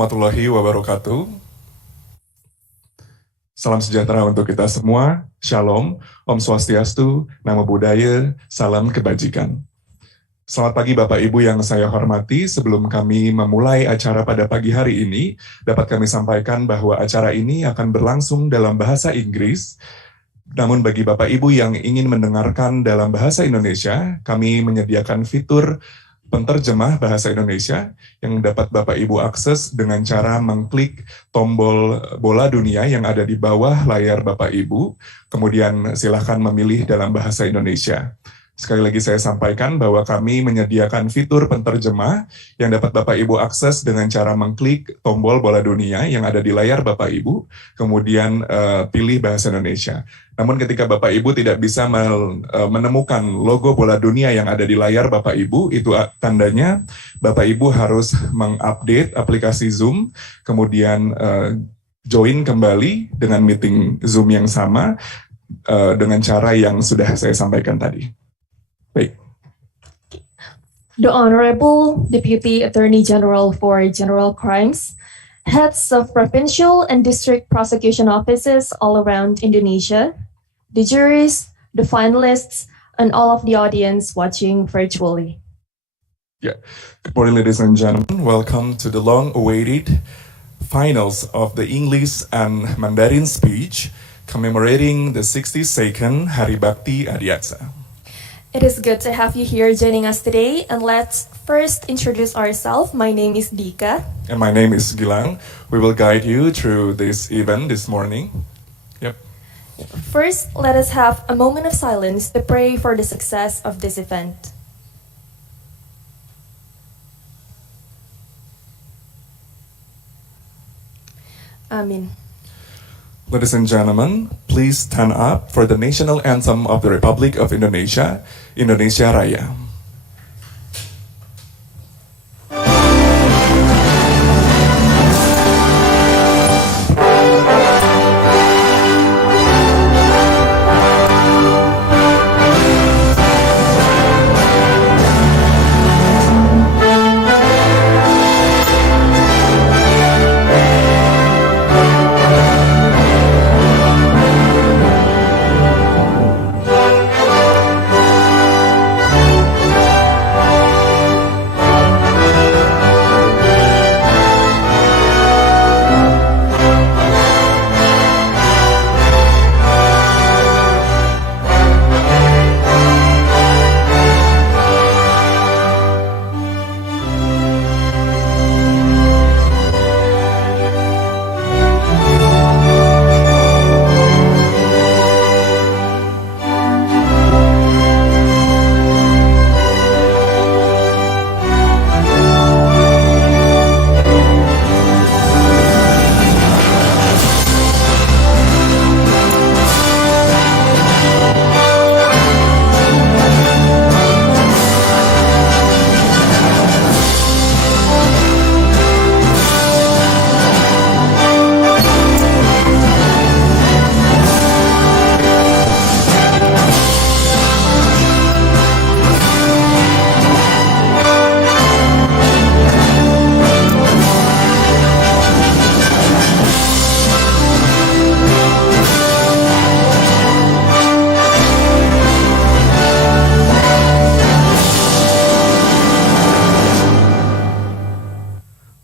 warahmatullahi wabarakatuh. Salam sejahtera untuk kita semua. Shalom, Om Swastiastu, Namo Buddhaya, salam kebajikan. Selamat pagi Bapak Ibu yang saya hormati. Sebelum kami memulai acara pada pagi hari ini, dapat kami sampaikan bahwa acara ini akan berlangsung dalam bahasa Inggris. Namun bagi Bapak Ibu yang ingin mendengarkan dalam bahasa Indonesia, kami menyediakan fitur penterjemah bahasa Indonesia yang dapat Bapak Ibu akses dengan cara mengklik tombol bola dunia yang ada di bawah layar Bapak Ibu, kemudian silakan memilih dalam bahasa Indonesia. Sekali lagi saya sampaikan bahwa kami menyediakan fitur penterjemah yang dapat Bapak Ibu akses dengan cara mengklik tombol bola dunia yang ada di layar Bapak Ibu, kemudian pilih bahasa Indonesia. Namun ketika Bapak Ibu tidak bisa menemukan logo bola dunia yang ada di layar Bapak Ibu, itu tandanya Bapak Ibu harus mengupdate aplikasi Zoom, kemudian join kembali dengan meeting Zoom yang sama dengan cara yang sudah saya sampaikan tadi. Baik. The Honorable Deputy Attorney General for General Crimes, heads of provincial and district prosecution offices all around Indonesia, the juries, the finalists, and all of the audience watching virtually. Yeah. Good morning, ladies and gentlemen. Welcome to the long-awaited finals of the English and Mandarin speech commemorating the 62nd Hari Bakti Adiaksa. It is good to have you here joining us today, and let's first introduce ourselves. My name is Dika. And my name is Gilang. We will guide you through this event this morning. Yep. First, let us have a moment of silence to pray for the success of this event. Amin. Ladies and gentlemen, please stand up for the national anthem of the Republic of Indonesia, Indonesia Raya.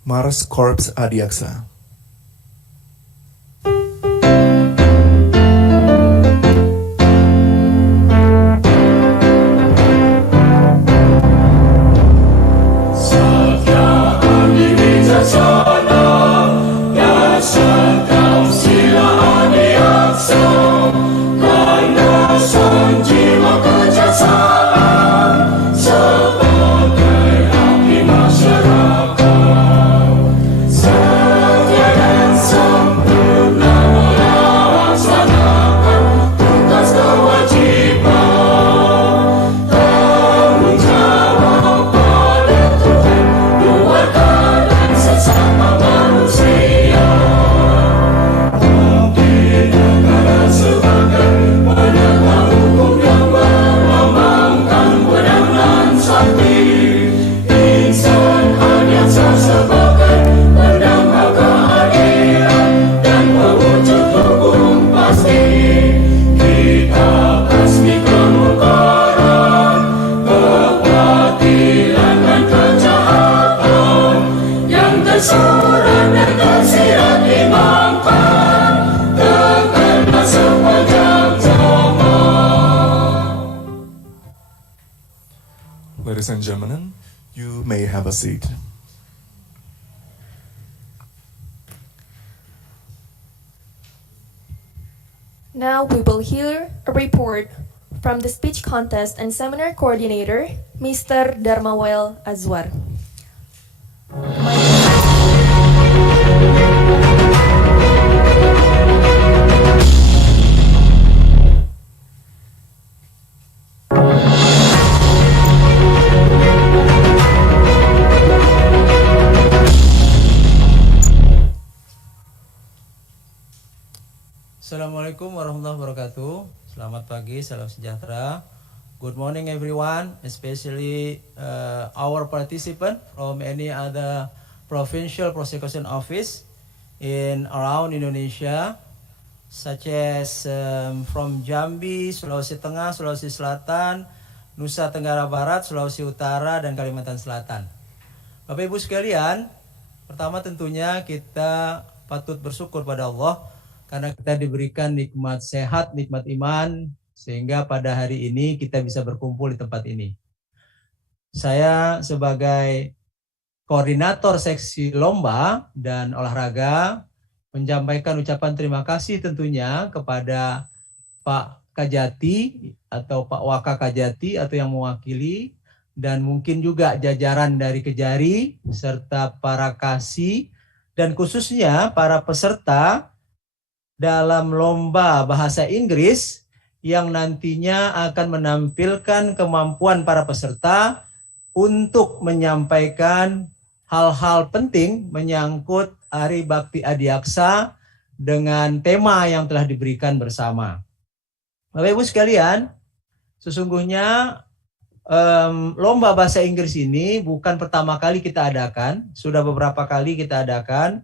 Mars Corps Adiaksa. Sebagai abdi masyarakat, Ladies and gentlemen, you may have a seat. Now we will hear a report from the speech contest and seminar coordinator, Mr. Darmawel Azwar. Assalamualaikum warahmatullahi wabarakatuh. Selamat pagi, salam sejahtera. Good morning everyone, especially our participant from any other provincial prosecution office in around Indonesia, such as from Jambi, Sulawesi Tengah, Sulawesi Selatan, Nusa Tenggara Barat, Sulawesi Utara, dan Kalimantan Selatan. Bapak Ibu sekalian, pertama tentunya kita patut bersyukur pada Allah karena kita diberikan nikmat sehat, nikmat iman, sehingga pada hari ini kita bisa berkumpul di tempat ini. Saya sebagai koordinator seksi lomba dan olahraga menyampaikan ucapan terima kasih tentunya kepada Pak Kajati atau Pak Waka Kajati atau yang mewakili, dan mungkin juga jajaran dari Kejari serta para kasih dan khususnya para peserta dalam lomba bahasa Inggris yang nantinya akan menampilkan kemampuan para peserta untuk menyampaikan hal-hal penting menyangkut Hari Bakti Adiaksa dengan tema yang telah diberikan bersama. Bapak Ibu sekalian, sesungguhnya lomba bahasa Inggris ini bukan pertama kali kita adakan, sudah beberapa kali kita adakan.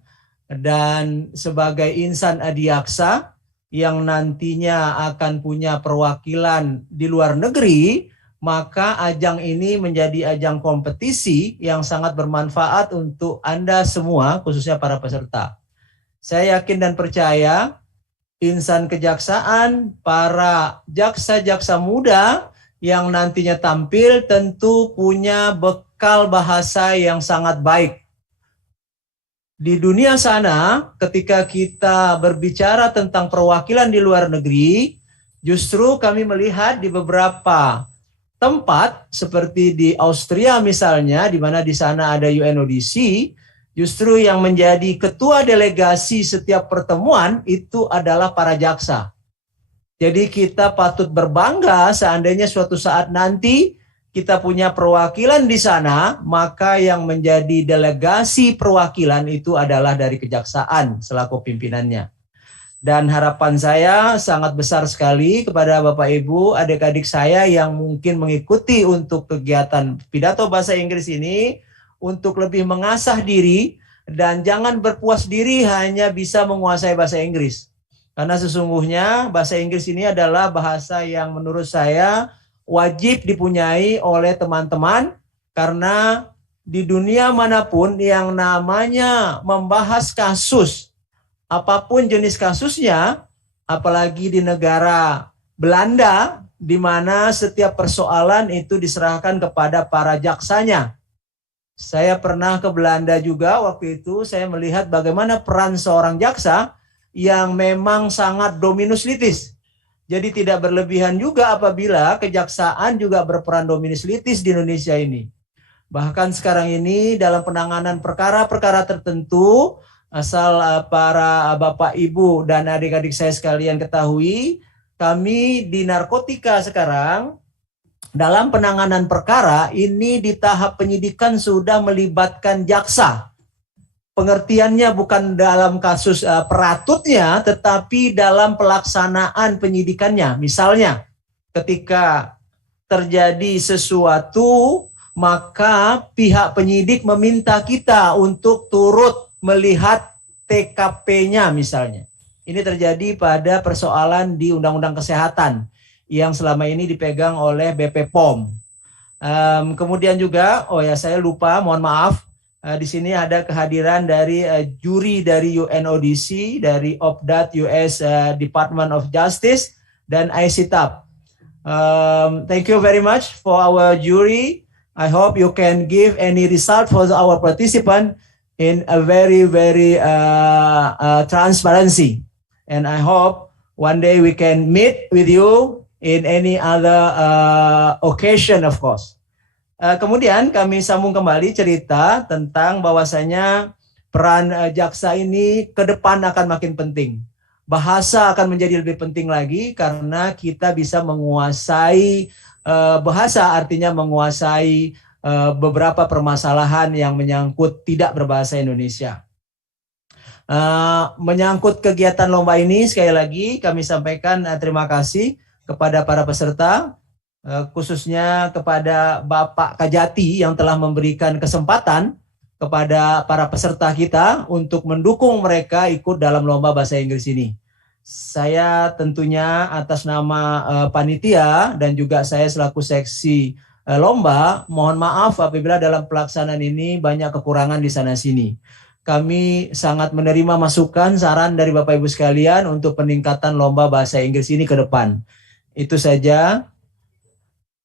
Dan sebagai insan adiaksa yang nantinya akan punya perwakilan di luar negeri, maka ajang ini menjadi ajang kompetisi yang sangat bermanfaat untuk Anda semua, khususnya para peserta. Saya yakin dan percaya insan kejaksaan, para jaksa-jaksa muda yang nantinya tampil tentu punya bekal bahasa yang sangat baik. Di dunia sana, ketika kita berbicara tentang perwakilan di luar negeri, justru kami melihat di beberapa tempat, seperti di Austria misalnya, di mana di sana ada UNODC, justru yang menjadi ketua delegasi setiap pertemuan itu adalah para jaksa. Jadi kita patut berbangga seandainya suatu saat nanti kita punya perwakilan di sana, maka yang menjadi delegasi perwakilan itu adalah dari kejaksaan selaku pimpinannya. Dan harapan saya sangat besar sekali kepada Bapak Ibu, adik-adik saya yang mungkin mengikuti untuk kegiatan Pidato Bahasa Inggris ini, untuk lebih mengasah diri dan jangan berpuas diri hanya bisa menguasai bahasa Inggris. Karena sesungguhnya bahasa Inggris ini adalah bahasa yang menurut saya wajib dipunyai oleh teman-teman, karena di dunia manapun yang namanya membahas kasus, apapun jenis kasusnya, apalagi di negara Belanda, di mana setiap persoalan itu diserahkan kepada para jaksanya. Saya pernah ke Belanda juga, waktu itu saya melihat bagaimana peran seorang jaksa yang memang sangat dominus litis. Jadi tidak berlebihan juga apabila kejaksaan juga berperan dominus litis di Indonesia ini. Bahkan sekarang ini dalam penanganan perkara-perkara tertentu, asal para Bapak Ibu dan adik-adik saya sekalian ketahui, kami di narkotika sekarang dalam penanganan perkara ini di tahap penyidikan sudah melibatkan jaksa. Pengertiannya bukan dalam kasus peratutnya, tetapi dalam pelaksanaan penyidikannya. Misalnya, ketika terjadi sesuatu, maka pihak penyidik meminta kita untuk turut melihat TKP-nya misalnya. Ini terjadi pada persoalan di Undang-Undang Kesehatan yang selama ini dipegang oleh BP POM. Kemudian juga, saya lupa, mohon maaf, Di sini ada kehadiran dari juri dari UNODC, dari OPDAT US Department of Justice, dan ICTAP. Thank you very much for our jury. I hope you can give any result for our participant in a very, very transparency. And I hope one day we can meet with you in any other occasion, of course. Kemudian kami sambung kembali cerita tentang bahwasanya peran jaksa ini ke depan akan makin penting. Bahasa akan menjadi lebih penting lagi karena kita bisa menguasai bahasa, artinya menguasai beberapa permasalahan yang menyangkut tidak berbahasa Indonesia. Menyangkut kegiatan lomba ini, sekali lagi kami sampaikan terima kasih kepada para peserta, khususnya kepada Bapak Kajati yang telah memberikan kesempatan kepada para peserta kita untuk mendukung mereka ikut dalam lomba bahasa Inggris ini. Saya tentunya atas nama panitia dan juga saya selaku seksi lomba, mohon maaf apabila dalam pelaksanaan ini banyak kekurangan di sana sini. Kami sangat menerima masukan, saran dari Bapak Ibu sekalian untuk peningkatan lomba bahasa Inggris ini ke depan. Itu saja.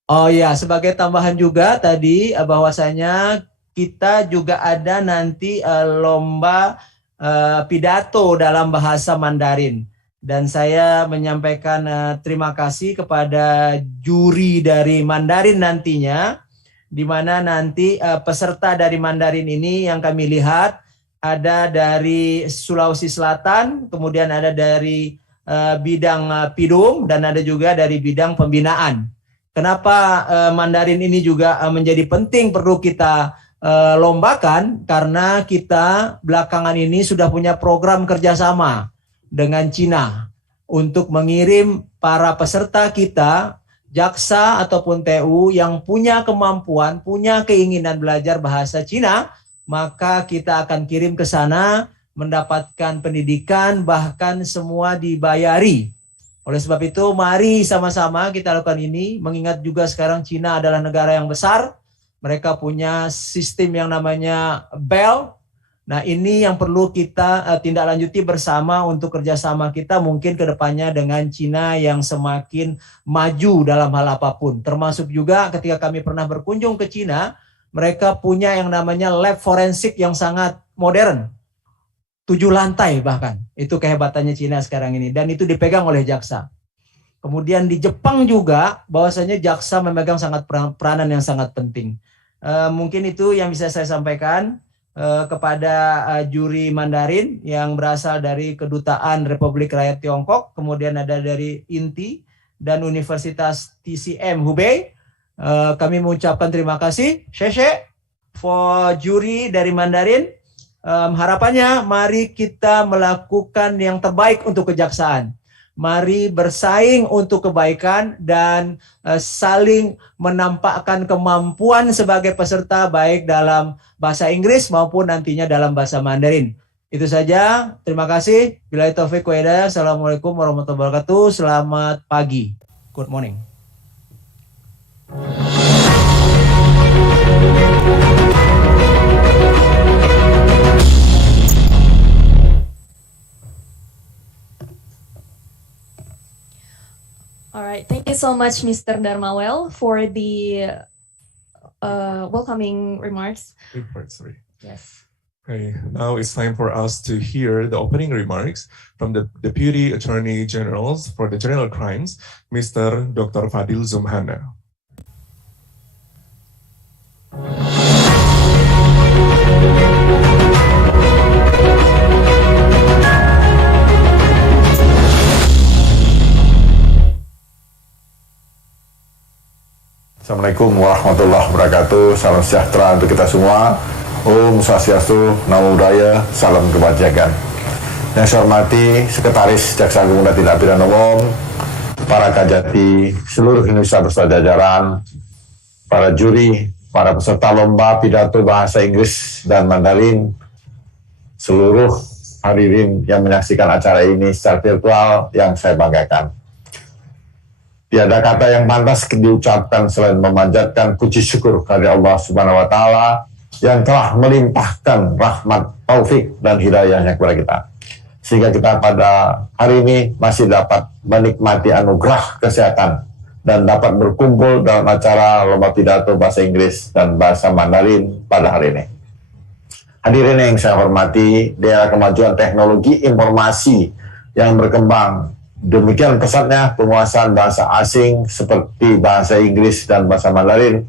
Oh ya, sebagai tambahan juga tadi bahwasanya kita juga ada nanti lomba pidato dalam bahasa Mandarin. Dan saya menyampaikan terima kasih kepada juri dari Mandarin nantinya, di mana nanti peserta dari Mandarin ini yang kami lihat ada dari Sulawesi Selatan, kemudian ada dari bidang Pidum, dan ada juga dari bidang pembinaan. Kenapa Mandarin ini juga menjadi penting perlu kita lombakan? Karena kita belakangan ini sudah punya program kerjasama dengan Cina untuk mengirim para peserta kita, jaksa ataupun TU yang punya kemampuan, punya keinginan belajar bahasa Cina, maka kita akan kirim ke sana mendapatkan pendidikan, bahkan semua dibayari. Oleh sebab itu, mari sama-sama kita lakukan ini, mengingat juga sekarang Cina adalah negara yang besar, mereka punya sistem yang namanya BEL. Nah, ini yang perlu kita tindak lanjuti bersama untuk kerjasama kita mungkin ke depannya dengan Cina yang semakin maju dalam hal apapun. Termasuk juga ketika kami pernah berkunjung ke Cina, mereka punya yang namanya lab forensik yang sangat modern. 7 lantai bahkan. Itu kehebatannya Cina sekarang ini. Dan itu dipegang oleh jaksa. Kemudian di Jepang juga bahwasanya jaksa memegang peranan yang sangat penting. Mungkin itu yang bisa saya sampaikan kepada juri Mandarin yang berasal dari Kedutaan Republik Rakyat Tiongkok. Kemudian ada dari INTI dan Universitas TCM Hubei. Kami mengucapkan terima kasih. Sheshe for juri dari Mandarin. Harapannya mari kita melakukan yang terbaik untuk kejaksaan. Mari bersaing untuk kebaikan dan saling menampakkan kemampuan sebagai peserta baik dalam bahasa Inggris maupun nantinya dalam bahasa Mandarin. Itu saja. Terima kasih. Billahi taufiq wa hidayah. Assalamualaikum warahmatullahi wabarakatuh. Selamat pagi. Good morning. All right, thank you so much, Mr. Darmawel, for the welcoming remarks. Sorry. Yes. Okay, now it's time for us to hear the opening remarks from the Deputy Attorney Generals for the General Crimes, Mr. Dr. Fadil Zumhana. Assalamualaikum warahmatullahi wabarakatuh. Salam sejahtera untuk kita semua. Om Swastiastu, Namo Buddhaya, salam kebajikan. Yang saya hormati Sekretaris Jaksa Agung dan Tindak Pidana Umum, para Kajati, seluruh Indonesia beserta jajaran, para juri, para peserta lomba pidato bahasa Inggris dan Mandarin, seluruh hadirin yang menyaksikan acara ini secara virtual yang saya banggakan. Tiada kata yang pantas diucapkan selain memanjatkan puji syukur kepada Allah Subhanahu wa Ta'ala yang telah melimpahkan rahmat, taufik, dan hidayahnya kepada kita. Sehingga kita pada hari ini masih dapat menikmati anugerah kesehatan dan dapat berkumpul dalam acara Lomba Pidato Bahasa Inggris dan Bahasa Mandarin pada hari ini. Hadirin yang saya hormati, di era kemajuan teknologi informasi yang berkembang, demikian pesatnya penguasaan bahasa asing seperti bahasa Inggris dan bahasa Mandarin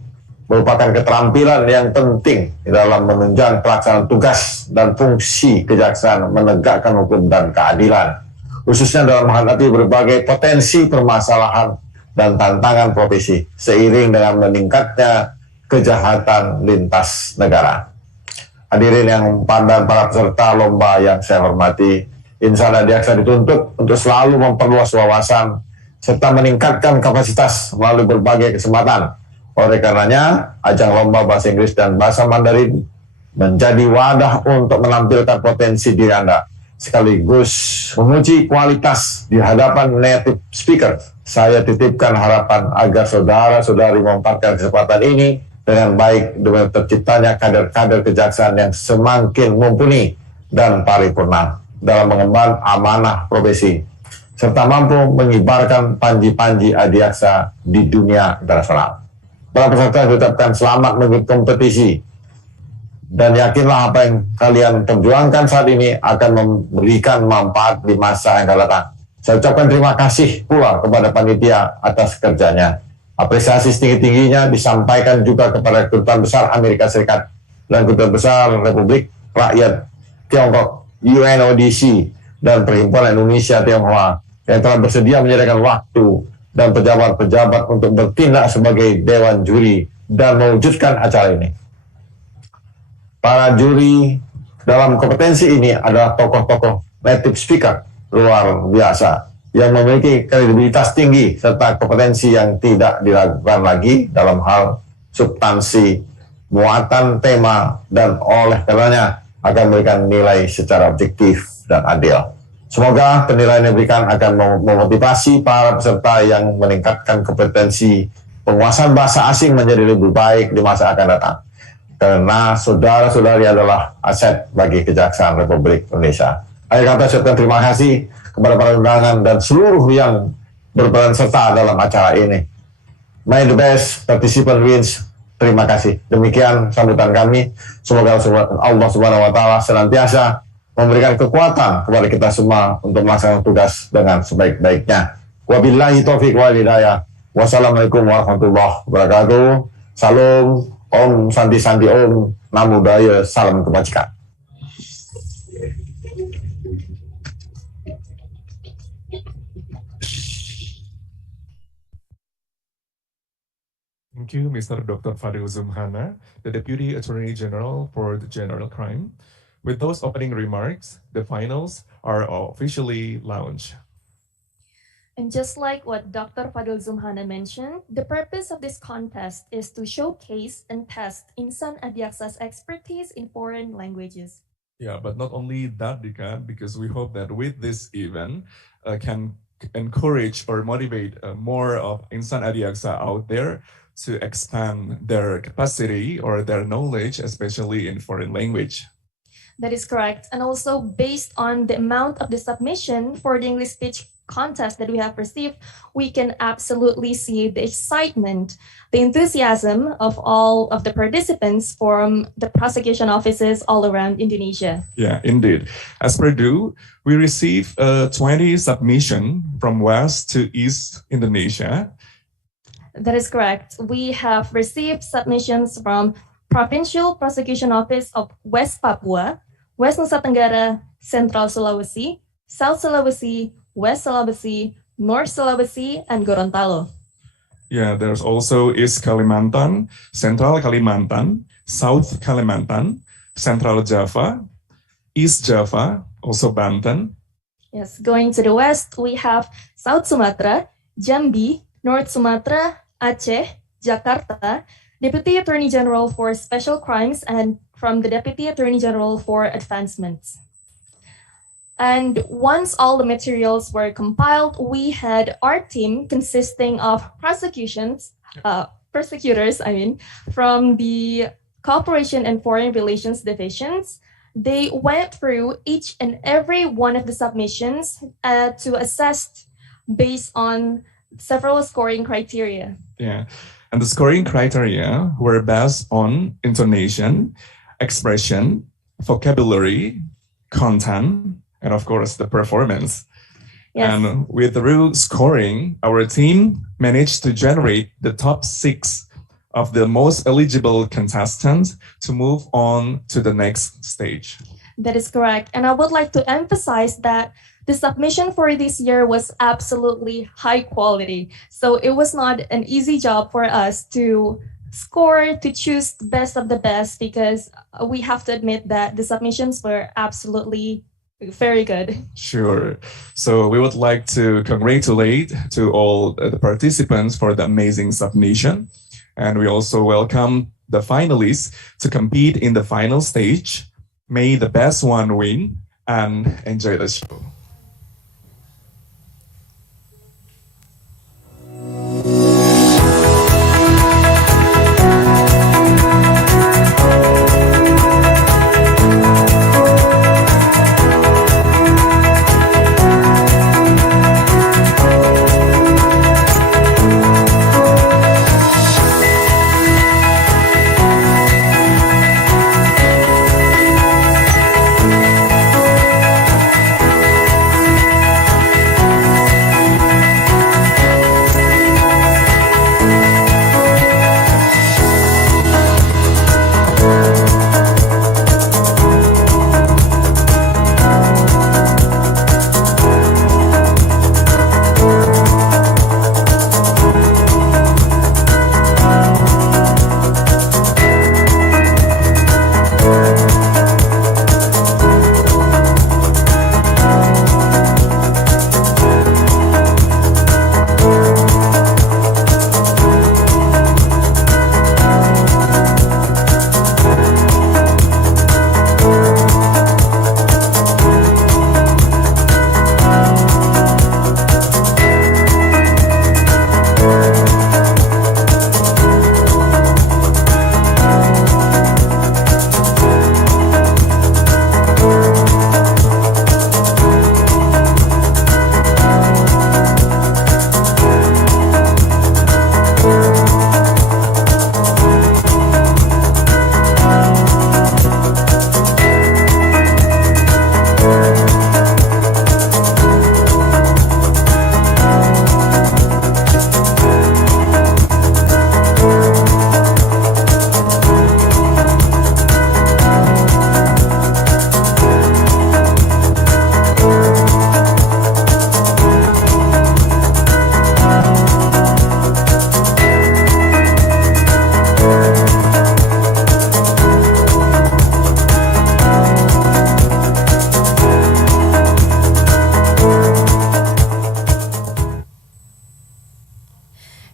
merupakan keterampilan yang penting dalam menunjang pelaksanaan tugas dan fungsi kejaksaan menegakkan hukum dan keadilan, khususnya dalam menghadapi berbagai potensi permasalahan dan tantangan profesi, seiring dengan meningkatnya kejahatan lintas negara. Hadirin yang dan para peserta lomba yang saya hormati, insan adiaksa dituntut untuk selalu memperluas wawasan serta meningkatkan kapasitas melalui berbagai kesempatan. Oleh karenanya, ajang Lomba Bahasa Inggris dan Bahasa Mandarin menjadi wadah untuk menampilkan potensi diri Anda, sekaligus menguji kualitas di hadapan native speaker. Saya titipkan harapan agar saudara-saudari memanfaatkan kesempatan ini dengan baik demi terciptanya kader-kader kejaksaan yang semakin mumpuni dan paripurna dalam mengemban amanah profesi, serta mampu mengibarkan panji-panji adiaksa di dunia internasional. Para peserta diucapkan selamat mengikuti kompetisi dan yakinlah apa yang kalian perjuangkan saat ini akan memberikan manfaat di masa yang akan datang. Saya ucapkan terima kasih pula kepada panitia atas kerjanya. Apresiasi setinggi-tingginya disampaikan juga kepada Kedutaan Besar Amerika Serikat dan Kedutaan Besar Republik Rakyat Tiongkok, UNODC, dan Perhimpunan Indonesia Tionghoa yang telah bersedia menyediakan waktu dan pejabat-pejabat untuk bertindak sebagai dewan juri dan mewujudkan acara ini. Para juri dalam kompetensi ini adalah tokoh-tokoh native speaker luar biasa yang memiliki kredibilitas tinggi serta kompetensi yang tidak diragukan lagi dalam hal substansi, muatan tema, dan oleh karenanya akan memberikan nilai secara objektif dan adil. Semoga penilaian yang diberikan akan memotivasi para peserta yang meningkatkan kompetensi penguasaan bahasa asing menjadi lebih baik di masa akan datang. Karena saudara-saudari adalah aset bagi Kejaksaan Republik Indonesia. Akhir kata saya ucapkan terima kasih kepada para undangan dan seluruh yang berperan serta dalam acara ini. May the best participant wins. Terima kasih. Demikian sambutan kami. Semoga Allah Subhanahu wa Ta'ala senantiasa memberikan kekuatan kepada kita semua untuk melaksanakan tugas dengan sebaik-baiknya. Wabillahi taufiq wal hidayah. Wassalamualaikum warahmatullahi wabarakatuh. Salam, Om Santi Santi Om, Namo Buddhaya, salam kebajikan. Thank you, Mr. Dr. Fadil Zumhana, the Deputy Attorney General for the General Crime. With those opening remarks, the finals are officially launched. And just like what Dr. Fadil Zumhana mentioned, the purpose of this contest is to showcase and test Insan Adiaksa's expertise in foreign languages. Yeah, but not only that, Dika, because we hope that with this event can encourage or motivate more of Insan Adiaksa out there to expand their capacity or their knowledge, especially in foreign language. That is correct. And also based on the amount of the submission for the English speech contest that we have received, we can absolutely see the excitement, the enthusiasm of all of the participants from the prosecution offices all around Indonesia. Yeah, indeed. As per due, we received 20 submission from West to East Indonesia. That is correct. We have received submissions from Provincial Prosecution Office of West Papua, West Nusa Tenggara, Central Sulawesi, South Sulawesi, West Sulawesi, North Sulawesi, and Gorontalo. Yeah, there's also East Kalimantan, Central Kalimantan, South Kalimantan, Central Java, East Java, also Banten. Yes, going to the west, we have South Sumatra, Jambi, North Sumatra, Aceh, Jakarta, Deputy Attorney General for Special Crimes, and from the Deputy Attorney General for Advancements. And once all the materials were compiled, we had our team consisting of prosecutors, from the Cooperation and Foreign Relations divisions. They went through each and every one of the submissions to assess based on several scoring criteria. Yeah. And the scoring criteria were based on intonation, expression, vocabulary, content, and of course the performance. Yes. And with through scoring, our team managed to generate the top 6 of the most eligible contestants to move on to the next stage. That is correct. And I would like to emphasize that the submission for this year was absolutely high quality. So it was not an easy job for us to score, to choose the best of the best, because we have to admit that the submissions were absolutely very good. Sure. So we would like to congratulate to all the participants for the amazing submission. And we also welcome the finalists to compete in the final stage. May the best one win and enjoy the show.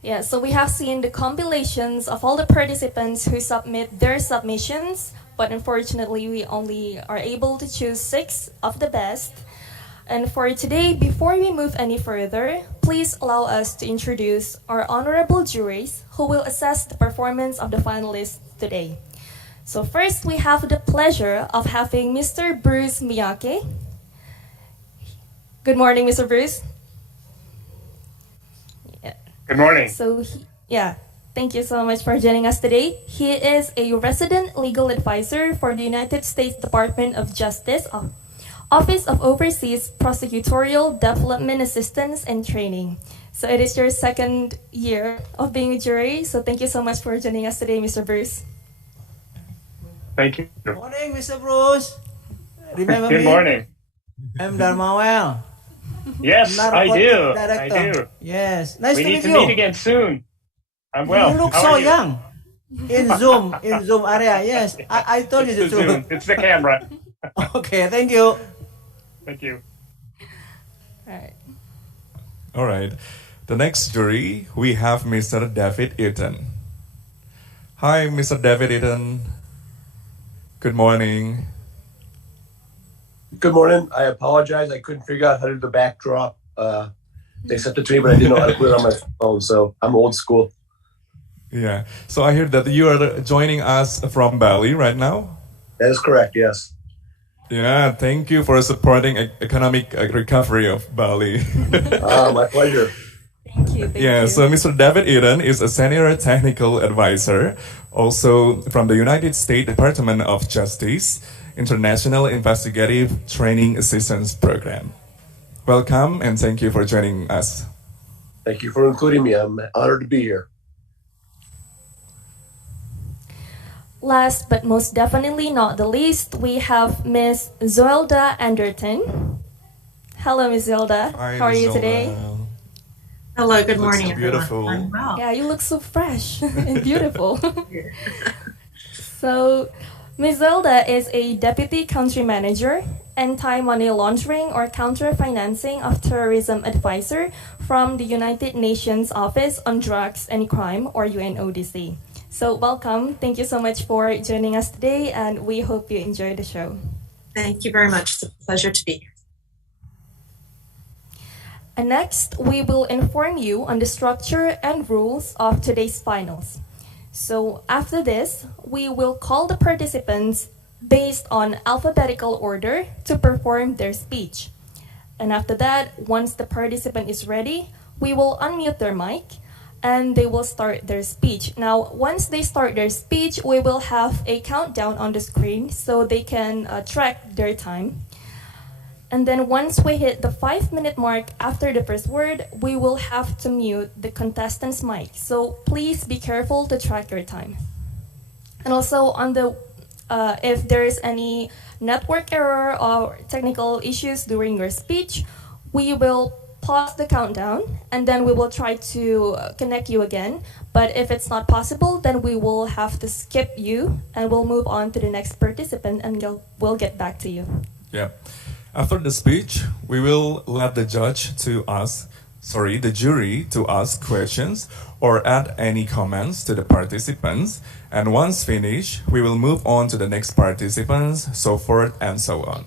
Yeah, so we have seen the compilations of all the participants who submit their submissions, but unfortunately we only are able to choose 6 of the best. And for today, before we move any further, please allow us to introduce our honorable juries who will assess the performance of the finalists today. So first, we have the pleasure of having Mr. Bruce Miyake. Good morning, Mr. Bruce. Good morning. So, thank you so much for joining us today. He is a resident legal advisor for the United States Department of Justice, Office of Overseas Prosecutorial Development Assistance and Training. So it is your 2nd year of being a jury. So thank you so much for joining us today, Mr. Bruce. Thank you. Good morning, Mr. Bruce. Remember Good me? morning. I'm Darmawel. Yes, I do. I Director. do. Yes. Nice We to need meet to you. meet again soon. I'm well. You look How so are you? young. In Zoom area. Yes, I told you It's the the truth. Zoom. It's the camera. Okay, thank you. Thank you. All right. All right. The next jury, we have Mr. David Eaton. Hi, Mr. David Eaton. Good morning. Good morning. I apologize. I couldn't figure out how to do the backdrop. They sent it to me, but I didn't know how to put it on my phone, so I'm old school. Yeah. So I hear that you are joining us from Bali right now. That is correct, yes. Yeah, thank you for supporting economic recovery of Bali. My pleasure. Thank you. Thank Yeah, you. so Mr. David Eden is a senior technical advisor, also from the United States Department of Justice International Investigative Training Assistance Program. Welcome and thank you for joining us. Thank you for including me. I'm honored to be here. Last but most definitely not the least, we have Miss Zoelda Anderton. Hello, Miss Zoelda. Hi, How are Miss you Zola. today? Hello, good Looks morning, so beautiful. everyone. I'm well. Yeah, you look so fresh and beautiful. So, Ms. Zelda is a Deputy Country Manager, Anti-Money Laundering or Counter-Financing of Terrorism Advisor from the United Nations Office on Drugs and Crime, or UNODC. So, welcome. Thank you so much for joining us today, and we hope you enjoy the show. Thank you very much. It's a pleasure to be here. And next, we will inform you on the structure and rules of today's finals. So after this, we will call the participants based on alphabetical order to perform their speech. And after that, once the participant is ready, we will unmute their mic and they will start their speech. Now, once they start their speech, we will have a countdown on the screen so they can track their time. And then once we hit the 5-minute mark after the first word, we will have to mute the contestant's mic. So please be careful to track your time. And also on the if there is any network error or technical issues during your speech, we will pause the countdown and then we will try to connect you again. But if it's not possible, then we will have to skip you and we'll move on to the next participant and we'll get back to you. Yeah. After the speech, we will let the jury to ask questions or add any comments to the participants. And once finished, we will move on to the next participants, so forth and so on.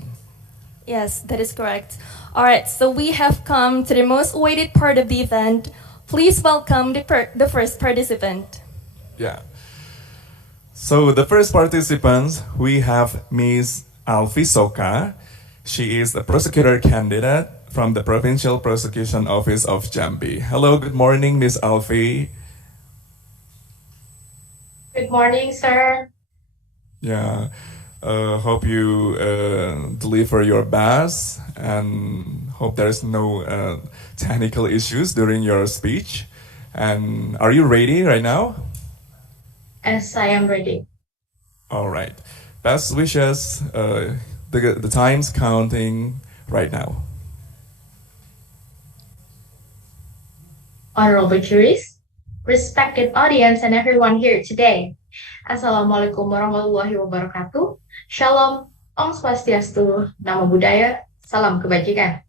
Yes, that is correct. All right, so we have come to the most awaited part of the event. Please welcome the first participant. Yeah. So the first participants, we have Ms. Alfi Soka. She is a prosecutor candidate from the Provincial Prosecution Office of Jambi. Hello, good morning, Ms. Alfi. Good morning, sir. Yeah, hope you deliver your best and hope there's no technical issues during your speech. And are you ready right now? Yes, I am ready. All right. Best wishes. The time's counting right now. Honorable juries, respected audience, and everyone here today. Assalamualaikum warahmatullahi wabarakatuh. Shalom, Om Swastiastu, Namo Buddhaya, Salam Kebajikan.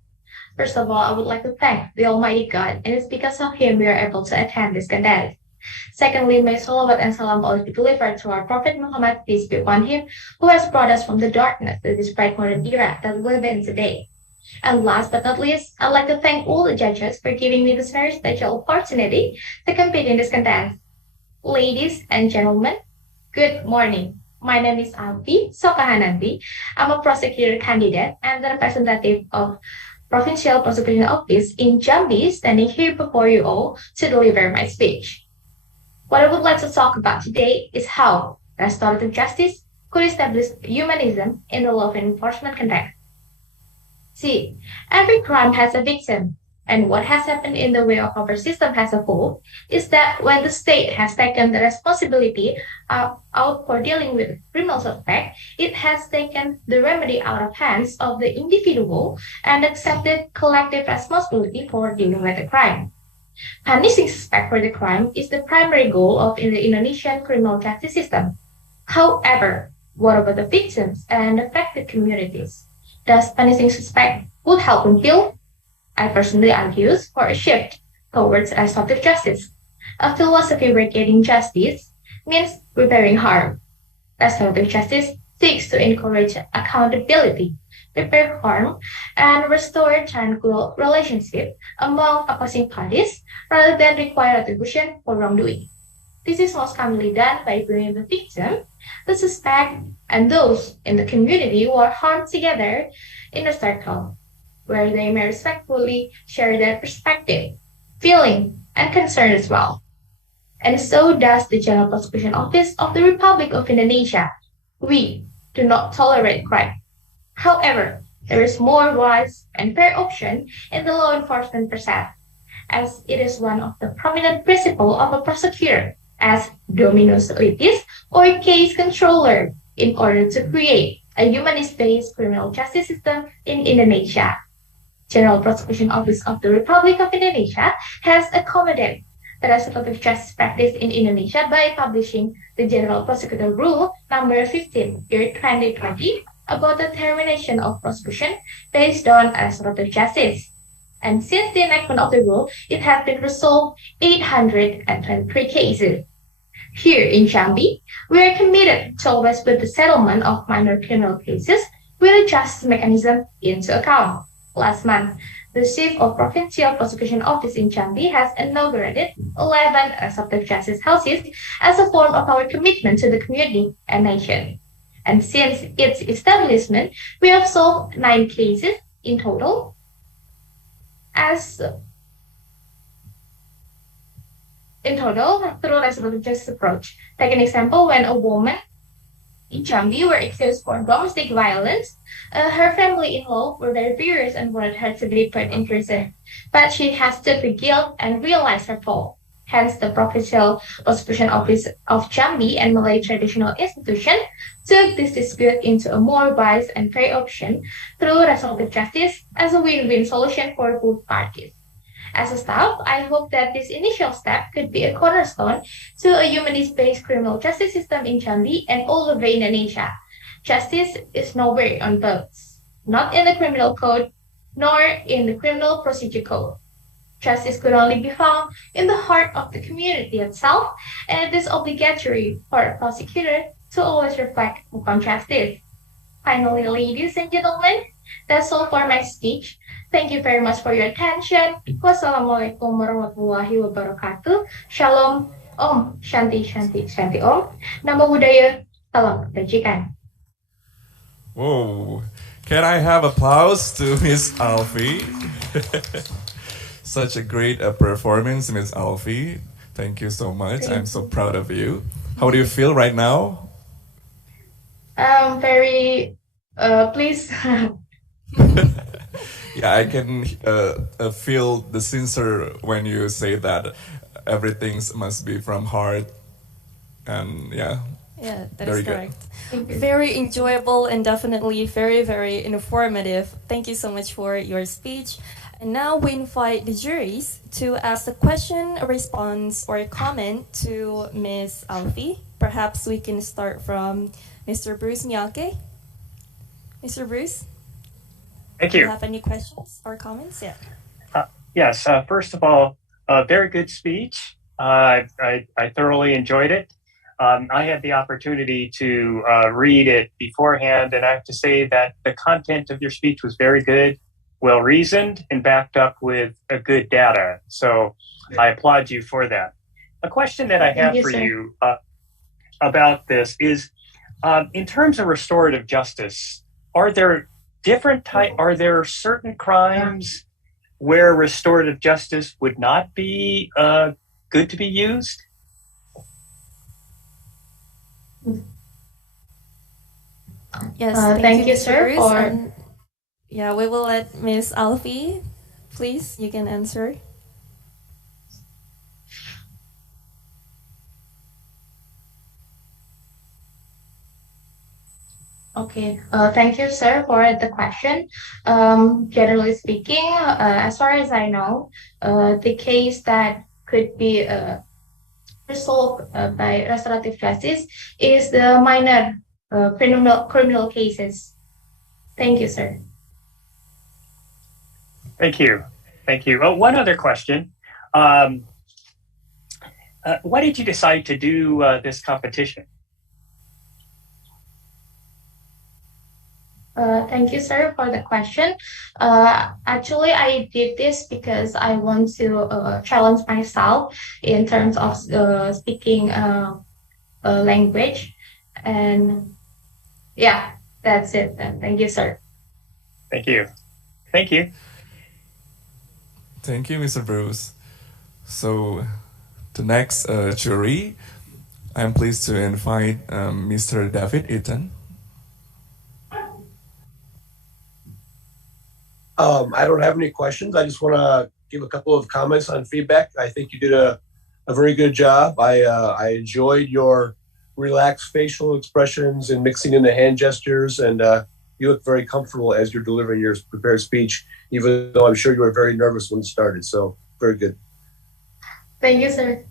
First of all, I would like to thank the Almighty God, and it's because of Him we are able to attend this contest. Secondly, may salawat and salam always be delivered to our Prophet Muhammad, peace be upon him, who has brought us from the darkness to this bright modern era that we live in today. And last but not least, I'd like to thank all the judges for giving me this very special opportunity to compete in this contest. Ladies and gentlemen, good morning. My name is Alfi Sokahananti. I'm a prosecutor candidate and the representative of Provincial Prosecution Office in Jambi, standing here before you all to deliver my speech. What I would like to talk about today is how restorative justice could establish humanism in the law enforcement context. See, every crime has a victim, and what has happened in the way of our system as a whole is that when the state has taken the responsibility out for dealing with criminal suspect, it has taken the remedy out of hands of the individual and accepted collective responsibility for dealing with the crime. Punishing suspect for the crime is the primary goal of the Indonesian criminal justice system. However, what about the victims and affected communities? Does punishing suspect would help them heal? I personally argue for a shift towards restorative justice. A philosophy where getting justice means repairing harm. Restorative justice seeks to encourage accountability, repair harm, and restore tranquil relationship among opposing parties rather than require retribution for wrongdoing. This is most commonly done by bringing the victim, the suspect, and those in the community who are harmed together in a circle, where they may respectfully share their perspective, feeling, and concern as well. And so does the General Prosecution Office of the Republic of Indonesia. We do not tolerate crime. However, there is more wise and fair option in the law enforcement process, as it is one of the prominent principles of a prosecutor as dominus litis or case controller in order to create a humanist-based criminal justice system in Indonesia. General Prosecution Office of the Republic of Indonesia has accommodated the restorative justice practice in Indonesia by publishing the General Prosecutor Rule number 15, year 2020, about the termination of prosecution based on restorative justice. And since the enactment of the rule, it has been resolved 823 cases. Here in Jambi, we are committed to always put the settlement of minor criminal cases with a justice mechanism into account. Last month, the Chief of Provincial Prosecution Office in Jambi has inaugurated 11 restorative justice houses as a form of our commitment to the community and nation. And since its establishment, we have solved 9 cases in total. Through restorative justice approach. Take an example, when a woman in Jambi were accused for domestic violence, her family-in-law were very furious and wanted her to be put in prison. But she has took the guilt and realized her fault. Hence, the Provincial Prosecution Office of Jambi and Malay Traditional Institution took this dispute into a more wise and fair option through restorative justice as a win-win solution for both parties. As a staff, I hope that this initial step could be a cornerstone to a humanist-based criminal justice system in Jambi and all over Indonesia. Justice is nowhere on boats, not in the criminal code, nor in the criminal procedure code. Justice could only be found in the heart of the community itself, and it is obligatory for a prosecutor to always reflect upon justice. Finally, ladies and gentlemen, that's all for my speech. Thank you very much for your attention. Wassalamualaikum warahmatullahi wabarakatuh. Shalom, Om, Shanti, Shanti, Shanti Om. Namo Buddhaya, salam kebajikan. Whoa. Can I have applause to Miss Alfie? Such a great performance, Miss Alfie. Thank you so much. I'm so proud of you. How do you feel right now? Very pleased. Yeah, I can feel the sincere when you say that everything must be from heart. And yeah, that very is good. correct. Very enjoyable and definitely very, very informative. Thank you so much for your speech. And now we invite the juries to ask a question, a response, or a comment to Ms. Alfie. Perhaps we can start from Mr. Bruce Miyake. Mr. Bruce? Thank Do you. you have any questions or comments? Yeah. Yes. First of all, very good speech. I thoroughly enjoyed it. I had the opportunity to read it beforehand, and I have to say that the content of your speech was very good, well reasoned, and backed up with a good data. So I applaud you for that. A question that I have for you about this is, in terms of restorative justice, are there certain crimes where restorative justice would not be good to be used? Yes, thank you, Mr. sir, Bruce. for- And yeah, we will let Ms. Alfie, please, you can answer. Okay, thank you, sir, for the question. Generally speaking, as far as I know, the case that could be resolved by restorative justice is the minor criminal cases. Thank you, sir. Thank you. Thank you. Oh, one other question. Why did you decide to do this competition? Thank you, sir, for the question. Actually, I did this because I want to challenge myself in terms of speaking a language. And yeah, that's it. Thank you, sir. Thank you. Thank you. Thank you, Mr. Bruce. So, the next jury, I'm pleased to invite Mr. David Eaton. I don't have any questions. I just want to give a couple of comments on feedback. I think you did a very good job. I enjoyed your relaxed facial expressions and mixing in the hand gestures, and you look very comfortable as you're delivering your prepared speech, even though I'm sure you were very nervous when it started. So very good. Thank you, sir.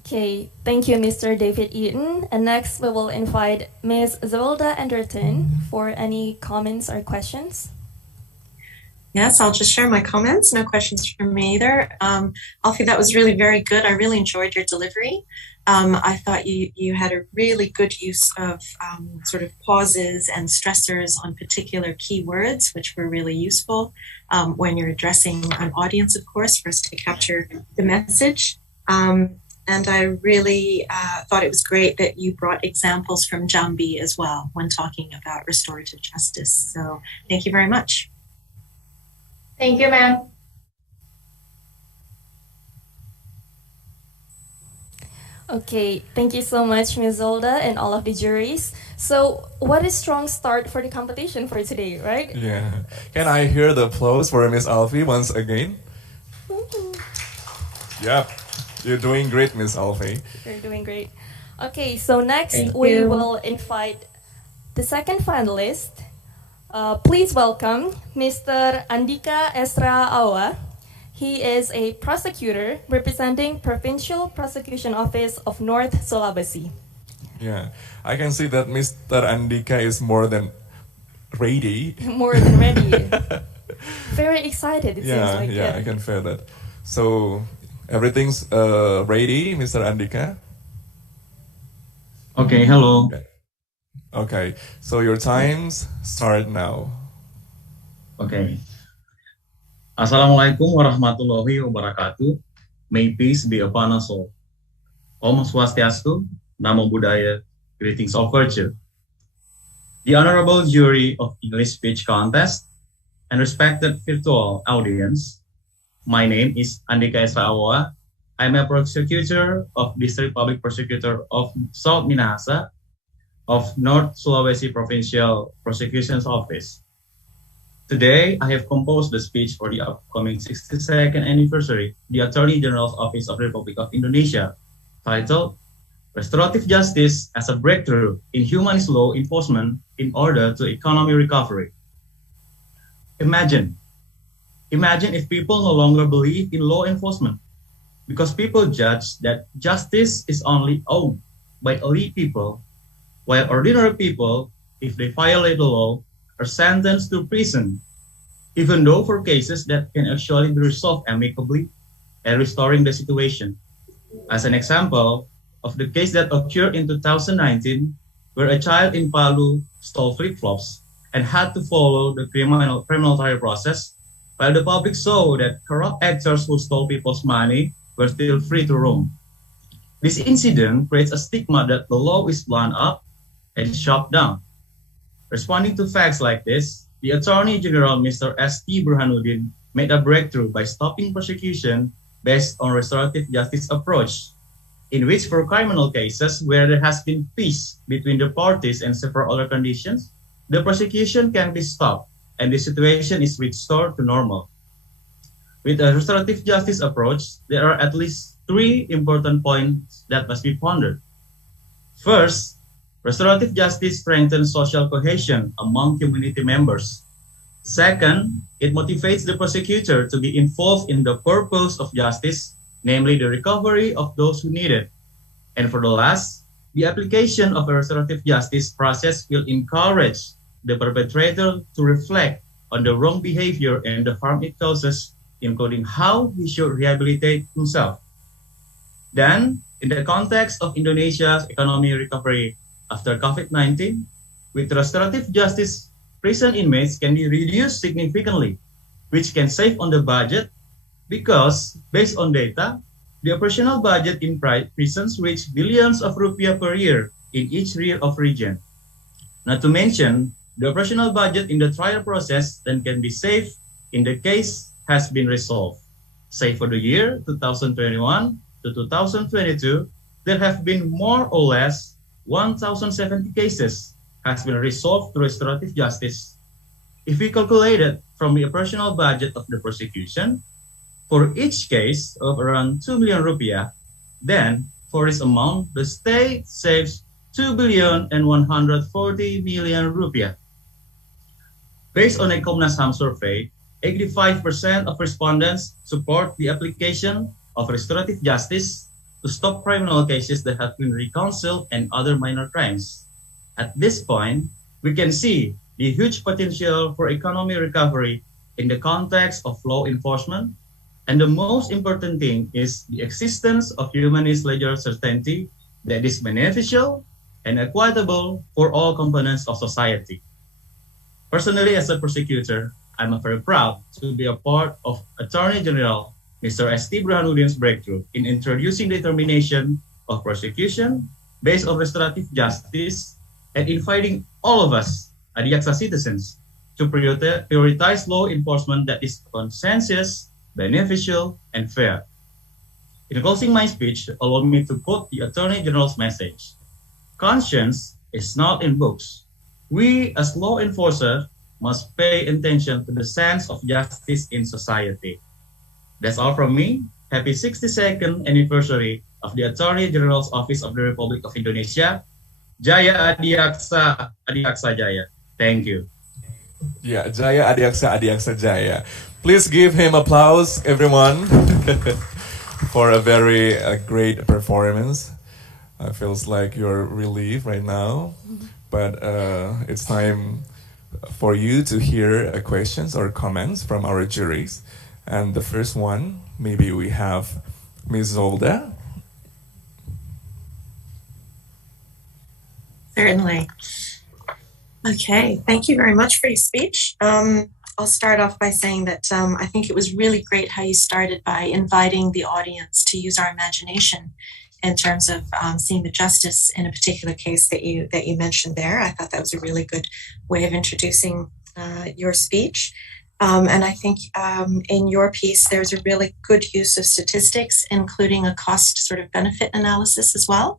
Okay, thank you, Mr. David Eaton. And next, we will invite Ms. Zolda Anderton for any comments or questions. Yes, I'll just share my comments. No questions from me either. Alfie, that was really very good. I really enjoyed your delivery. I thought you had a really good use of sort of pauses and stressors on particular keywords, which were really useful when you're addressing an audience, of course, for us to capture the message. And I really thought it was great that you brought examples from Jambi as well when talking about restorative justice. So thank you very much. Thank you, ma'am. Okay, thank you so much, Ms. Zolda and all of the juries. So, what a strong start for the competition for today, right? Yeah. Can I hear the applause for Miss Alfie once again? Yep. You're doing great, Miss Alfie. You're doing great. Okay, so next Thank we you. will invite the second finalist. Please welcome Mr. Andika Esra Awa. He is a prosecutor representing Provincial Prosecution Office of North Sulawesi. Yeah. I can see that Mr. Andika is more than ready. More than ready. Very excited, it seems Yeah, like. I can feel that. So, everything's ready, Mr. Andika? Okay, hello. Okay, so your times start now. Okay. Assalamualaikum warahmatullahi wabarakatuh. May peace be upon us all. Om Swastiastu, Namo Buddhaya, greetings of virtue. The honorable jury of English speech contest and respected virtual audience, my name is Andika Esra Awa. I'm a prosecutor of District Public Prosecutor of South Minahasa of North Sulawesi Provincial Prosecution's Office. Today, I have composed the speech for the upcoming 62nd anniversary, the Attorney General's Office of the Republic of Indonesia, titled Restorative Justice as a Breakthrough in Humanist Law Enforcement in Order to Economy Recovery. Imagine if people no longer believe in law enforcement, because people judge that justice is only owned by elite people, while ordinary people, if they violate the law, are sentenced to prison, even though for cases that can actually be resolved amicably and restoring the situation. As an example of the case that occurred in 2019, where a child in Palu stole flip-flops and had to follow the criminal trial process, while the public saw that corrupt actors who stole people's money were still free to roam. This incident creates a stigma that the law is blown up and shut down. Responding to facts like this, the Attorney General, Mr. S.T. Burhanuddin, made a breakthrough by stopping prosecution based on restorative justice approach, in which for criminal cases where there has been peace between the parties and several other conditions, the prosecution can be stopped and the situation is restored to normal. With a restorative justice approach, there are at least 3 important points that must be pondered. First, restorative justice strengthens social cohesion among community members. Second, it motivates the prosecutor to be involved in the purpose of justice, namely the recovery of those who need it. And for the last, the application of a restorative justice process will encourage the perpetrator to reflect on the wrong behavior and the harm it causes, including how he should rehabilitate himself. Then, in the context of Indonesia's economic recovery, after COVID-19, with restorative justice, prison inmates can be reduced significantly, which can save on the budget because, based on data, the operational budget in prisons reach billions of rupiah per year in each region. Not to mention, the operational budget in the trial process then can be saved in the case has been resolved. Say for the year 2021 to 2022, there have been more or less 1,070 cases has been resolved through restorative justice. If we calculate it from the operational budget of the prosecution, for each case of around 2 million rupiah, then for this amount, the state saves 2,140,000,000 rupiah. Based on a Komnas HAM survey, 85% of respondents support the application of restorative justice to stop criminal cases that have been reconciled and other minor crimes. At this point, we can see the huge potential for economic recovery in the context of law enforcement. And the most important thing is the existence of humanist legal certainty that is beneficial and equitable for all components of society. Personally, as a prosecutor, I'm very proud to be a part of Attorney General Mr. S.T. Burhanuddin's breakthrough in introducing the termination of prosecution based on restorative justice and inviting all of us, Adiaksa citizens, to prioritize law enforcement that is consensus, beneficial, and fair. In closing my speech, allow me to quote the Attorney General's message. Conscience is not in books. We, as law enforcers, must pay attention to the sense of justice in society. That's all from me. Happy 62nd anniversary of the Attorney General's Office of the Republic of Indonesia. Jaya Adiaksa, Adiaksa Jaya. Thank you. Yeah, Jaya Adiaksa, Adiaksa Jaya. Please give him applause, everyone, for a very great performance. Feels like you're relieved right now, but it's time for you to hear questions or comments from our juries. And the first one, maybe we have Ms. Zolda. Certainly. Okay, thank you very much for your speech. I'll start off by saying that I think it was really great how you started by inviting the audience to use our imagination in terms of seeing the justice in a particular case that you mentioned there. I thought that was a really good way of introducing your speech. And I think in your piece, there's a really good use of statistics, including a cost sort of benefit analysis as well.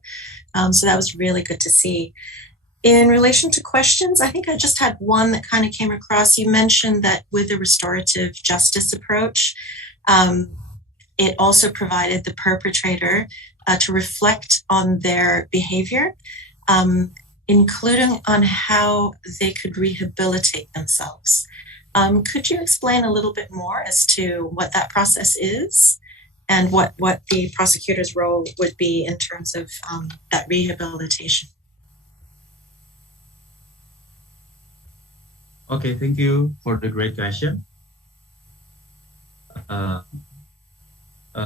So that was really good to see. In relation to questions, I think I just had one that kind of came across. You mentioned that with the restorative justice approach, it also provided the perpetrator to reflect on their behavior, including on how they could rehabilitate themselves. Could you explain a little bit more as to what that process is and what the prosecutor's role would be in terms of that rehabilitation? Okay, thank you for the great question.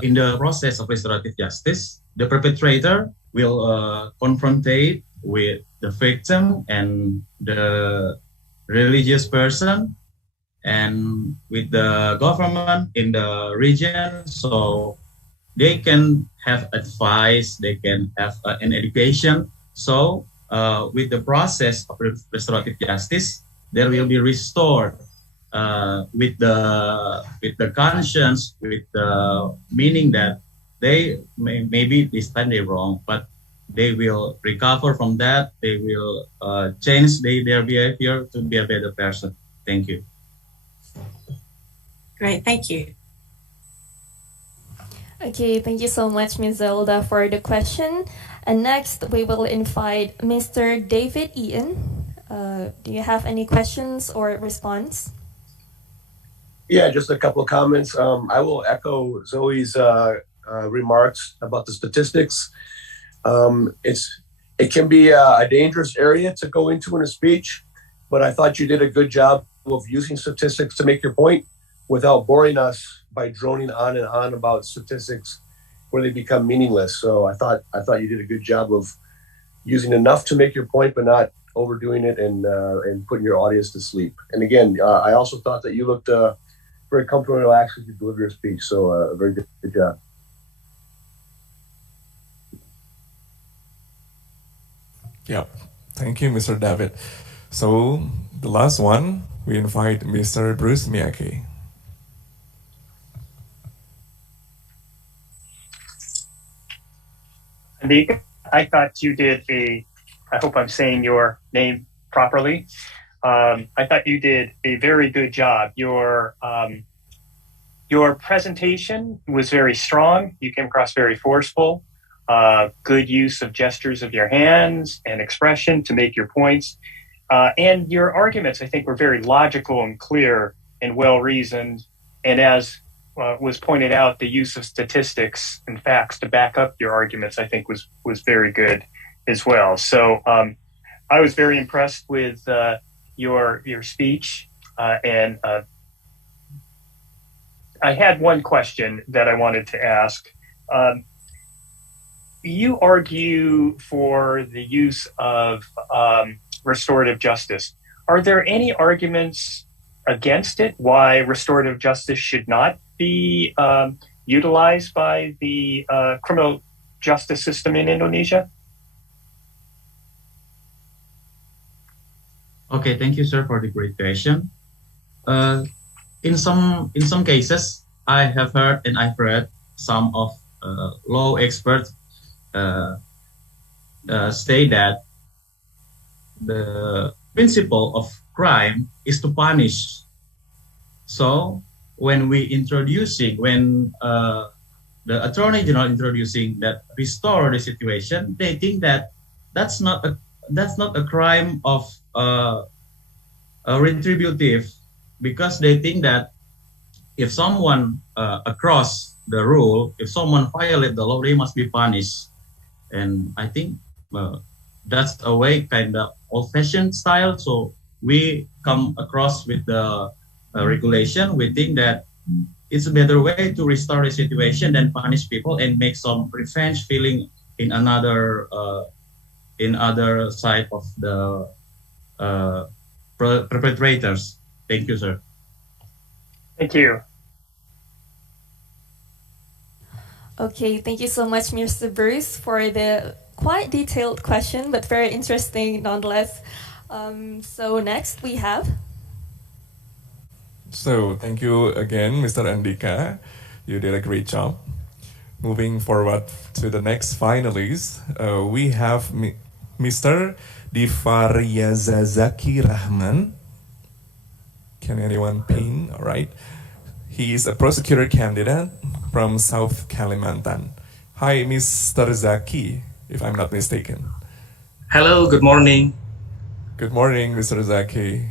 In the process of restorative justice, the perpetrator will confrontate with the victim and the religious person and with the government in the region, so they can have advice, they can have an education. So with the process of restorative justice, there will be restored with the conscience, with the meaning that they maybe this time they're wrong, but they will recover from that. They will change their behavior to be a better person. Thank you. Great, thank you. Okay, thank you so much, Ms. Zelda, for the question. And next, we will invite Mr. David Ian. Do you have any questions or response? Yeah, just a couple of comments. I will echo Zoe's remarks about the statistics. It can be a dangerous area to go into in a speech, but I thought you did a good job of using statistics to make your point without boring us by droning on and on about statistics where they become meaningless. So I thought you did a good job of using enough to make your point, but not overdoing it and putting your audience to sleep. And again, I also thought that you looked very comfortable and relaxed as you deliver your speech. So a very good job. Yeah, thank you, Mr. David. So the last one, we invite Mr. Bruce Miyake. Andika, I thought you did I hope I'm saying your name properly. I thought you did a very good job. Your presentation was very strong. You came across very forceful. Good use of gestures of your hands and expression to make your points. And your arguments, I think, were very logical and clear and well-reasoned. And as was pointed out, the use of statistics and facts to back up your arguments, I think, was very good as well. So I was very impressed with your speech. And I had one question that I wanted to ask. You argue for the use of restorative justice. Are there any arguments against it? Why restorative justice should not be utilized by the criminal justice system in Indonesia? Okay, thank you, sir, for the great question. In some cases, I have heard and I've read some of law experts say that the principle of crime is to punish. So when the Attorney General introducing that restore the situation, they think that that's not a crime of retributive, because they think that if someone across the rule, if someone violate the law, they must be punished. And I think that's a way kind of old-fashioned style. So we come across with the regulation. We think that it's a better way to restore the situation than punish people and make some revenge feeling in other side of the perpetrators. Thank you, sir. Thank you. Okay, thank you so much, Mr. Bruce, for the quite detailed question, but very interesting nonetheless. So next we have... So thank you again, Mr. Andika. You did a great job. Moving forward to the next finalist, we have Mr. Divaryazaki Rahman. Can anyone ping? All right. He is a prosecutor candidate from South Kalimantan. Hi, Mr. Zaki, if I'm not mistaken. Hello, good morning. Good morning, Mr. Zaki.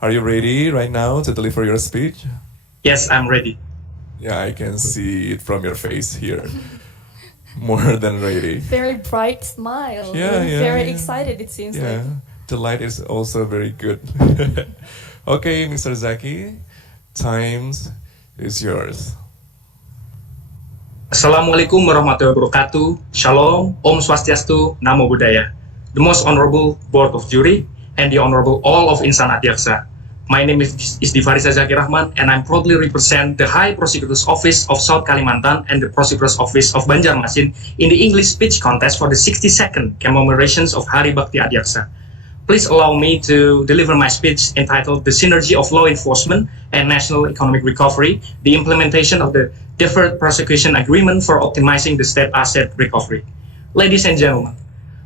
Are you ready right now to deliver your speech? Yes, I'm ready. Yeah, I can see it from your face here. More than ready. Very bright smile. Yeah, very excited, it seems like. Yeah, the light is also very good. Okay, Mr. Zaki, time is yours. Assalamualaikum warahmatullahi wabarakatuh. Shalom, Om Swastiastu, Namo Buddhaya. The most honorable Board of Jury and the honorable all of Insan Adiaksa. My name is Divaryazaki Rahman, and I proudly represent the High Prosecutor's Office of South Kalimantan and the Prosecutor's Office of Banjarmasin in the English speech contest for the 62nd commemorations of Hari Bakti Adiaksa. Please allow me to deliver my speech entitled The Synergy of Law Enforcement and National Economic Recovery, the Implementation of the Deferred Prosecution Agreement for Optimizing the State Asset Recovery. Ladies and gentlemen,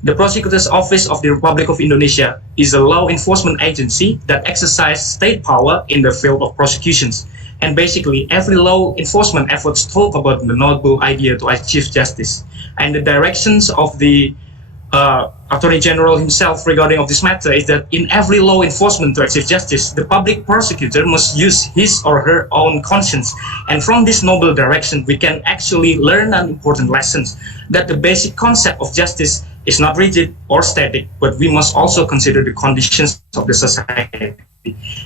the Prosecutor's Office of the Republic of Indonesia is a law enforcement agency that exercises state power in the field of prosecutions. And basically, every law enforcement efforts talk about the noble idea to achieve justice. And the directions of the Attorney General himself regarding of this matter is that in every law enforcement to achieve justice, the public prosecutor must use his or her own conscience. And from this noble direction, we can actually learn an important lesson that the basic concept of justice is not rigid or static, but we must also consider the conditions of the society.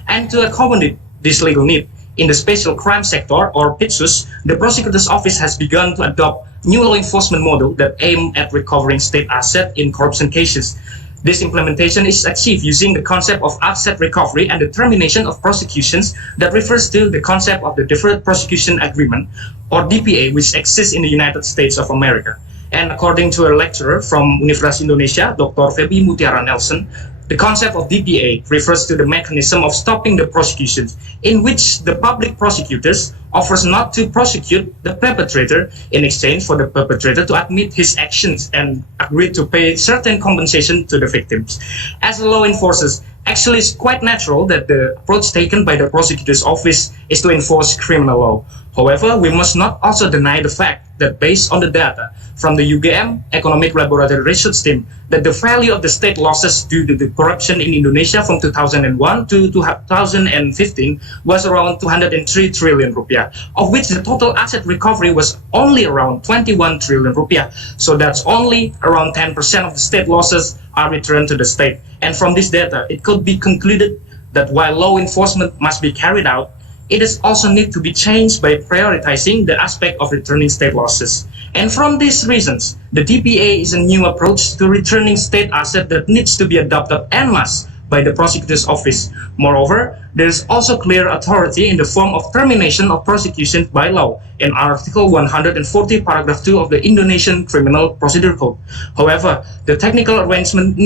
And to accommodate this legal need, in the special crime sector, or PITSUS, the prosecutor's office has begun to adopt new law enforcement model that aim at recovering state asset in corruption cases. This implementation is achieved using the concept of asset recovery and the termination of prosecutions that refers to the concept of the Deferred Prosecution Agreement, or DPA, which exists in the United States of America. And according to a lecturer from Universitas Indonesia, Dr. Feby Mutiara Nelson, the concept of DPA refers to the mechanism of stopping the prosecutions, in which the public prosecutors offers not to prosecute the perpetrator in exchange for the perpetrator to admit his actions and agree to pay certain compensation to the victims. As the law enforcers, actually it's quite natural that the approach taken by the prosecutor's office is to enforce criminal law. However, we must not also deny the fact that based on the data from the UGM Economic Laboratory Research Team, that the value of the state losses due to the corruption in Indonesia from 2001 to 2015 was around 203 trillion rupiah, of which the total asset recovery was only around 21 trillion rupiah. So that's only around 10% of the state losses are returned to the state. And from this data, it could be concluded that while law enforcement must be carried out, it is also need to be changed by prioritizing the aspect of returning state losses. And from these reasons, the DPA is a new approach to returning state asset that needs to be adopted en masse by the prosecutor's office. Moreover, there is also clear authority in the form of termination of prosecution by law in Article 140, Paragraph 2 of the Indonesian Criminal Procedure Code. However, the technical arrangement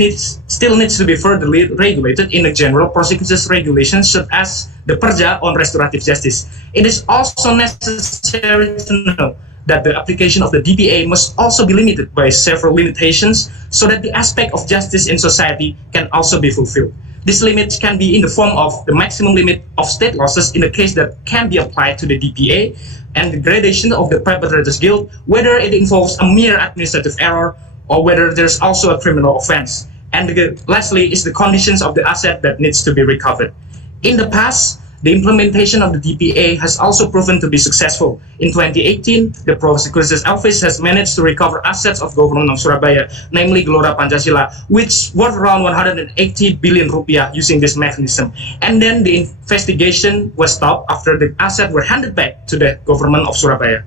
still needs to be further regulated in the General Prosecutor's Regulations, such as the Perja on Restorative Justice. It is also necessary to know that the application of the DPA must also be limited by several limitations so that the aspect of justice in society can also be fulfilled. This limit can be in the form of the maximum limit of state losses in the case that can be applied to the DPA, and the gradation of the perpetrator's guilt, whether it involves a mere administrative error or whether there's also a criminal offense. And lastly is the conditions of the asset that needs to be recovered. In the past, the implementation of the DPA has also proven to be successful. In 2018, the Prosecutor's Office has managed to recover assets of Government of Surabaya, namely Gelora Pancasila, which worth around 180 billion rupiah using this mechanism. And then the investigation was stopped after the assets were handed back to the Government of Surabaya.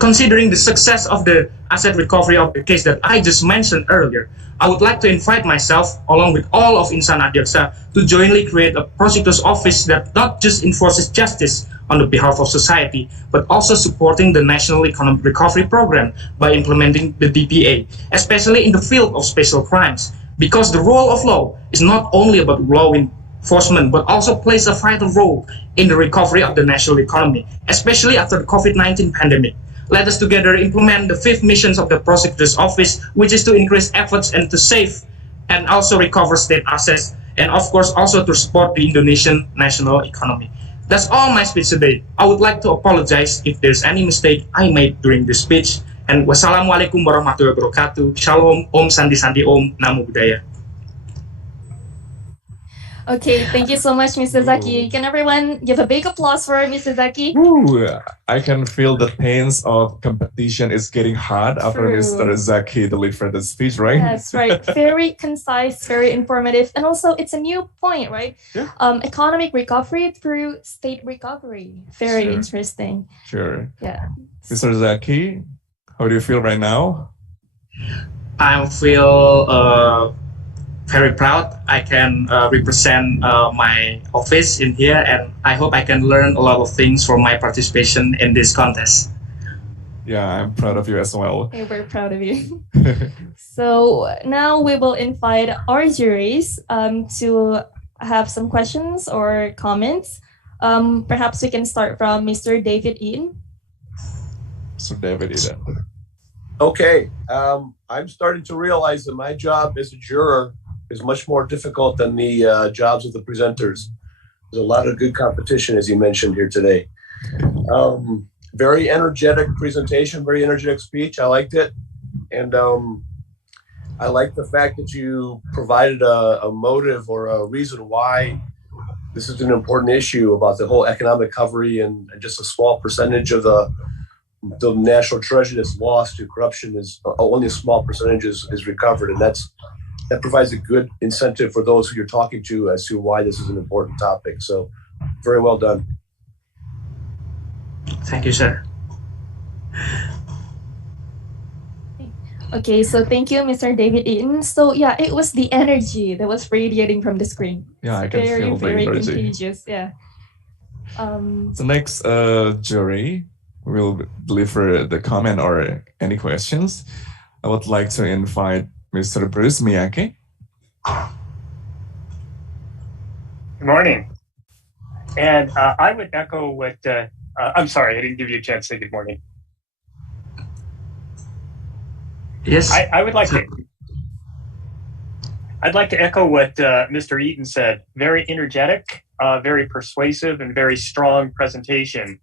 Considering the success of the asset recovery of the case that I just mentioned earlier, I would like to invite myself, along with all of Insan Adiaksa, to jointly create a prosecutor's office that not just enforces justice on the behalf of society, but also supporting the National Economic Recovery Program by implementing the DPA, especially in the field of special crimes. Because the role of law is not only about law enforcement, but also plays a vital role in the recovery of the national economy, especially after the COVID-19 pandemic. Let us together implement the 5th missions of the Prosecutor's Office, which is to increase efforts and to save and also recover state assets, and of course also to support the Indonesian national economy. That's all my speech today. I would like to apologize if there's any mistake I made during this speech. And wassalamualaikum warahmatullahi wabarakatuh. Shalom, Om Sandi Sandi Om, Namo Buddhaya. Okay, thank you so much, Mr. Zaki. Can everyone give a big applause for Mr. Zaki? Ooh, I can feel the pains of competition is getting hard after True. Mr. Zaki delivered the speech, right? That's right. Very concise, very informative. And also, it's a new point, right? Yeah. Economic recovery through state recovery. Very Sure. interesting. Sure. Yeah. Mr. Zaki, how do you feel right now? I feel very proud. I can represent my office in here, and I hope I can learn a lot of things from my participation in this contest. Yeah, I'm proud of you as well. We're very proud of you. So now we will invite our juries to have some questions or comments. Perhaps we can start from Mr. David Eaton. So David, Okay, I'm starting to realize that my job as a juror is much more difficult than the jobs of the presenters. There's a lot of good competition, as you mentioned here today. Very energetic presentation, very energetic speech. I liked it. And I like the fact that you provided a motive or a reason why this is an important issue about the whole economic recovery, and just a small percentage of the national treasure that's lost to corruption is only a small percentage is recovered. And that provides a good incentive for those who you're talking to as to why this is an important topic. So very well done. Thank you, sir. Okay, so thank you, Mr. David Eaton. So yeah, it was the energy that was radiating from the screen. Yeah, I can Very, feel the very energy. contagious. Yeah. So next jury will deliver the comment or any questions. I would like to invite Mr. Bruce Miyake. Good morning. And I would echo what, I'm sorry, I didn't give you a chance to say good morning. Yes. I'd like to echo what Mr. Eaton said. Very energetic, very persuasive, and very strong presentation.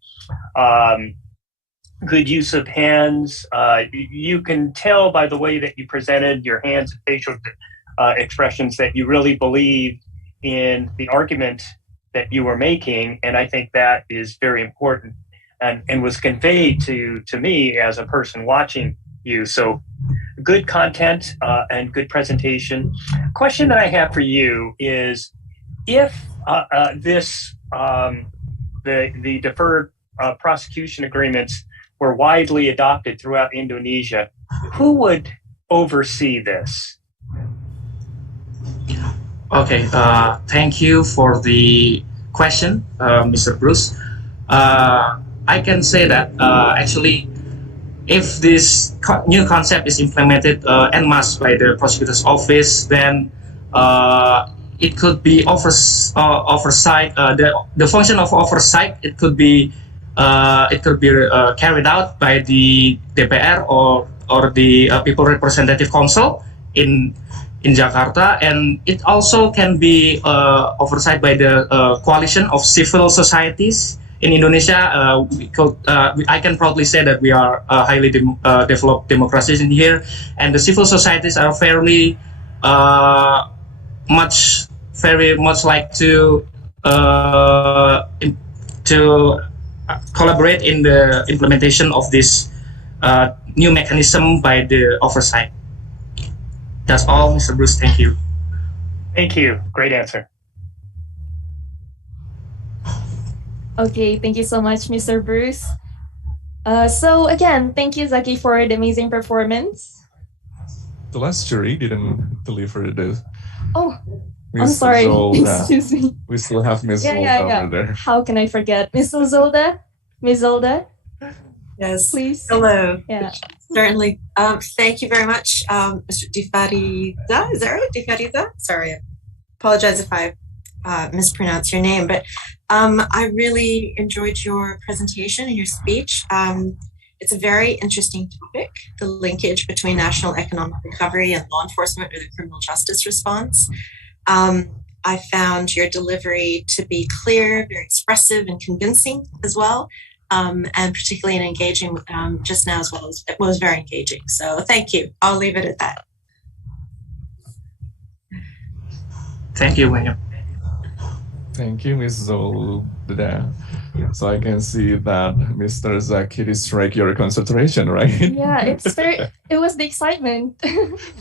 Good use of hands. You can tell by the way that you presented your hands and facial expressions that you really believe in the argument that you were making, and I think that is very important and was conveyed to me as a person watching you. So good content and good presentation. Question that I have for you is if the deferred prosecution agreements were widely adopted throughout Indonesia, who would oversee this? Okay, thank you for the question, Mr. Bruce. I can say that actually, if this new concept is implemented en masse by the prosecutor's office, then it could be oversight. The function of oversight it could be carried out by the DPR or the People Representative Council in Jakarta, and it also can be oversight by the coalition of civil societies in Indonesia. I can proudly say that we are a highly developed democracy in here, and the civil societies are very much like to collaborate in the implementation of this new mechanism by the oversight. That's all, Mr. Bruce. Thank you. Thank you. Great answer. Okay, thank you so much, Mr. Bruce. So again, thank you, Zaki, for the amazing performance. The last jury didn't deliver the. Oh, Ms. I'm sorry. Zolda. Excuse me. We still have Ms. Zolda over there. How can I forget? Ms. Zolda? Ms. Zolda? Yes. Please. Hello. Yeah. Certainly. Thank you very much, Mr. Difarida. Is that right? Difarida? Sorry. I apologize if I mispronounce your name, but I really enjoyed your presentation and your speech. It's a very interesting topic, the linkage between national economic recovery and law enforcement or the criminal justice response. I found your delivery to be clear, very expressive and convincing as well. And particularly in engaging just now as well as it was very engaging. So thank you. I'll leave it at that. Thank you, William. Thank you, Ms. Zolda. So I can see that Mr. Zaki distract your concentration, right? Yeah, it was the excitement.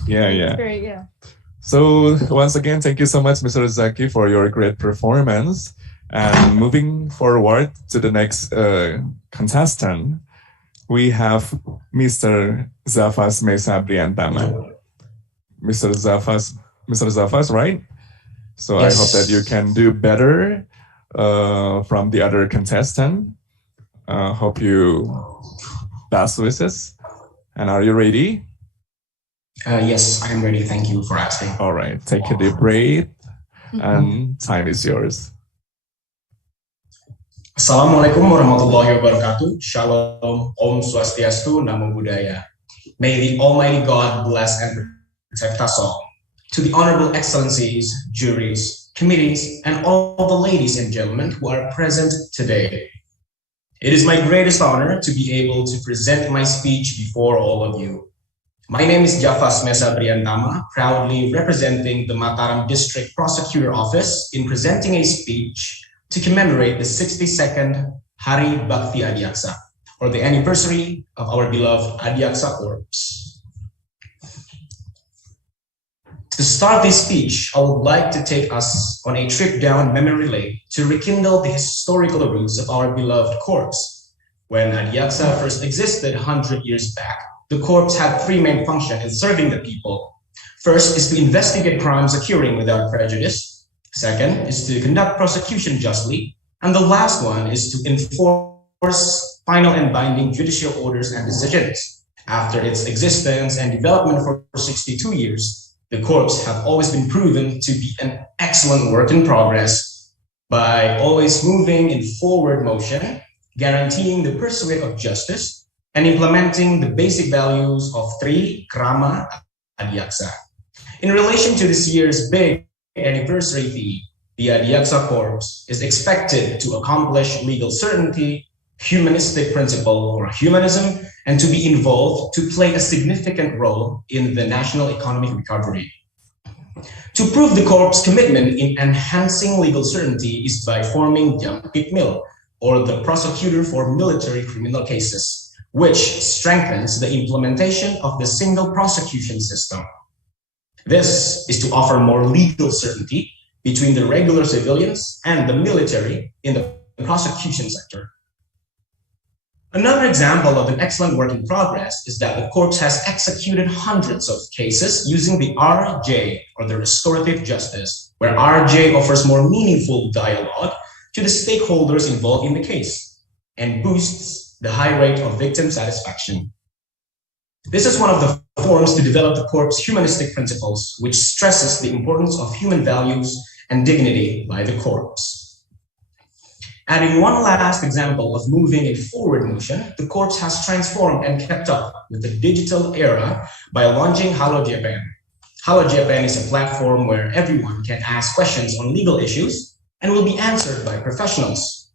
Yeah. So once again, thank you so much, Mr. Zaki, for your great performance. And moving forward to the next contestant, we have Mr. Zafas Mesa Briantama. Mr. Zafas, right? So yes. I hope that you can do better from the other contestant. Hope you best wishes. And are you ready? Yes, I am ready. Thank you for asking. All right, take a deep breath and time is yours. Assalamualaikum warahmatullahi wabarakatuh. Shalom, Om Swastiastu, Namo Buddhaya. May the Almighty God bless and protect us all. To the Honorable Excellencies, juries, committees, and all the ladies and gentlemen who are present today. It is my greatest honor to be able to present my speech before all of you. My name is Jafas Mesa Briantama, proudly representing the Mataram District Prosecutor Office in presenting a speech to commemorate the 62nd Hari Bakti Adiaksa, or the anniversary of our beloved Adiaksa Corps. To start this speech, I would like to take us on a trip down memory lane to rekindle the historical roots of our beloved corps. When Adiaksa first existed 100 years back, the corps had three main functions in serving the people. First is to investigate crimes occurring without prejudice. Second is to conduct prosecution justly. And the last one is to enforce final and binding judicial orders and decisions. After its existence and development for 62 years, the corps have always been proven to be an excellent work in progress by always moving in forward motion, guaranteeing the pursuit of justice, and implementing the basic values of Tri Krama Adiaksa. In relation to this year's big anniversary theme, the Adiaksa Corps is expected to accomplish legal certainty, humanistic principle or humanism, and to be involved to play a significant role in the national economic recovery. To prove the Corps' commitment in enhancing legal certainty is by forming Jampitmil, or the prosecutor for military criminal cases, which strengthens the implementation of the single prosecution system. This is to offer more legal certainty between the regular civilians and the military in the prosecution sector. Another example of an excellent work in progress is that the Corps has executed hundreds of cases using the RJ, or the restorative justice, where RJ offers more meaningful dialogue to the stakeholders involved in the case and boosts the high rate of victim satisfaction. This is one of the forms to develop the Corps' humanistic principles, which stresses the importance of human values and dignity by the Corps. Adding one last example of moving in forward motion, the Corps has transformed and kept up with the digital era by launching Halo Japan. Halo Japan is a platform where everyone can ask questions on legal issues and will be answered by professionals,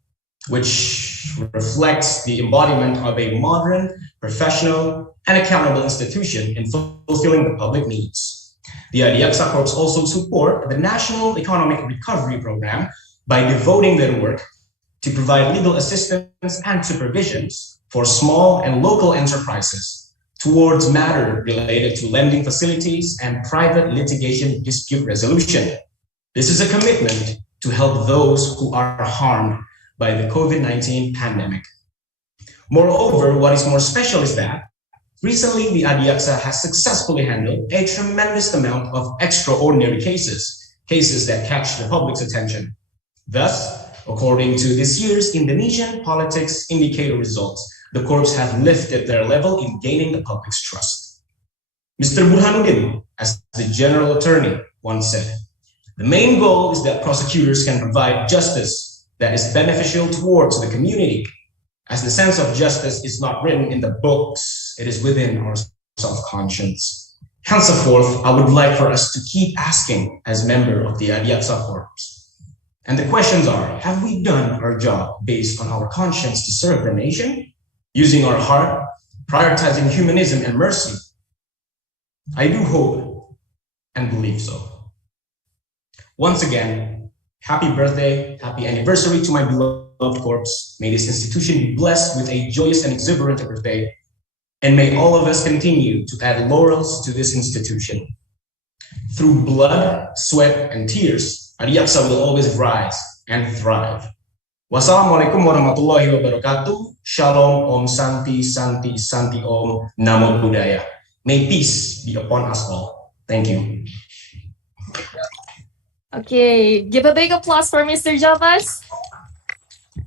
which reflects the embodiment of a modern, professional, and accountable institution in fulfilling the public needs. The Adiaksa Corps also support the National Economic Recovery Program by devoting their work to provide legal assistance and supervisions for small and local enterprises towards matters related to lending facilities and private litigation dispute resolution. This is a commitment to help those who are harmed by the COVID-19 pandemic. Moreover, what is more special is that recently the Adiaksa has successfully handled a tremendous amount of extraordinary cases that catch the public's attention. Thus, according to this year's Indonesian politics indicator results, the Corps have lifted their level in gaining the public's trust. Mr. Burhanuddin, as the general attorney, once said, "The main goal is that prosecutors can provide justice that is beneficial towards the community, as the sense of justice is not written in the books, it is within our self-conscience. Henceforth, I would like for us to keep asking as member of the Adiaksa Corps. And the questions are, have we done our job based on our conscience to serve the nation, using our heart, prioritizing humanism and mercy? I do hope and believe so." Once again, happy birthday, happy anniversary to my beloved Corps. May this institution be blessed with a joyous and exuberant birthday, and may all of us continue to add laurels to this institution. Through blood, sweat, and tears, Adiaksa will always rise and thrive. Wassalamualaikum warahmatullahi wabarakatuh. Shalom, Om Santi, Santi, Santi Om, Namo Buddhaya. May peace be upon us all. Thank you. Okay, give a big applause for Mr. Javas.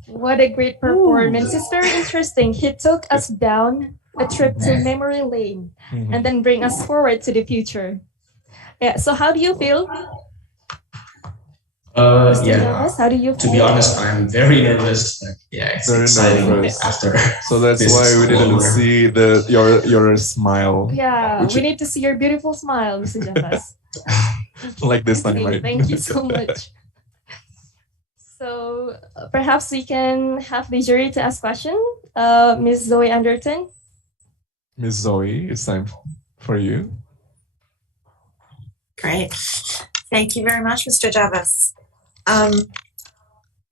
What a great performance. It's very interesting. He took us down a trip to memory lane and then bring us forward to the future. Yeah, so how do you feel? Javas, how do you feel? To be honest, I'm very nervous. It's very exciting nervous. After. So that's why we didn't see your smile. Yeah, we need to see your beautiful smile, Mr. Javas. Like this time, right? Thank you so much. So perhaps we can have the jury to ask questions. Ms. Zoe Anderton. Ms. Zoe, it's time for you. Great. Thank you very much, Mr. Javas.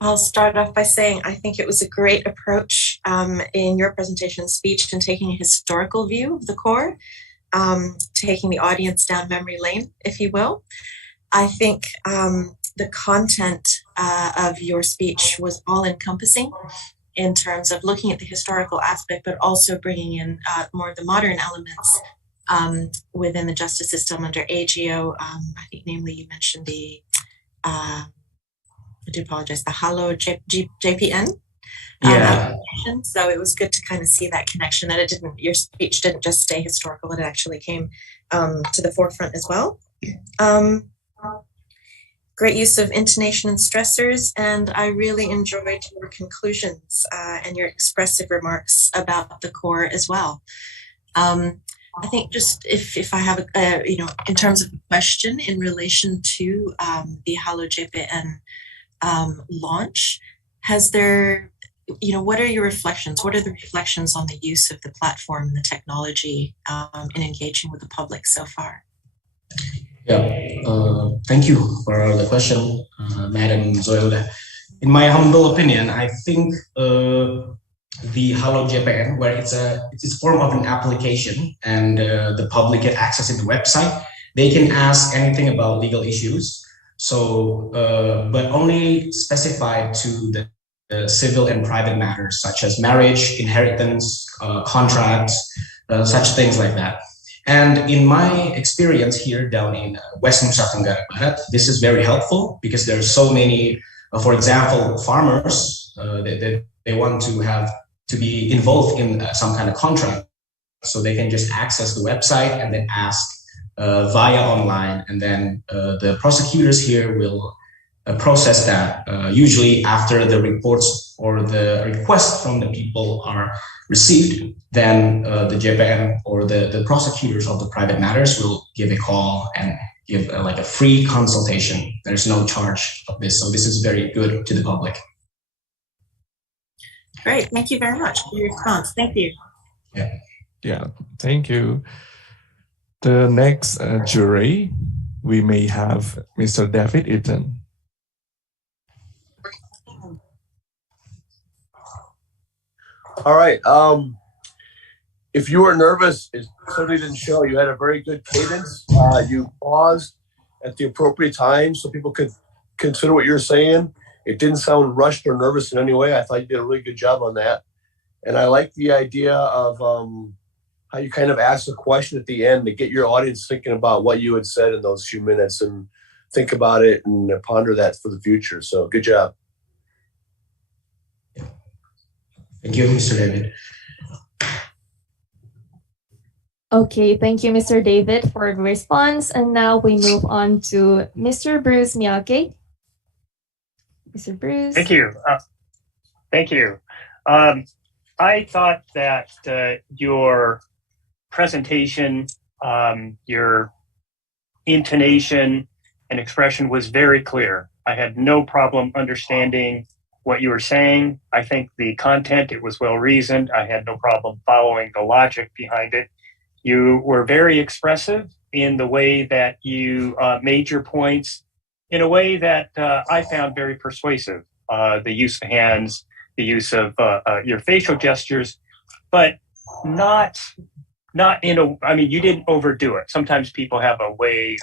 I'll start off by saying I think it was a great approach in your presentation speech and taking a historical view of the Corps, taking the audience down memory lane, if you will. I think the content of your speech was all-encompassing in terms of looking at the historical aspect, but also bringing in more of the modern elements within the justice system under AGO. I think namely you mentioned the, I do apologize, the Halo JPN. Application. So it was good to kind of see that connection, that your speech didn't just stay historical, it actually came to the forefront as well. Great use of intonation and stressors, and I really enjoyed your conclusions and your expressive remarks about the core as well. I think just if I have in terms of a question in relation to the Halo JPN launch, has there, what are your reflections? What are the reflections on the use of the platform and the technology in engaging with the public so far? Thank you for the question, Madam Zoilda. In my humble opinion, I think the Halo JPN, where it's a form of an application and the public get access to the website, they can ask anything about legal issues. So, but only specified to the civil and private matters such as marriage, inheritance, contracts, such things like that. And in my experience here down in West Nusa Tenggara Barat, this is very helpful because there are so many, for example, farmers that they want to be involved in some kind of contract. So they can just access the website and then ask via online, and then the prosecutors here will process that usually after the reports or the requests from the people are received. Then the JPN or the prosecutors of the private matters will give a call and give like a free consultation. There's no charge of this, so this is very good to the public. Great, thank you very much for your response. Thank you. Yeah, thank you. The next jury, we may have Mr. David Eaton. All right. If you were nervous, it certainly didn't show. You had a very good cadence. You paused at the appropriate time so people could consider what you're saying. It didn't sound rushed or nervous in any way. I thought you did a really good job on that. And I like the idea of how you kind of asked a question at the end to get your audience thinking about what you had said in those few minutes and think about it and ponder that for the future. So good job. Thank you, Mr. David. Okay, thank you, Mr. David, for the response. And now we move on to Mr. Bruce Miyake. Mr. Bruce. Thank you. Thank you. I thought that your presentation, your intonation and expression was very clear. I had no problem understanding what you were saying. I think the content, it was well reasoned. I had no problem following the logic behind it. You were very expressive in the way that you made your points in a way that I found very persuasive. The use of hands, the use of your facial gestures, but not in a, I mean, you didn't overdo it. Sometimes people have a way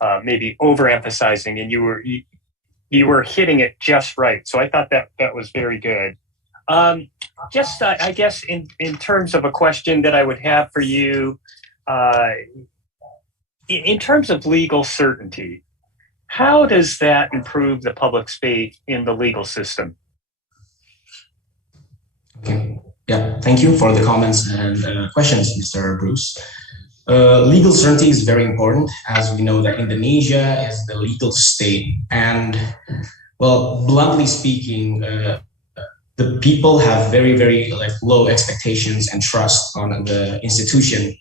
of maybe overemphasizing, and you were hitting it just right. So I thought that was very good. Just, I guess, in terms of a question that I would have for you, in terms of legal certainty, how does that improve the public's faith in the legal system? Okay. Yeah, thank you for the comments and questions, Mr. Bruce. Legal certainty is very important, as we know that Indonesia is the legal state, and, well, bluntly speaking, the people have very, very low expectations and trust on the institution,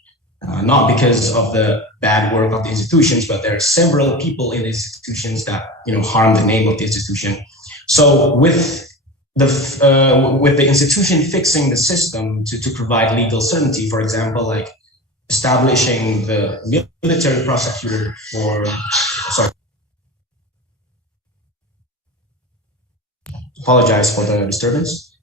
not because of the bad work of the institutions, but there are several people in the institutions that harm the name of the institution. So with the institution fixing the system to provide legal certainty, for example, like establishing the military prosecutor for, apologize for the disturbance.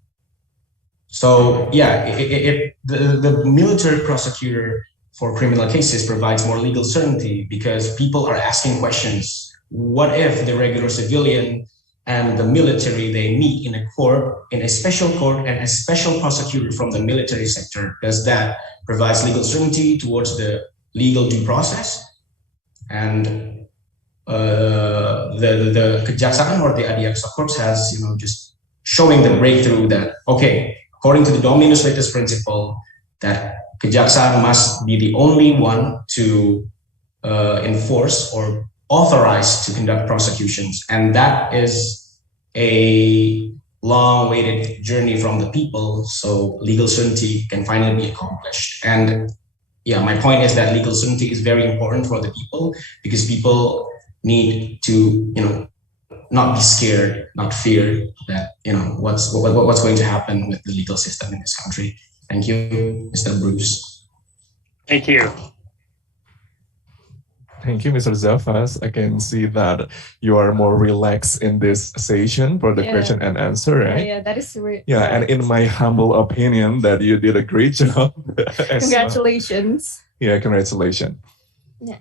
So yeah, if the military prosecutor for criminal cases provides more legal certainty, because people are asking questions. What if the regular civilian and the military, they meet in a court, in a special court, and a special prosecutor from the military sector does that, provides legal certainty towards the legal due process. And the Kejaksaan or the Adiaksa Corps has, just showing the breakthrough that, okay, according to the Dominus Litis principle, that Kejaksaan must be the only one to enforce or authorized to conduct prosecutions. And that is a long-awaited journey from the people, so legal certainty can finally be accomplished. And yeah, my point is that legal certainty is very important for the people, because people need to, not be scared, not fear that, what's going to happen with the legal system in this country. Thank you, Mr. Bruce. Thank you. Thank you, Mr. Zafas. I can see that you are more relaxed in this session for the question and answer, right? Yeah, that is right. Yeah, and in my humble opinion, that you did a great job. Congratulations. Yeah, congratulations. Yeah.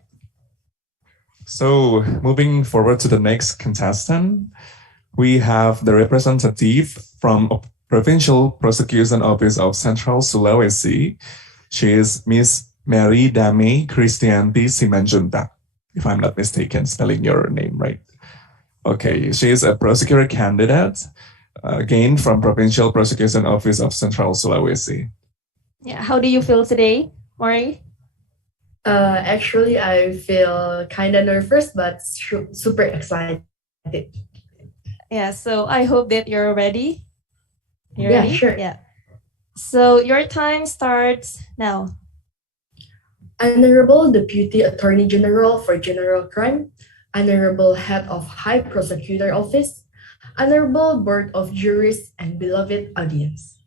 So moving forward to the next contestant, we have the representative from Provincial Prosecution Office of Central Sulawesi. She is Miss Mary Dame Christianti Simanjuntak, if I'm not mistaken, spelling your name right. Okay, she is a prosecutor candidate, again from Provincial Prosecution Office of Central Sulawesi. Yeah, how do you feel today, Mari? Actually, I feel kind of nervous, but super excited. Yeah, so I hope that you're ready. You're Yeah, ready? sure. Yeah. So your time starts now. Honorable Deputy Attorney General for General Crime, Honorable Head of High Prosecutor Office, Honorable Board of Jurists, and beloved audience.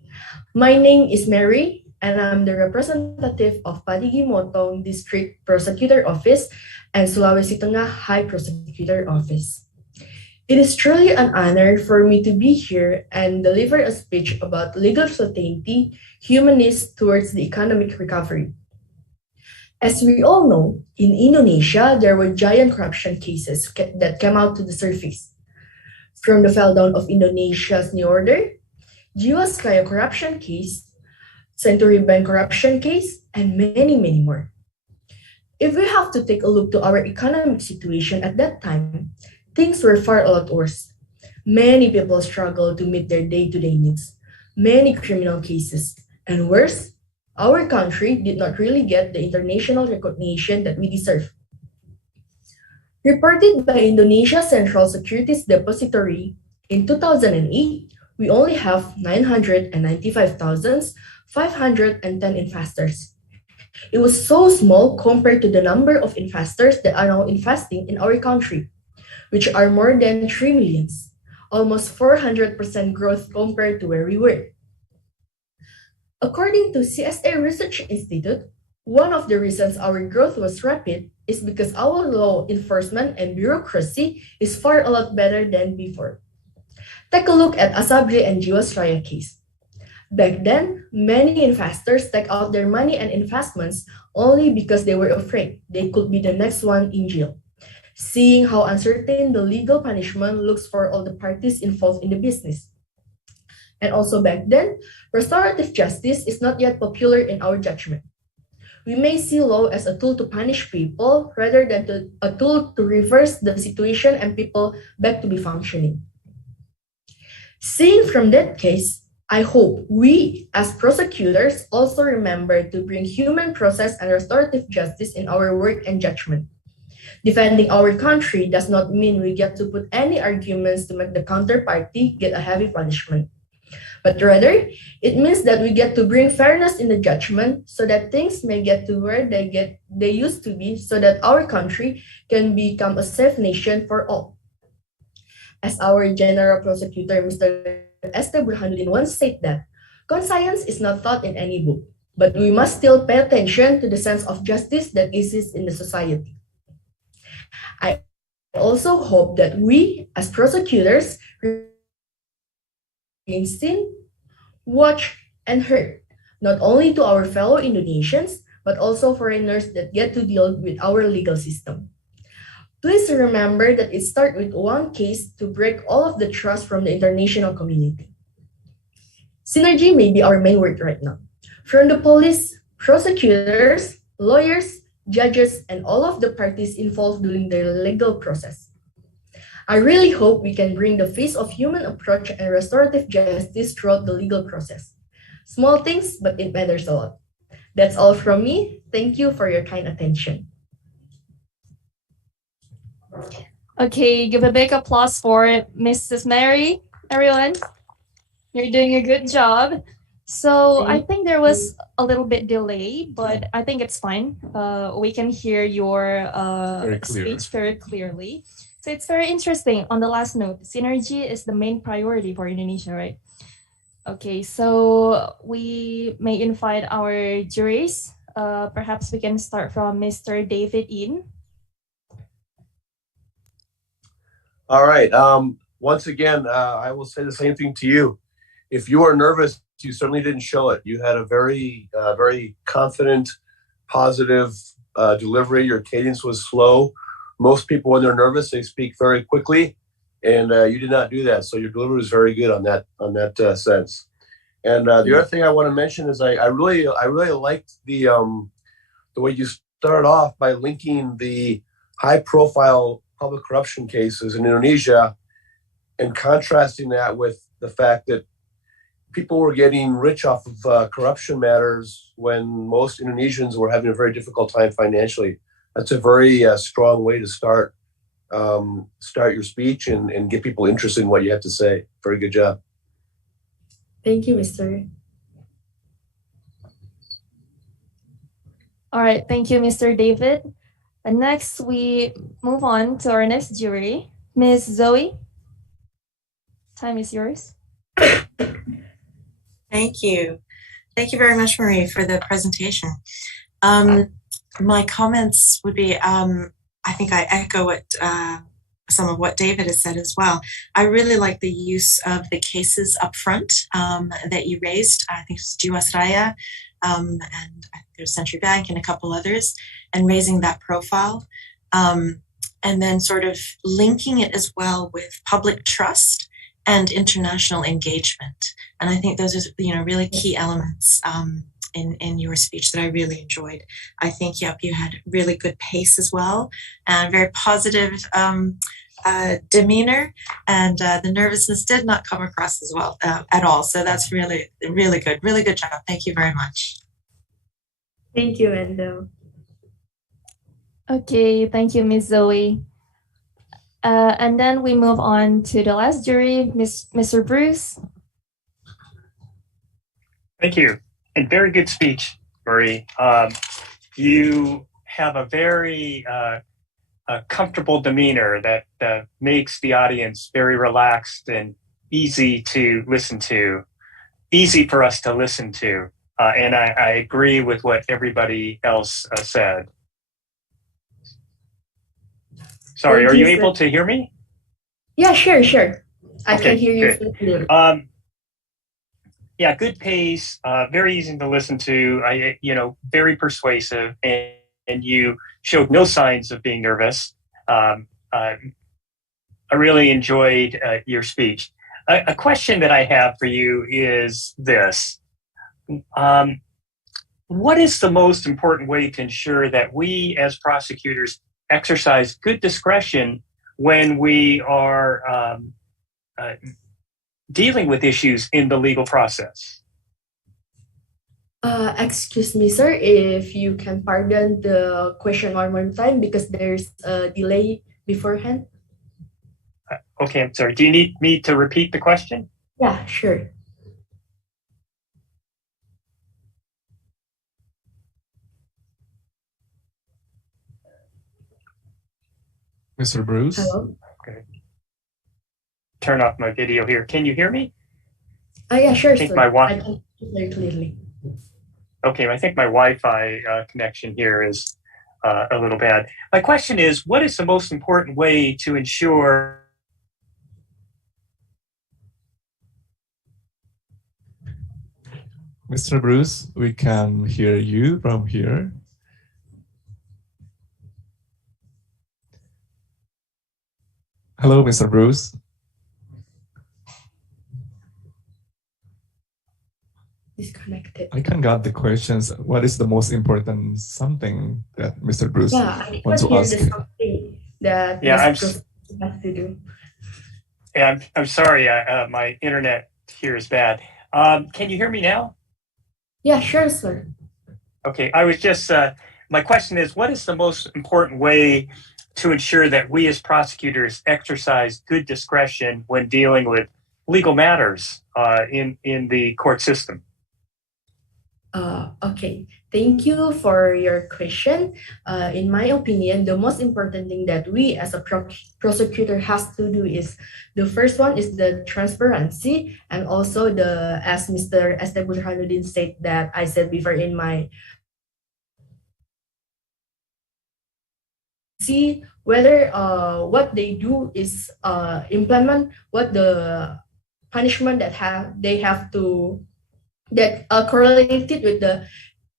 My name is Mary, and I'm the representative of Padigi Motong District Prosecutor Office and Sulawesi Tengah High Prosecutor Office. It is truly an honor for me to be here and deliver a speech about legal certainty, humanist towards the economic recovery. As we all know, in Indonesia, there were giant corruption cases that came out to the surface. From the fell down of Indonesia's New Order, Jiwasraya corruption case, Century Bank corruption case, and many, many more. If we have to take a look to our economic situation at that time, things were far a lot worse. Many people struggled to meet their day-to-day needs, many criminal cases, and worse, our country did not really get the international recognition that we deserve. Reported by Indonesia Central Securities Depository, in 2008, we only have 995,510 investors. It was so small compared to the number of investors that are now investing in our country, which are more than 3 million, almost 400% growth compared to where we were. According to CSA Research Institute, one of the reasons our growth was rapid is because our law enforcement and bureaucracy is far a lot better than before. Take a look at Asabri and Jiwasraya case. Back then, many investors take out their money and investments only because they were afraid they could be the next one in jail. Seeing how uncertain the legal punishment looks for all the parties involved in the business. And also back then, restorative justice is not yet popular in our judgment. We may see law as a tool to punish people rather than a tool to reverse the situation and people back to be functioning. Seeing from that case, I hope we as prosecutors also remember to bring human process and restorative justice in our work and judgment. Defending our country does not mean we get to put any arguments to make the counterparty get a heavy punishment. But rather, it means that we get to bring fairness in the judgment so that things may get to where they used to be so that our country can become a safe nation for all. As our General Prosecutor, Mr. Este Burhanuddin once said that, conscience is not taught in any book, but we must still pay attention to the sense of justice that exists in the society. I also hope that we, as prosecutors, seen, watch, and heard, not only to our fellow Indonesians, but also foreigners that get to deal with our legal system. Please remember that it starts with one case to break all of the trust from the international community. Synergy may be our main word right now. From the police, prosecutors, lawyers, judges, and all of the parties involved during the legal process. I really hope we can bring the face of human approach and restorative justice throughout the legal process. Small things, but it matters a lot. That's all from me. Thank you for your kind attention. Okay, give a big applause for Mrs. Mary, everyone. You're doing a good job. So I think there was a little bit delay, but I think it's fine. We can hear your speech very clearly. So it's very interesting. On the last note, synergy is the main priority for Indonesia, right? Okay, so we may invite our juries. Perhaps we can start from Mr. David In. All right. Once again, I will say the same thing to you. If you are nervous, you certainly didn't show it. You had a very, very confident, positive delivery. Your cadence was slow. Most people, when they're nervous, they speak very quickly, and you did not do that. So your delivery was very good on that sense. And the other thing I want to mention is I really liked the way you started off by linking the high-profile public corruption cases in Indonesia and contrasting that with the fact that people were getting rich off of corruption matters when most Indonesians were having a very difficult time financially. That's a very strong way to start your speech and get people interested in what you have to say. Very good job. Thank you, Mr. All right, thank you, Mr. David. And next, we move on to our next jury, Ms. Zoe. Time is yours. Thank you. Thank you very much, Marie, for the presentation. My comments would be, I think I echo what some of what David has said as well. I really like the use of the cases up front that you raised. I think it's Jiwasraya, and there's Century Bank and a couple others, and raising that profile. And then sort of linking it as well with public trust and international engagement. And I think those are, really key elements in your speech that I really enjoyed. I think, you had really good pace as well, and very positive demeanor, and the nervousness did not come across as well at all. So that's really, really good. Really good job. Thank you very much. Thank you, Endo. Okay, thank you, Ms. Zoe. And then we move on to the last jury, Mr. Bruce. Thank you. And very good speech, Marie. You have a very comfortable demeanor that makes the audience very relaxed and easy to listen to, easy for us to listen to. And I agree with what everybody else said. Sorry, are you able to hear me? Yeah, sure. I Okay, can hear you good. clearly. Yeah, good pace, very easy to listen to, very persuasive, and you showed no signs of being nervous. I really enjoyed your speech. A question that I have for you is this. What is the most important way to ensure that we as prosecutors exercise good discretion when we are dealing with issues in the legal process? Excuse me, sir, if you can pardon the question one more time because there's a delay beforehand. Okay, I'm sorry. Do you need me to repeat the question? Yeah, sure. Mr. Bruce? Hello? Okay. Turn off my video here. Can you hear me? Yeah, sure, I think sir. my I can hear very clearly. Okay, I think my Wi-Fi connection here is a little bad. My question is, what is the most important way to ensure Mr. Bruce, we can hear you from here. Hello, Mr. Bruce. Disconnected. I can't got the questions. What is the most important something that Mr. Bruce Yeah, I wants could to hear ask? the something that Yeah, I'm, Mr. has to do. yeah, I'm sorry. My internet here is bad. Can you hear me now? Yeah, sure, sir. Okay, I was just, my question is, what is the most important way to ensure that we as prosecutors exercise good discretion when dealing with legal matters in the court system? Okay, thank you for your question. In my opinion, the most important thing that we as a prosecutor has to do is the first one is the transparency, and also the, as Mr. Este Burhanuddin said, that I said before in my, see whether what they do is implement what the punishment that they have to, that are correlated with the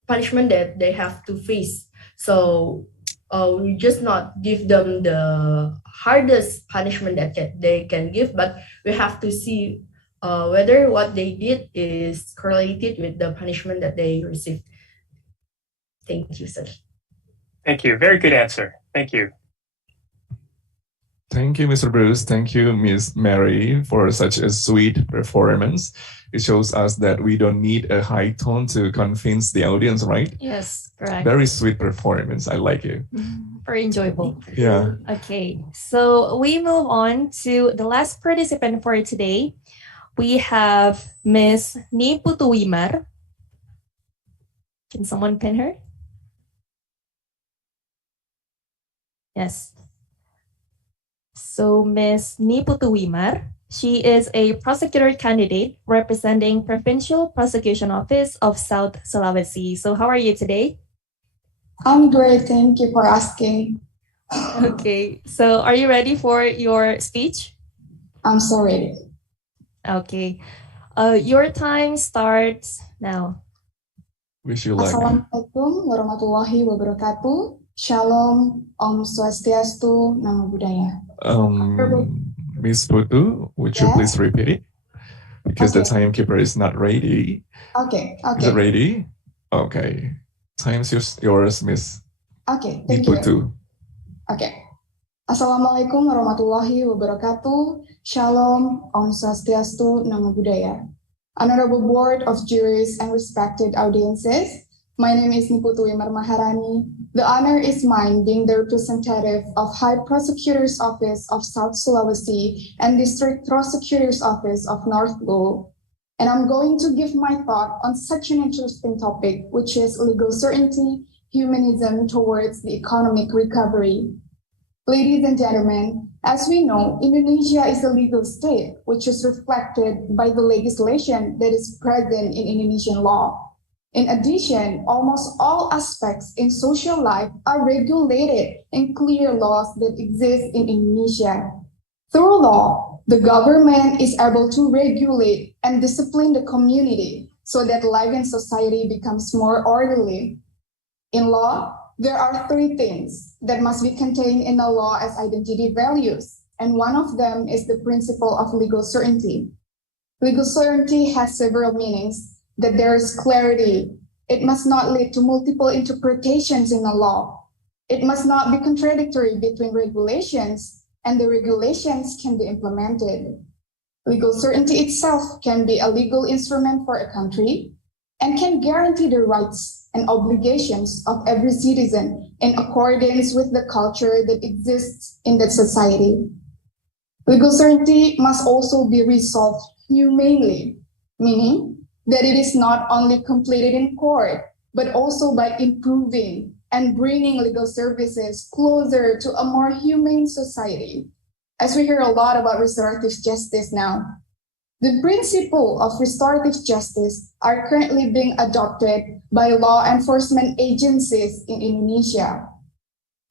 punishment that they have to face. So we just not give them the hardest punishment that they can give, but we have to see whether what they did is correlated with the punishment that they received. Thank you, sir. Thank you. Very good answer. Thank you. Thank you, Mr. Bruce. Thank you, Ms. Mary, for such a sweet performance. It shows us that we don't need a high tone to convince the audience, right? Yes, correct. Very sweet performance. I like it. Very enjoyable. Yeah. Okay, so we move on to the last participant for today. We have Miss Niputu Wimar. Can someone pin her? Yes. So Miss Niputu Wimar, she is a prosecutor candidate representing Provincial Prosecution Office of South Sulawesi. So how are you today? I'm great, thank you for asking. Okay, so are you ready for your speech? I'm so ready. Okay, your time starts now. Wish you luck. Assalamualaikum warahmatullahi wabarakatuh. Shalom, Om Swastiastu, Namo Buddhaya. Miss Putu, would you please repeat it? Because the timekeeper is not ready. Okay. Is it ready? Okay. Time's yours, Miss Okay, thank you. Niputu. Okay. Assalamualaikum warahmatullahi wabarakatuh. Shalom, Om Swastiastu, Namo Buddhaya. Honorable Board of Jurists and respected audiences, my name is Niputu Wimar Maharani. The honor is mine being the representative of High Prosecutor's Office of South Sulawesi and District Prosecutor's Office of North Luwu. And I'm going to give my thought on such an interesting topic, which is legal certainty, humanism towards the economic recovery. Ladies and gentlemen, as we know, Indonesia is a legal state, which is reflected by the legislation that is present in Indonesian law. In addition, almost all aspects in social life are regulated in clear laws that exist in Indonesia. Through law, the government is able to regulate and discipline the community so that life in society becomes more orderly. In law, there are three things that must be contained in a law as identity values, and one of them is the principle of legal certainty. Legal certainty has several meanings. That there is clarity. It must not lead to multiple interpretations in a law. It must not be contradictory between regulations, and the regulations can be implemented. Legal certainty itself can be a legal instrument for a country and can guarantee the rights and obligations of every citizen in accordance with the culture that exists in that society. Legal certainty must also be resolved humanely, meaning that it is not only completed in court, but also by improving and bringing legal services closer to a more humane society. As we hear a lot about restorative justice now, the principle of restorative justice are currently being adopted by law enforcement agencies in Indonesia.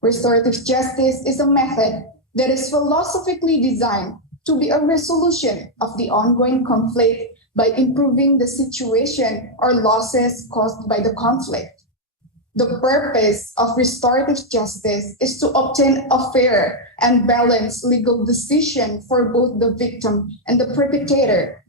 Restorative justice is a method that is philosophically designed to be a resolution of the ongoing conflict by improving the situation or losses caused by the conflict. The purpose of restorative justice is to obtain a fair and balanced legal decision for both the victim and the perpetrator.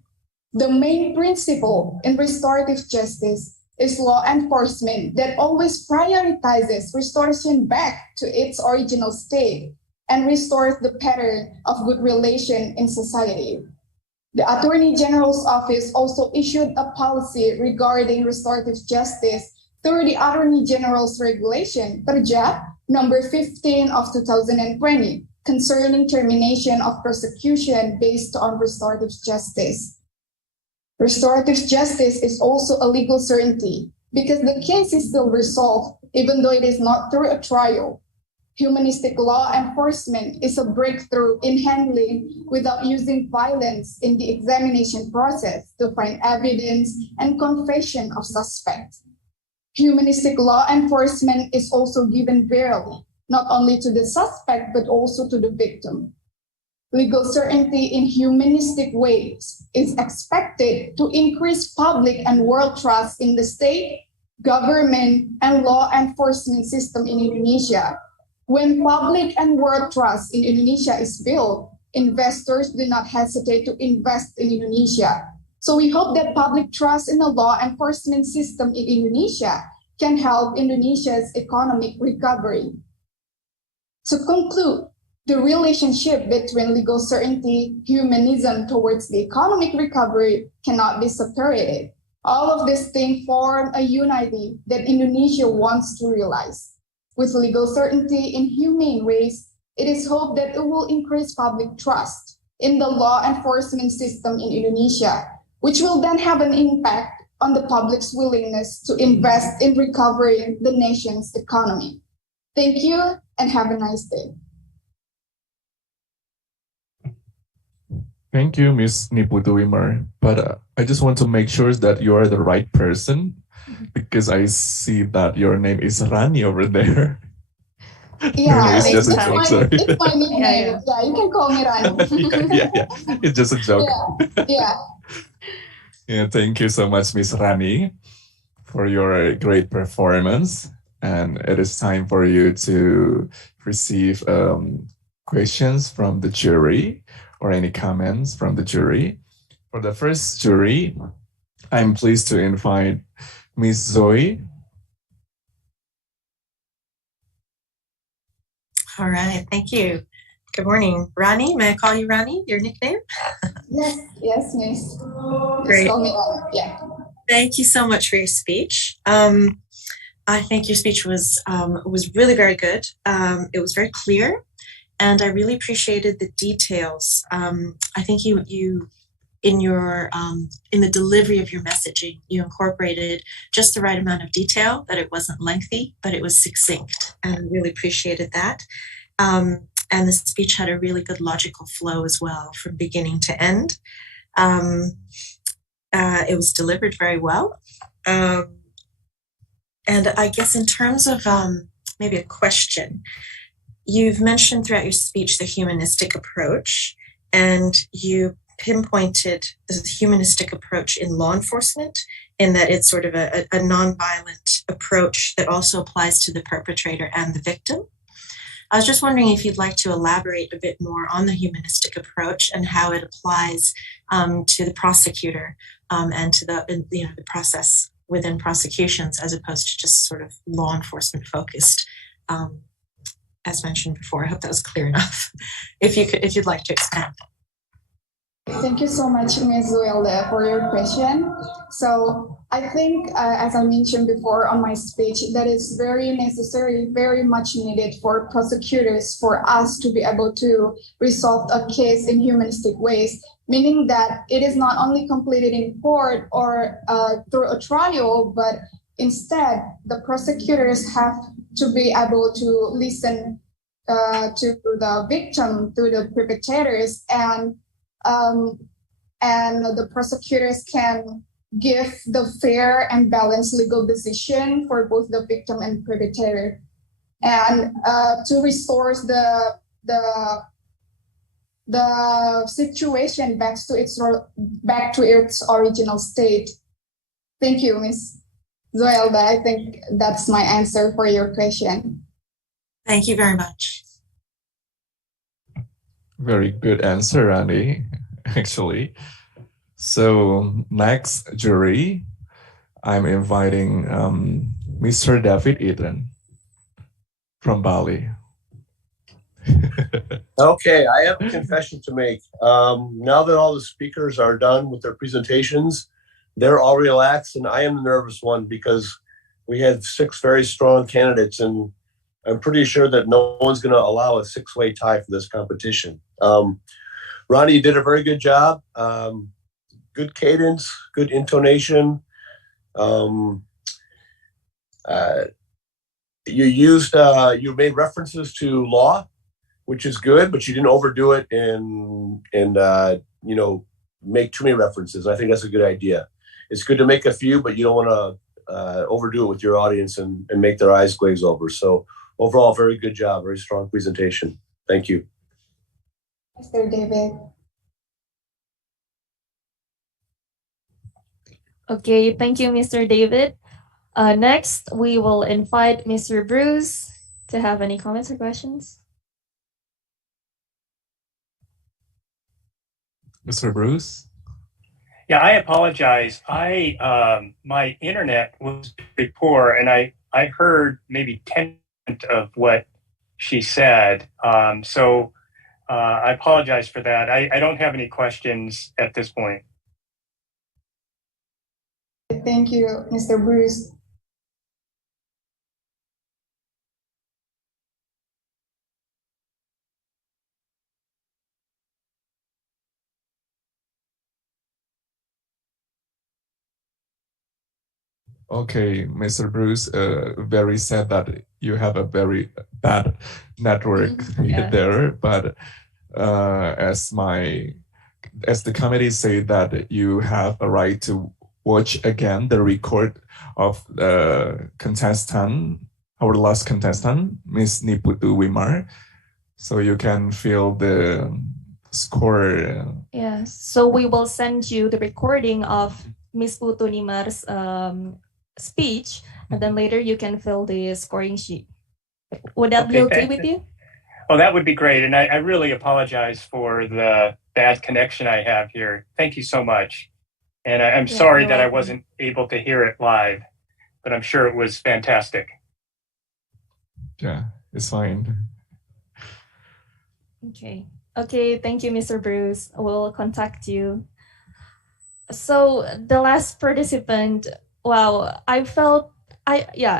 The main principle in restorative justice is law enforcement that always prioritizes restoration back to its original state and restores the pattern of good relation in society. The Attorney General's office also issued a policy regarding restorative justice through the Attorney General's Regulation, Perja, number 15 of 2020, concerning termination of prosecution based on restorative justice. Restorative justice is also a legal certainty because the case is still resolved, even though it is not through a trial. Humanistic law enforcement is a breakthrough in handling without using violence in the examination process to find evidence and confession of suspects. Humanistic law enforcement is also given fairly, not only to the suspect, but also to the victim. Legal certainty in humanistic ways is expected to increase public and world trust in the state, government, and law enforcement system in Indonesia. When public and world trust in Indonesia is built, investors do not hesitate to invest in Indonesia. So we hope that public trust in the law enforcement system in Indonesia can help Indonesia's economic recovery. To conclude, the relationship between legal certainty, humanism towards the economic recovery cannot be separated. All of these things form a unity that Indonesia wants to realize. With legal certainty in humane ways, it is hoped that it will increase public trust in the law enforcement system in Indonesia, which will then have an impact on the public's willingness to invest in recovering the nation's economy. Thank you and have a nice day. Thank you, Ms. Niputu Wimmer. But I just want to make sure that you are the right person because I see that your name is Rani over there. Yeah, No, it's just a joke, sorry. it's my nickname. Yeah, you can call me Rani. yeah. It's just a joke. Yeah. Yeah, thank you so much, Miss Rani, for your great performance. And it is time for you to receive questions from the jury or any comments from the jury. For the first jury, I'm pleased to invite Miss Zoe. All right, thank you. Good morning. Rani, may I call you Rani, your nickname? Yes, miss. Great. Call me Rani. Yeah. Thank you so much for your speech. I think your speech was really very good. It was very clear, and I really appreciated the details. I think you in the delivery of your messaging, you incorporated just the right amount of detail, that it wasn't lengthy, but it was succinct, and I really appreciated that. And the speech had a really good logical flow as well, from beginning to end. It was delivered very well. And I guess in terms of maybe a question, you've mentioned throughout your speech the humanistic approach, and you pinpointed the humanistic approach in law enforcement, in that it's sort of a nonviolent approach that also applies to the perpetrator and the victim. I was just wondering if you'd like to elaborate a bit more on the humanistic approach and how it applies to the prosecutor and to the process within prosecutions, as opposed to just sort of law enforcement focused, as mentioned before. I hope that was clear enough. If you'd like to expand. Thank you so much, Ms. Zuelda, for your question. So I think, as I mentioned before on my speech, that is very necessary, very much needed for prosecutors, for us to be able to resolve a case in humanistic ways, meaning that it is not only completed in court or through a trial, but instead the prosecutors have to be able to listen to the victim, to the perpetrators, and the prosecutors can give the fair and balanced legal decision for both the victim and perpetrator, and to restore the situation back to its original state. Thank you, Ms. Zoelda, I think that's my answer for your question. Thank you very much. Very good answer, Annie, actually. So next jury, I'm inviting Mr. David Eden from Bali. Okay, I have a confession to make. Now that all the speakers are done with their presentations, they're all relaxed, and I am the nervous one because we had 6 very strong candidates, and I'm pretty sure that no one's going to allow a 6-way tie for this competition. Ronnie, you did a very good job. Good cadence, good intonation. You made references to law, which is good, but you didn't overdo it and make too many references. I think that's a good idea. It's good to make a few, but you don't want to overdo it with your audience and make their eyes glaze over. So overall, very good job, very strong presentation. Thank you. Mr. David. Okay, thank you, Mr. David. Next, we will invite Mr. Bruce to have any comments or questions. Mr. Bruce? Yeah, I apologize. My internet was very poor, and I heard maybe 10% of what she said. So I apologize for that. I don't have any questions at this point. Thank you, Mr. Bruce. Okay, Mr. Bruce, very sad that you have a very bad network there, but as the committee say that you have a right to watch again the record of the contestant, our last contestant, Miss Niputu Wimar, so you can feel the score. Yes, so we will send you the recording of Miss Putu Nimar's speech, and then later you can fill the scoring sheet. Would that be okay with you? Oh, that would be great. And I really apologize for the bad connection I have here. Thank you so much. And I'm sorry that I wasn't able to hear it live, but I'm sure it was fantastic. Yeah, it's fine. Okay. Okay, thank you, Mr. Bruce. We'll contact you. So the last participant, wow,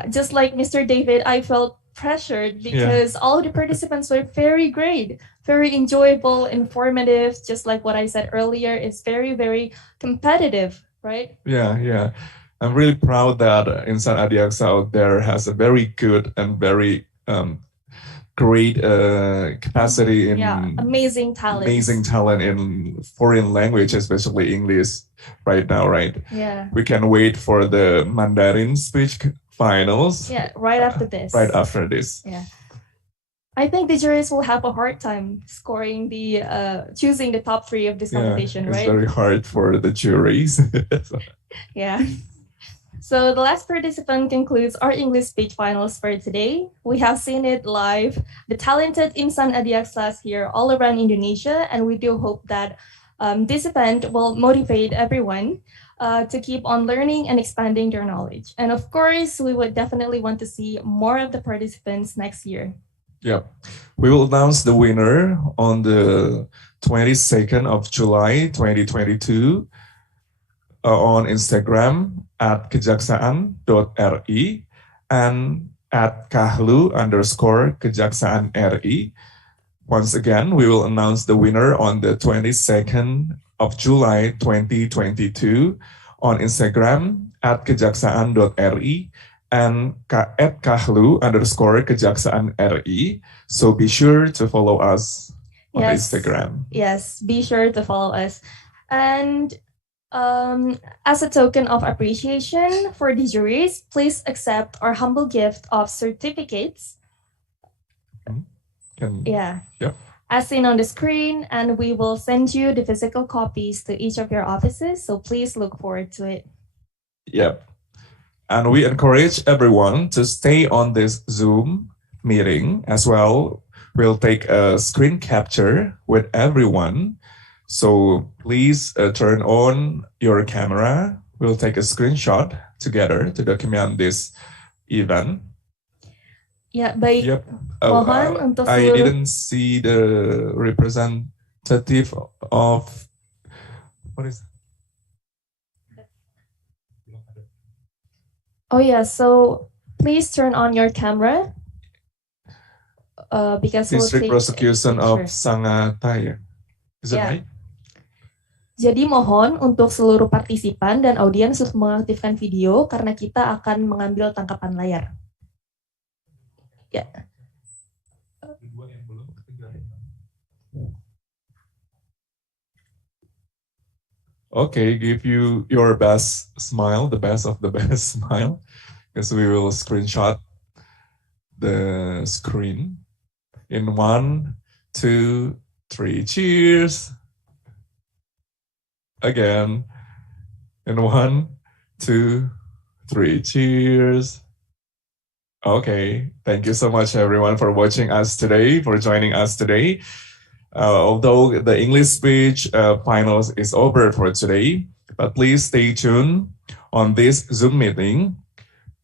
just like Mr. David, I felt pressured because all of the participants were very great, very enjoyable, informative, just like what I said earlier. It's very, very competitive, right? Yeah. I'm really proud that Insan Adiaksa out there has a very good and very great capacity in amazing talent in foreign language, especially English right now, right? Yeah. We can wait for the Mandarin speech finals. Yeah, right after this. Right after this. Yeah. I think the juries will have a hard time scoring choosing the top 3 of this competition, right? It's very hard for the juries. Yeah. So the last participant concludes our English speech finals for today. We have seen it live, the talented Insan Adiaksas here all around Indonesia, and we do hope that this event will motivate everyone to keep on learning and expanding their knowledge. And of course, we would definitely want to see more of the participants next year. Yep. We will announce the winner on the 22nd of July, 2022 on Instagram at kejaksaan.ri and at kahlu_kejaksaan.ri. Once again, we will announce the winner on the 22nd of July 2022 on Instagram at kejaksaan.ri and at kahlu_kejaksaan.ri. So be sure to follow us on Instagram. Yes, be sure to follow us. And as a token of appreciation for the juries, please accept our humble gift of certificates. Yep. As seen on the screen, and we will send you the physical copies to each of your offices. So please look forward to it. Yep. And we encourage everyone to stay on this Zoom meeting as well. We'll take a screen capture with everyone. So please turn on your camera. We'll take a screenshot together to document this event. Ya, baik. Yep. Mohon untuk I seluruh didn't see the representative of what is. Oh yeah, so please turn on your camera because we'll District take Prosecution a of picture. Sangataya. Is it Yeah. right? Jadi mohon untuk seluruh partisipan dan audiens untuk mengaktifkan video karena kita akan mengambil tangkapan layar. Ya. Okay, give you your best smile, the best of the best smile, because we will screenshot the screen in 1, 2, 3. Cheers. Again, in 1, 2, 3. Cheers. Okay, thank you so much everyone for watching us today, for joining us today. Although the English speech finals is over for today, but please stay tuned on this Zoom meeting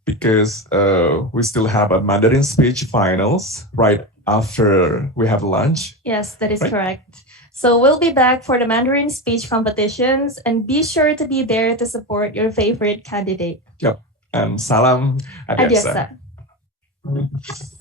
because we still have a Mandarin speech finals right after we have lunch. Yes, that is Right. correct. So we'll be back for the Mandarin speech competitions and be sure to be there to support your favorite candidate. Yep, and salam adiaksa. Adiaksa.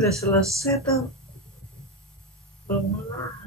Udah selesai tuh. Belum mulai.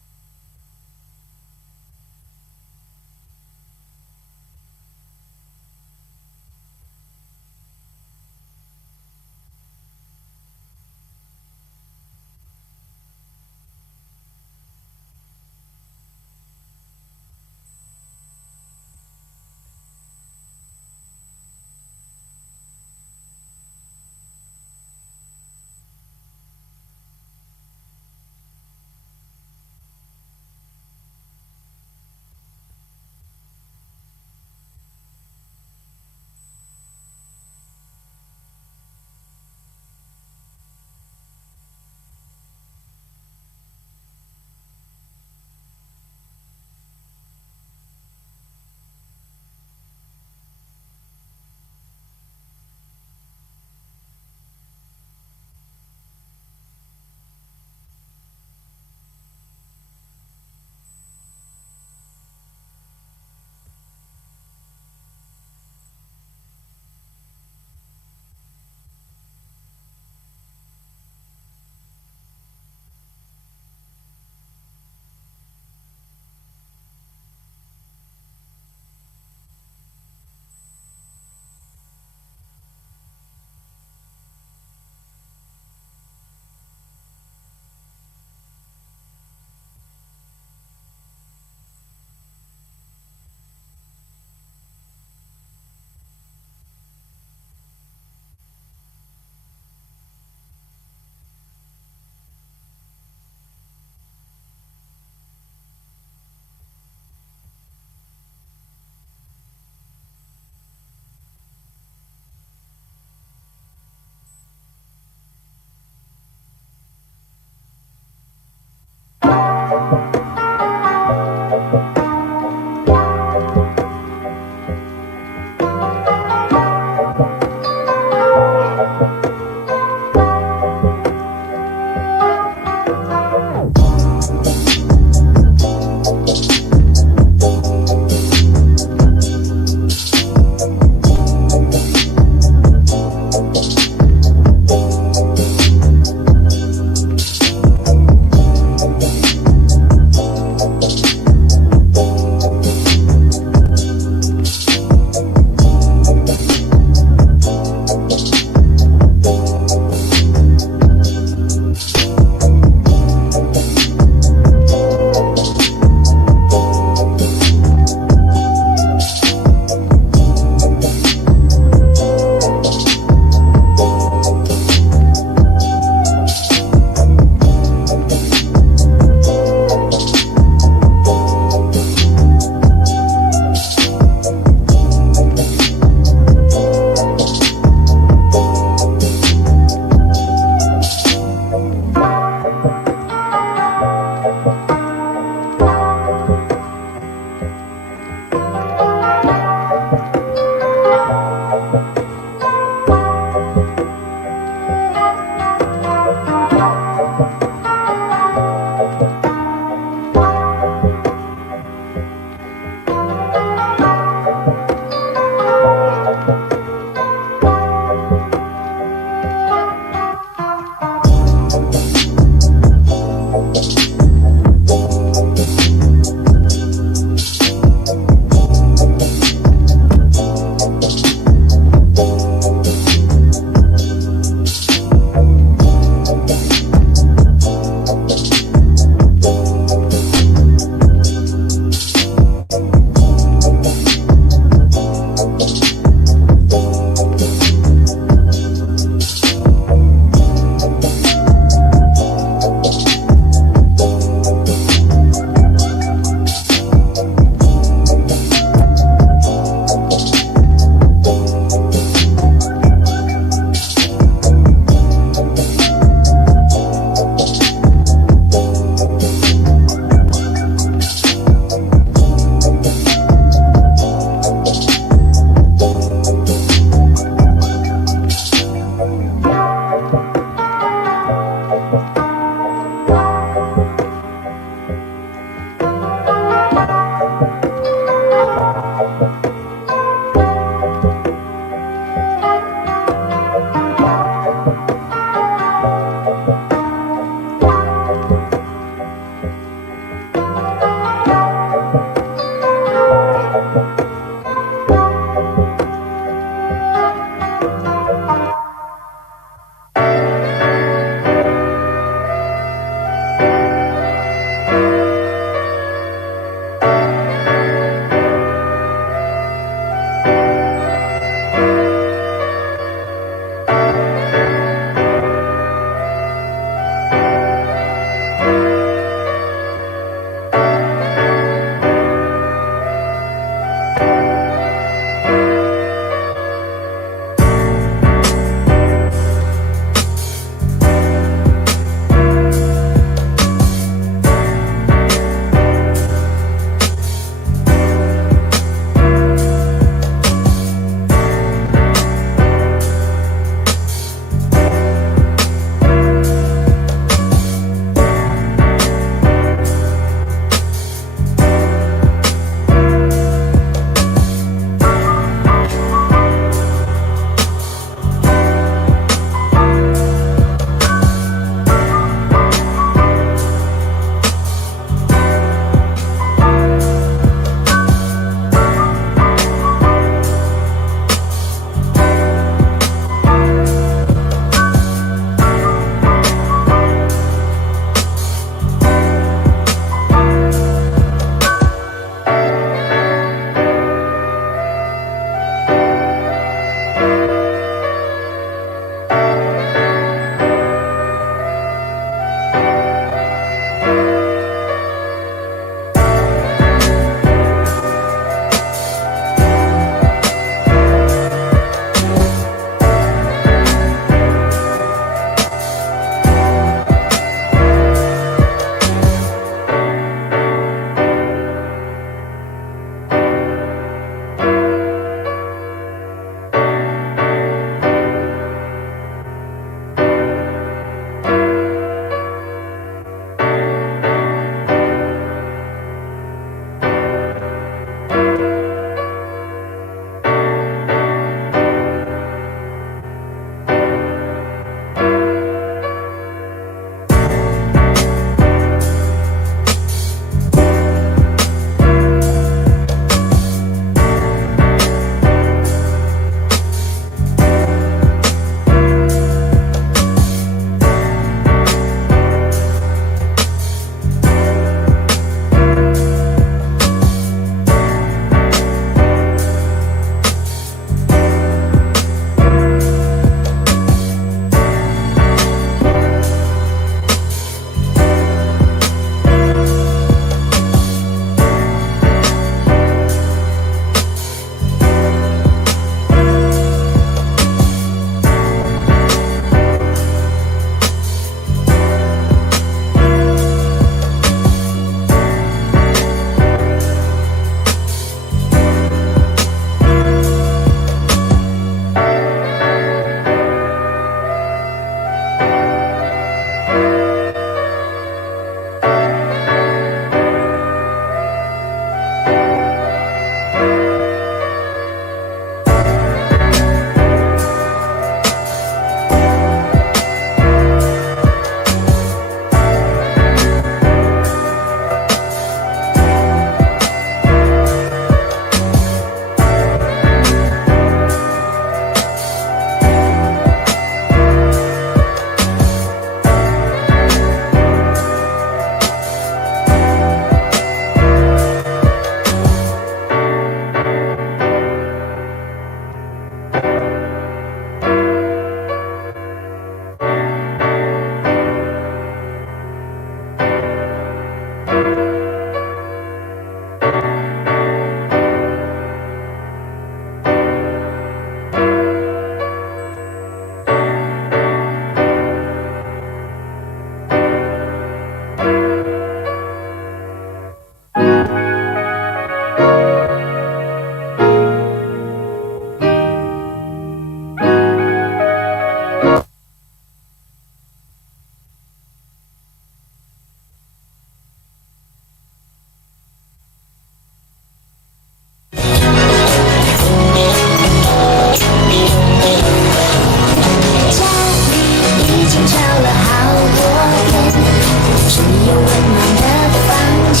是有温暖的房间。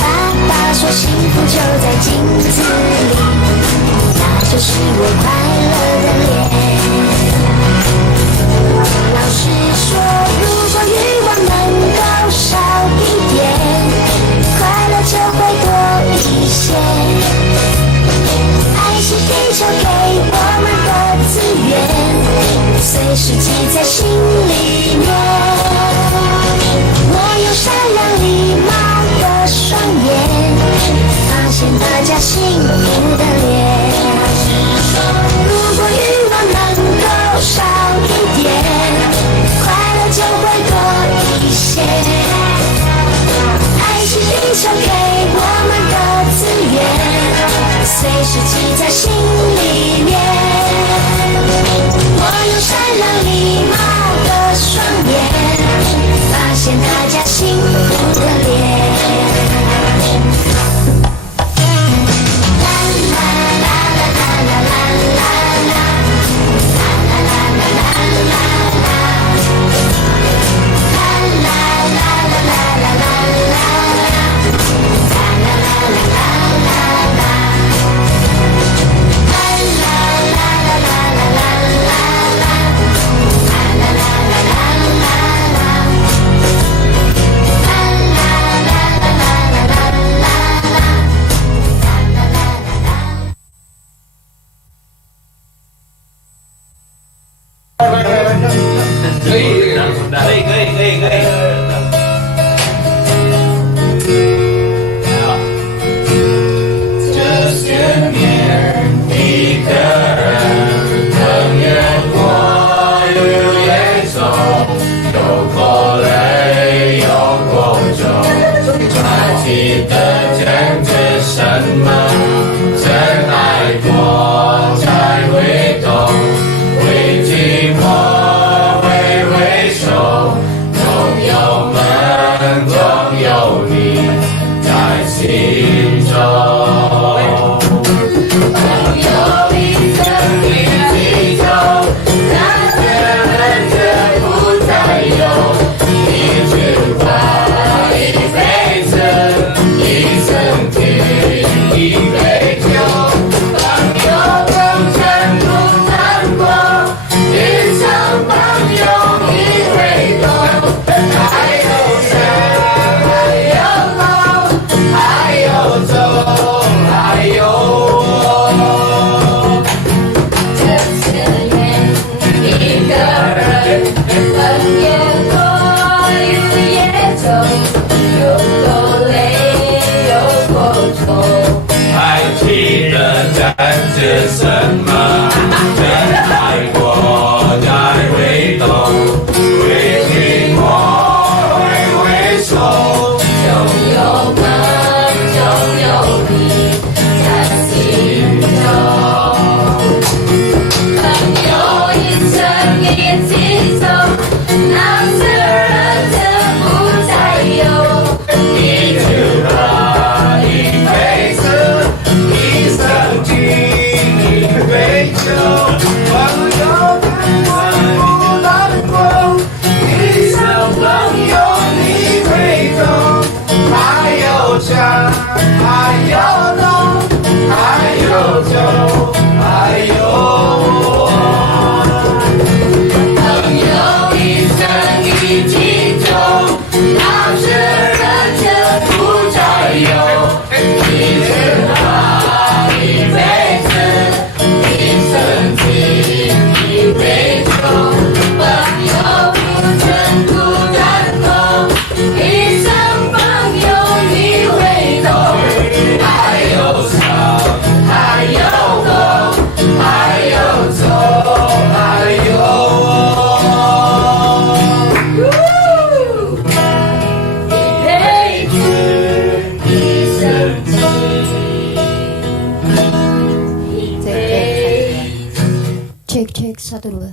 爸爸说幸福就在镜子里，那就是我快乐的脸。老师说，如果欲望能够少一点，快乐就会多一些。爱是地球给我们的资源，随时记在心里面。我有善良礼貌的双眼，发现大家幸福的脸。如果欲望能够少一点，快乐就会多一些。爱是地球给我们的资源，随时记在心里面。我有善良礼貌的双眼，发现大家幸福的脸。Cek satu dua.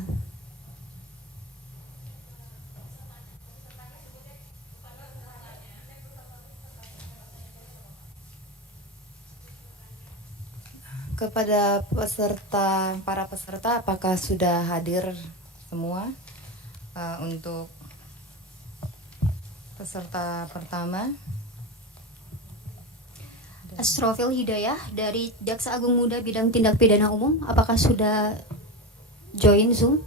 Kepada para peserta, apakah sudah hadir semua untuk Peserta pertama Asrofil Hidayah dari Jaksa Agung Muda Bidang Tindak Pidana Umum. Apakah sudah join Zoom?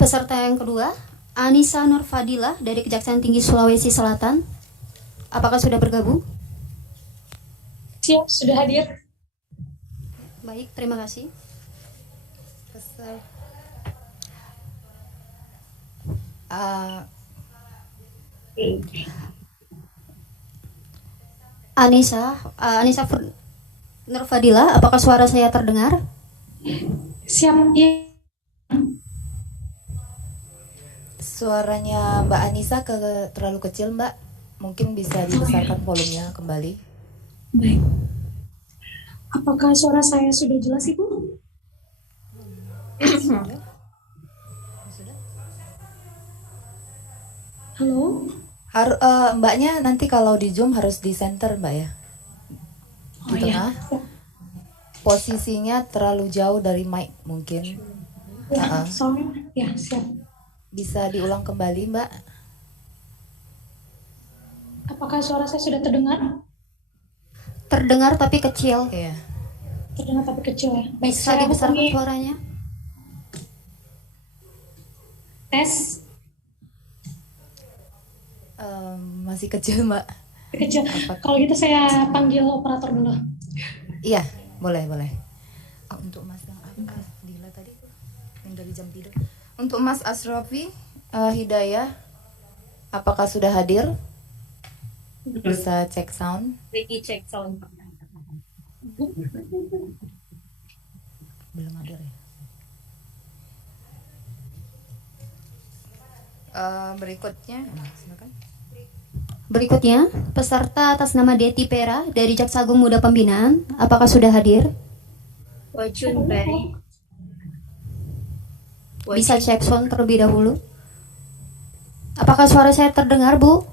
Peserta yang kedua, Anissa Nur Fadila dari Kejaksaan Tinggi Sulawesi Selatan. Apakah sudah bergabung? Siap, sudah hadir. Baik, terima kasih. Anissa Nur Fadila, apakah suara saya terdengar? Siap, iya. Suaranya Mbak Anissa terlalu kecil, Mbak. Mungkin bisa dibesarkan volumenya kembali. Baik. Apakah suara saya sudah jelas, Ibu? Halo? Mbaknya nanti kalau di Zoom harus di center, Mbak ya. Di tengah. Posisinya terlalu jauh dari mic mungkin. Ya, soalnya, ya siap. Bisa diulang kembali, Mbak. Apakah suara saya sudah terdengar? Terdengar tapi kecil. Iya. Terdengar tapi kecil ya. Baik, Bisa dibesarkan suaranya. Tes. Masih kecil, Mbak. Kecil. Kalau gitu saya panggil operator dulu. Iya, boleh. Untuk Mas Dila tadi yang dari jam tidur. Untuk Mas Asrofi Hidayah, apakah sudah hadir? Bisa cek sound. Ricky cek sound. Belum hadir ya. Berikutnya, peserta atas nama Deti Pera dari Jaksa Agung Muda Pembinaan. Apakah sudah hadir? Wajun Peri. Bisa cek sound terlebih dahulu. Apakah suara saya terdengar, Bu?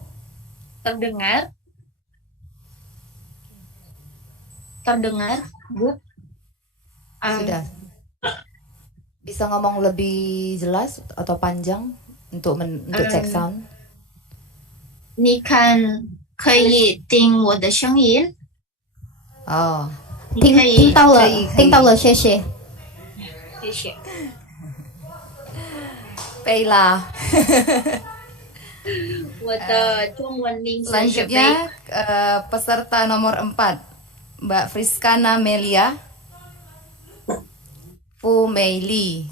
Terdengar, Bu. Sudah. Bisa ngomong lebih jelas atau panjang untuk cek sound? 你看可以听我的声音？ Oh, 听到了，谢谢。谢谢。 Baiklah. 我的中文名字是 Selanjutnya peserta nomor 4, Mbak Friskana Melia Fu Meili.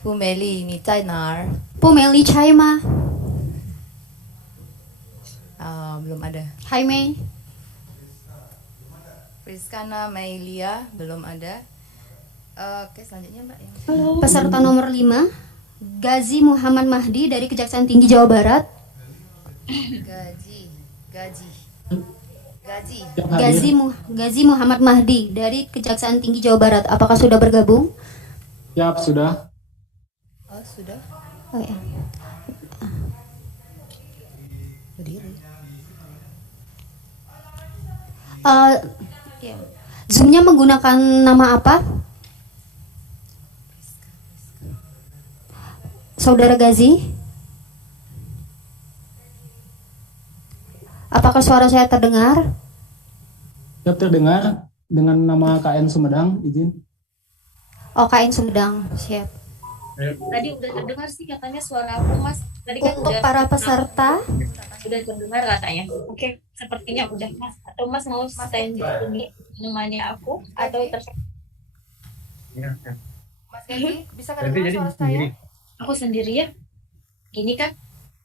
Fu Meili, 你在哪儿？ Bu Meli Chai Ma. Belum ada. Hai Mei. Friskana Melia belum ada. Oke, selanjutnya Mbak. Peserta nomor 5, Gazi Muhammad Mahdi dari Kejaksaan Tinggi Jawa Barat. Gazi Muhammad Mahdi dari Kejaksaan Tinggi Jawa Barat. Apakah sudah bergabung? Siap, sudah. Oh, sudah. Oh, ya. Berdiri. Zoom-nya menggunakan nama apa? Saudara Gazi? Apakah suara saya terdengar? Siap, terdengar. Dengan nama KN Sumedang, izin. Oh, KN Sumedang, siap. Tadi udah terdengar sih katanya suara aku, Mas. Tadi kan Untuk udah para peserta, udah terdengar katanya. Oke, sepertinya udah, Mas. Atau Mas mau stand ini namanya aku atau Mas Gazi, bisa kedengaran suara saya? Aku sendiri ya. Gini kan.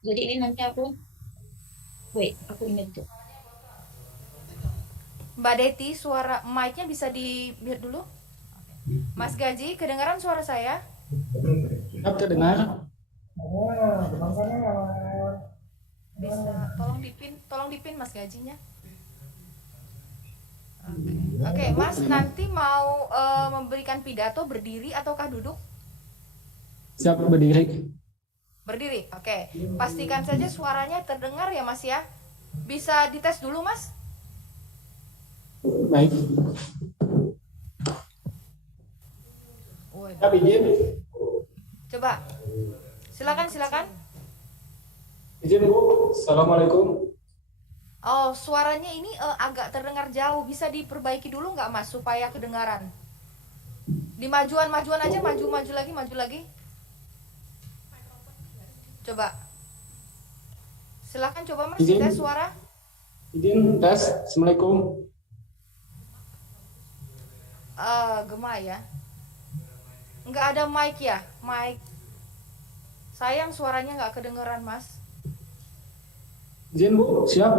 Jadi ini nanti aku aku ingat tuh. Mbak Deti, suara mic-nya bisa di-mute dulu? Mas Gazi, kedengaran suara saya? Siap, terdengar. Bisa tolong dipin Mas Gajinya. Oke, Mas nanti mau memberikan pidato berdiri ataukah duduk? Siap, berdiri. Berdiri. Oke. Pastikan saja suaranya terdengar ya, Mas ya. Bisa dites dulu, Mas? Baik. Tapi izin. Coba. Silakan. Izin Bu. Assalamualaikum. Oh, suaranya ini agak terdengar jauh. Bisa diperbaiki dulu nggak Mas supaya kedengaran? Di majuan aja, maju lagi. Coba. Silakan coba Mas, tes suara. Izin tes. Assalamualaikum. Gema ya. Nggak ada mic ya? Mic. Sayang suaranya nggak kedengeran Mas. Izin Bu, siap.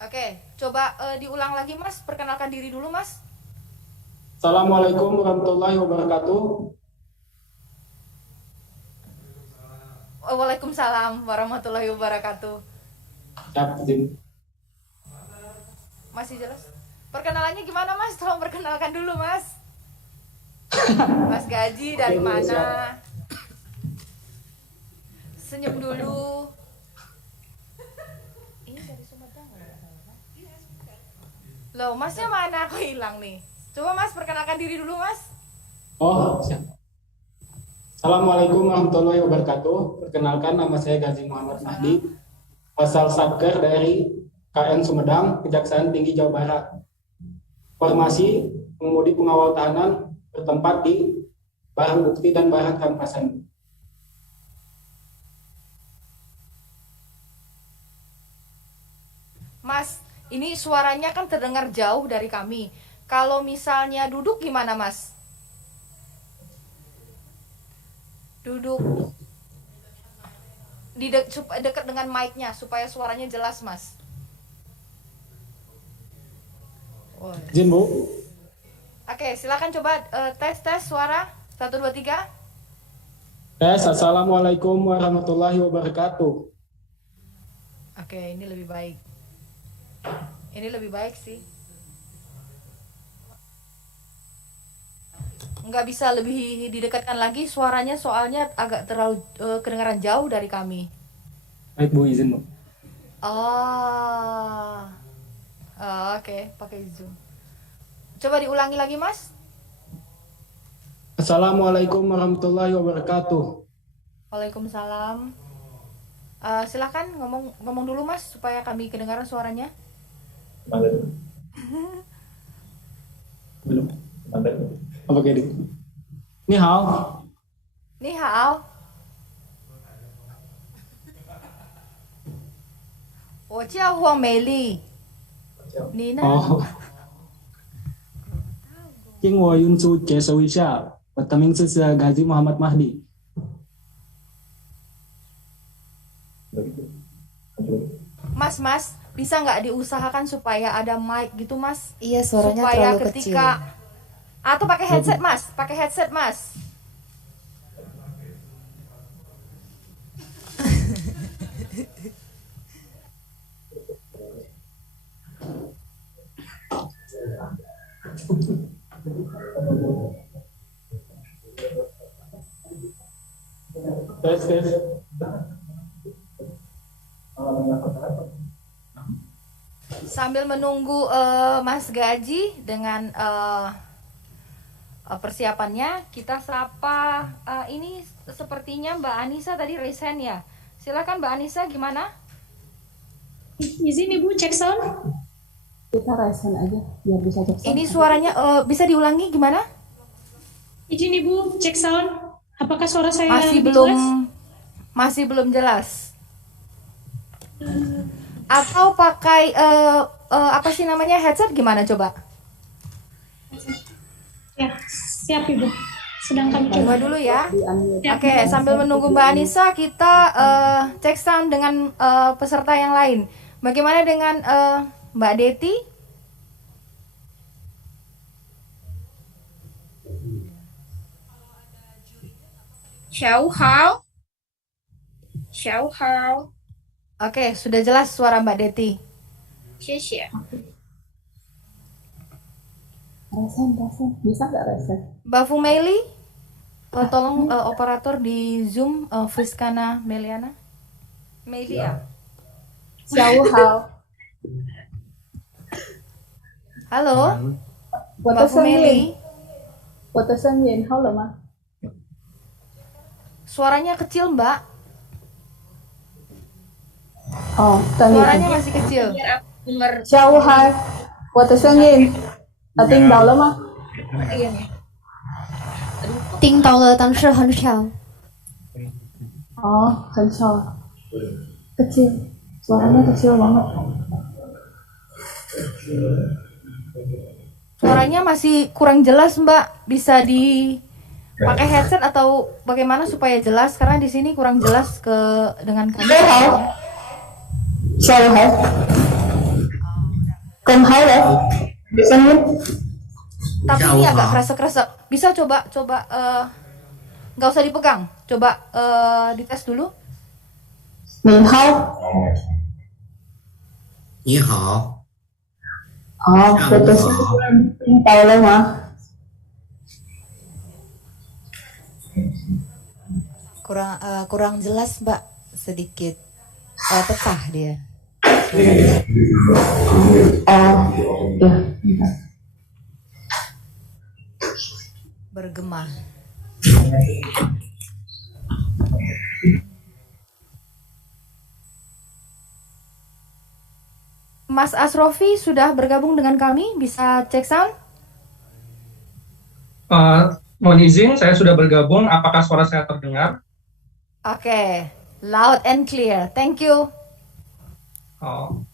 Oke, coba diulang lagi Mas. Perkenalkan diri dulu Mas. Assalamualaikum warahmatullahi wabarakatuh. Waalaikumsalam warahmatullahi wabarakatuh. Siap, izin. Masih jelas? Perkenalannya gimana Mas? Tolong perkenalkan dulu Mas. Mas Gaji dari mana? Senyum dulu. Ini dari Sumedang. Loh, Masnya mana? Kok hilang nih? Coba Mas perkenalkan diri dulu Mas. Oh, siap. Assalamualaikum warahmatullahi wabarakatuh. Perkenalkan, nama saya Gazi Muhammad Mahdi, asal Satker dari KN Sumedang, Kejaksaan Tinggi Jawa Barat. Formasi pengemudi pengawal tahanan bertempat di barang bukti dan barang rampasan. Mas, ini suaranya kan terdengar jauh dari kami. Kalau misalnya duduk gimana Mas? Duduk dekat dengan mic-nya supaya suaranya jelas Mas. Izin Bu. Oke, silakan coba tes suara 1 2 3. Tes. Assalamualaikum warahmatullahi wabarakatuh. Oke, ini lebih baik. Ini lebih baik sih. Nggak bisa lebih didekatkan lagi suaranya, soalnya agak terlalu kedengaran jauh dari kami. Baik Bu, izin Bu. Oke, pakai Zoom. Coba diulangi lagi Mas. Assalamualaikum warahmatullahi wabarakatuh. Waalaikumsalam. Silakan ngomong dulu Mas supaya kami kedengaran suaranya. Belum. Apa kayak gitu? Ni hao. Ni hao. Wo jiao Huang Meili. Ni呢？ 哦，请我用出介绍一下，我的名字是Gazi Muhammad Mahdi。Mas, bisa nggak diusahakan supaya ada mic gitu Mas? Iya, suaranya supaya terlalu ketika kecil. Atau pakai headset Mas, Tes. Sambil menunggu Mas Gaji dengan persiapannya, kita sapa ini sepertinya Mbak Anissa tadi resign ya. Silakan Mbak Anissa, gimana? Izin Ibu cek sound. Kita resign aja biar bisa cek sound. Ini suaranya bisa diulangi gimana? Izin Ibu cek sound. Apakah suara saya masih belum jelas? Atau pakai apa sih namanya, headset gimana coba? Ya, siap Ibu. Sedang kami Coba dulu ya. Oke, sambil menunggu Mbak Anissa, kita cek sound dengan peserta yang lain. Bagaimana dengan Mbak Deti? Xiao hao. Oke, sudah jelas suara Mbak Deti. Xie. Resen, bisa nggak resen? Mbak Fumeili, tolong operator di Zoom Friskana Meliana. Melia. Xiao hao. Halo. Mbak Fumeili. 我的声音好了吗？ Suaranya kecil, Mbak. 哦，等你。 Suaranya masih kecil. 下午好，我的声音听到了吗？听到了，但是很小。哦，很小，kecil, suaranya kecil banget. Suaranya masih kurang jelas, Mbak. Bisa dipakai headset atau bagaimana supaya jelas? Karena di sini kurang jelas dengan kami. Sao hả? Con thấy đấy. Bisa nih? Tapi ini agak kresek-kresek. Bisa coba nggak usah dipegang. Coba dites dulu. 你好。你好。哦，我的声音听到了吗？ kurang jelas, Mbak, sedikit pecah dia. Bergema. Mas Asrofi sudah bergabung dengan kami, bisa cek sound? Mohon izin, saya sudah bergabung. Apakah suara saya terdengar? Oke, loud and clear. Thank you. Oh.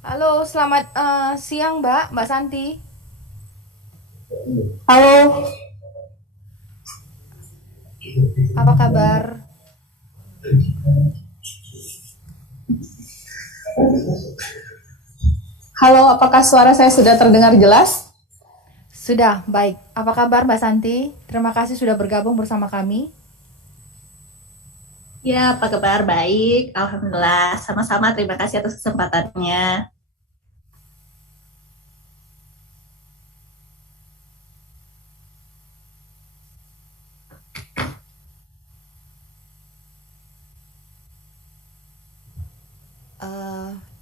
Halo, selamat siang, Mbak Santi. Halo. Apa kabar? Halo, apakah suara saya sudah terdengar jelas? Sudah, baik. Apa kabar Mbak Santi? Terima kasih sudah bergabung bersama kami. Ya, apa kabar? Baik, alhamdulillah. Sama-sama, terima kasih atas kesempatannya.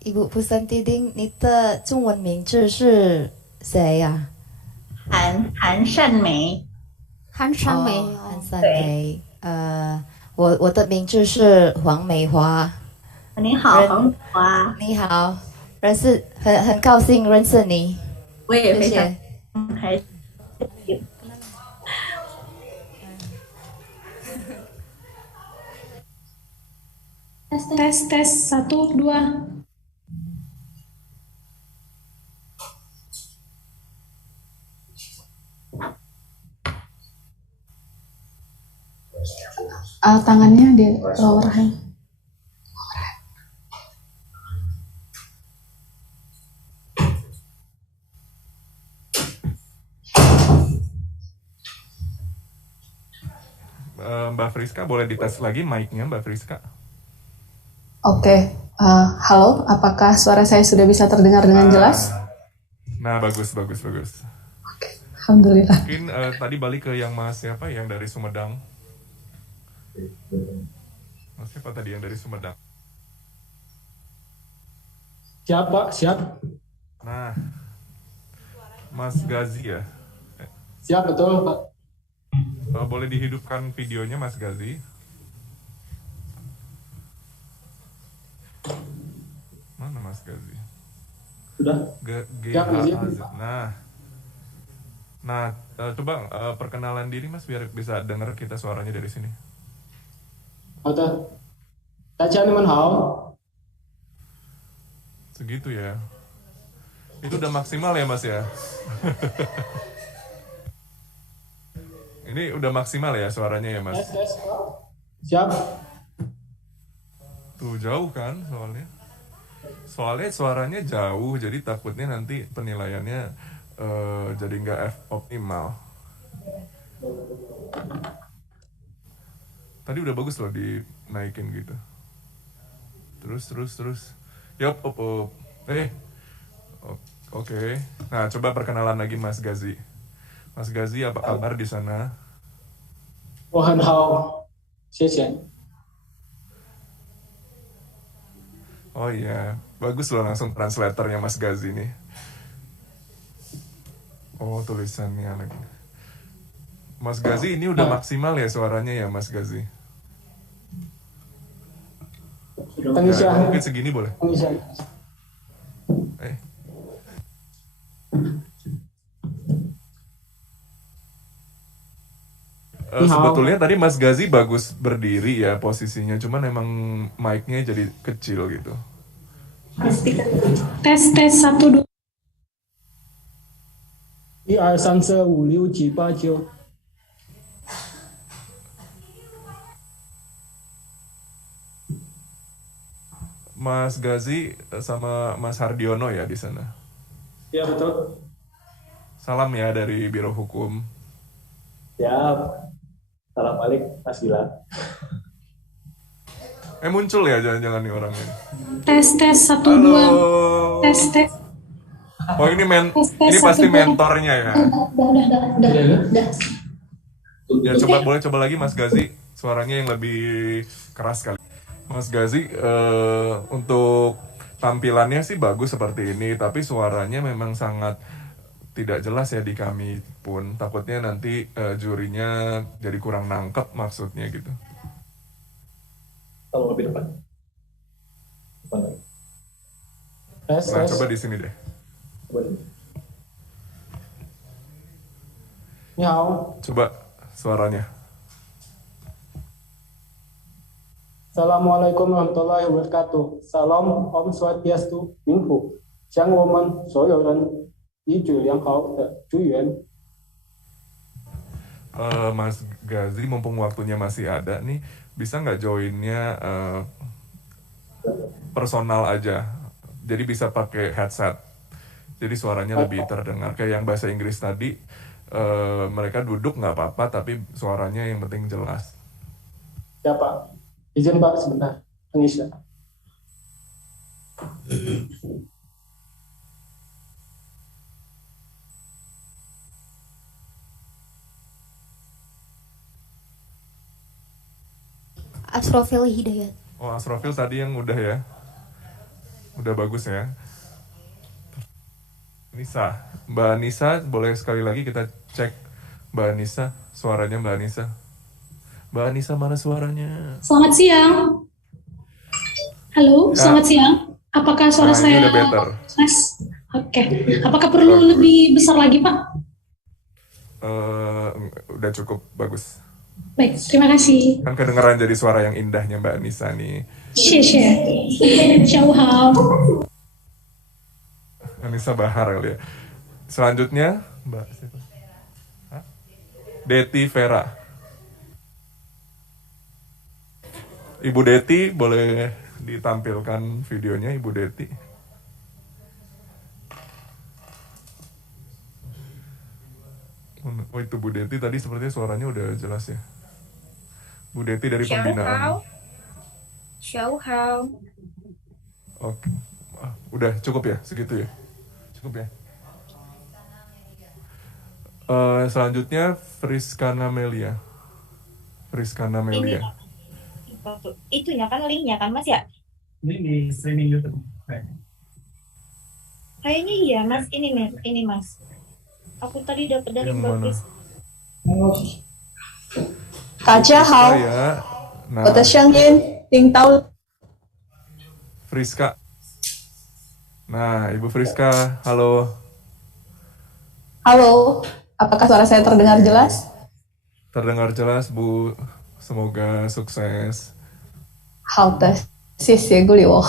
Ibu Pusanti Ding, 你的中文名字是谁呀？韩善梅。韩善梅。韩善梅。我的名字是黄美华。你好，黄美华。你好，很高兴认识你。我也非常谢谢。开心。Tes 1 2. Tangannya di lower hand. Mbak Friska, boleh dites lagi mic-nya, Mbak Friska? Oke, halo, apakah suara saya sudah bisa terdengar dengan jelas? Nah, bagus. Alhamdulillah. Mungkin tadi balik ke yang Mas siapa, yang dari Sumedang. Mas siapa tadi yang dari Sumedang? Siapa? Siap. Nah, Mas Gazi ya? Siap, betul, Pak. Boleh dihidupkan videonya, Mas Gazi? Mana Mas Gazi? Sudah. G-A-A-Z. Nah, coba perkenalan diri Mas biar bisa dengar kita suaranya dari sini. 好的，大家你们好。 Segitu ya. Itu udah maksimal ya Mas ya? Ini udah maksimal ya suaranya ya Mas? Siap. Tuh jauh kan soalnya. Soalnya suaranya jauh, jadi takutnya nanti penilaiannya jadi nggak optimal. Tadi udah bagus loh dinaikin gitu. Terus. Yup, op. Oke. Nah, coba perkenalan lagi Mas Gazi. Mas Gazi, apa kabar di sana? 我很好，谢谢。 Oh iya, bagus loh langsung translatornya Mas Gazi nih. Oh, tulisannya lagi. Mas Gazi ini udah maksimal ya suaranya ya Mas Gazi? Ya, mungkin segini boleh. Sebetulnya tadi Mas Gazi bagus berdiri ya posisinya, cuman emang mic-nya jadi kecil gitu. Tes 1 2. 1 2 3 4 5 6 7 8 9。 Mas Gazi sama Mas Hardiono ya di sana. Ya betul. Salam ya dari Biro Hukum. Ya. Salam balik Mas Gilang. Muncul ya jangan-jangan nih orangnya. Tes 1 2. Tes. Oh ini ini pasti mentornya ya. Udah. Ya coba lagi Mas Gazi, suaranya yang lebih keras kali. Mas Gazi, untuk tampilannya sih bagus seperti ini, tapi suaranya memang sangat tidak jelas ya di kami pun. Takutnya nanti jurinya jadi kurang nangkep maksudnya gitu. Kalau lebih depan. Nah, coba di sini deh. Coba suaranya. Assalamualaikum warahmatullahi wabarakatuh. Salam Om Swastiastu, Minghu. 向我们所有人一举良好的祝愿。 Mas Gazi, mumpung waktunya masih ada nih, bisa nggak joinnya personal aja? Jadi bisa pakai headset. Jadi suaranya lebih terdengar. Kayak yang bahasa Inggris tadi, mereka duduk nggak apa-apa, tapi suaranya yang penting jelas. Ya Pak. Izin Pak sebentar, Anissa. Asrofil Hidayat. Oh, Asrofil tadi yang udah ya. Udah bagus ya. Nisa. Mbak Nisa, boleh sekali lagi kita cek Mbak Nisa, suaranya Mbak Nisa. Mbak Nisa, mana suaranya? Selamat siang. Halo, selamat siang. Apakah suara saya udah better. Mas? Oke. Apakah perlu lebih besar lagi, Pak? Udah cukup bagus. Baik, terima kasih. Kan kedengeran jadi suara yang indahnya Mbak Nisa nih. Jauh hal. Nisa Bahar kali ya. Selanjutnya Mbak siapa? Deti Vera. Ibu Deti, boleh ditampilkan videonya Ibu Deti? Oh itu Bu Deti tadi sepertinya suaranya udah jelas ya. Bu Deti dari pembinaan. Oke. Udah cukup ya segitu ya? Cukup ya? Selanjutnya Friskana Melia. Itunya kan linknya kan Mas ya? Ini di streaming YouTube. Kayaknya iya Mas, ini Mas. Aku tadi dapat dari Mbak Kris. Nah, Friska. Nah, Ibu Friska, halo. Halo, apakah suara saya terdengar jelas? Terdengar jelas, Bu. Semoga sukses. 好的，谢谢顾里我。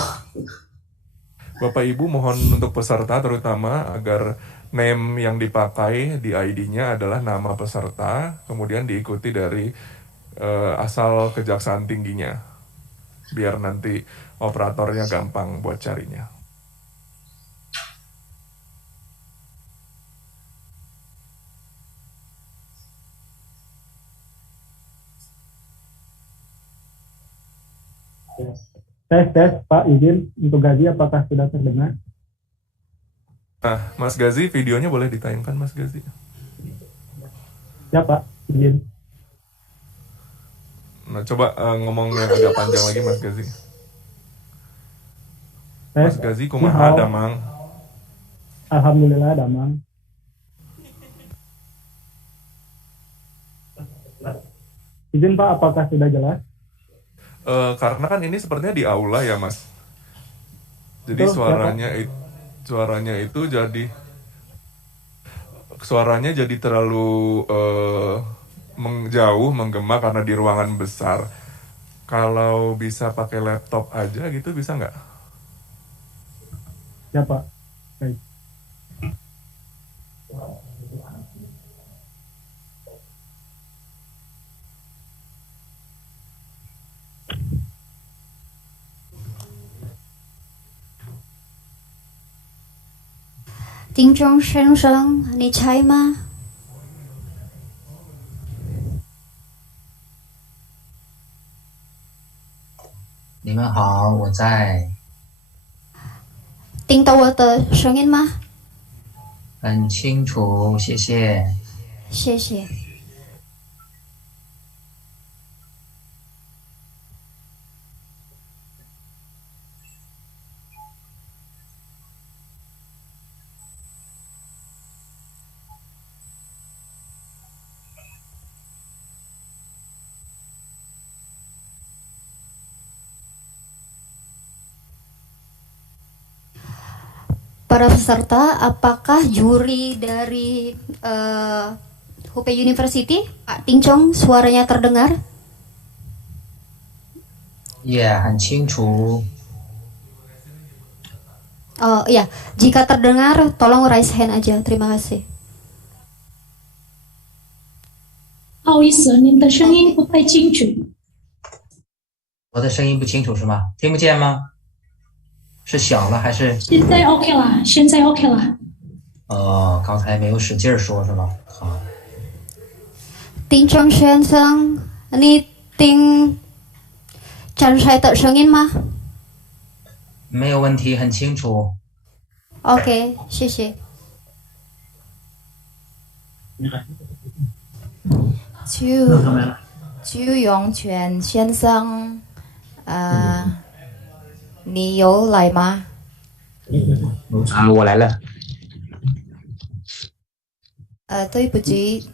Bapak Ibu mohon untuk peserta terutama agar name yang dipakai di ID-nya adalah nama peserta, kemudian diikuti dari asal kejaksaan tingginya. Biar nanti operatornya gampang buat carinya. Tes, Pak, izin untuk Gazi apakah sudah terdengar? Nah, Mas Gazi, videonya boleh ditayangkan, Mas Gazi. Ya, Pak, izin. Nah, coba ngomong yang agak panjang lagi, Mas Gazi. Mas Gazi, kumaha damang? Alhamdulillah, damang. Izin, Pak, apakah sudah jelas? Karena kan ini sepertinya di aula ya, Mas. Jadi Betul, suaranya itu suaranya jadi terlalu menjauh, menggema karena di ruangan besar. Kalau bisa pakai laptop aja gitu bisa nggak? Ya, Pak. Baik. Tinh Trung先生，你猜吗？你们好，我在。听到我的声音吗？很清楚，谢谢。谢谢。Para peserta, apakah juri dari Hubei University, Pak Tingchong, suaranya terdengar? Ya, 很清楚。Oh ya, jika terdengar, tolong raise hand aja. Terima kasih. 不好意思，您的声音不太清楚。我的声音不清楚是吗？听不见吗？是小了还是？现在 OK 了，现在 OK 了。哦，刚才没有使劲说是吧？好。Tingchong 先生，你听讲saya的声音吗？没有问题，很清楚。OK，谢谢。朱永全先生，你有来吗？我来了。对不起，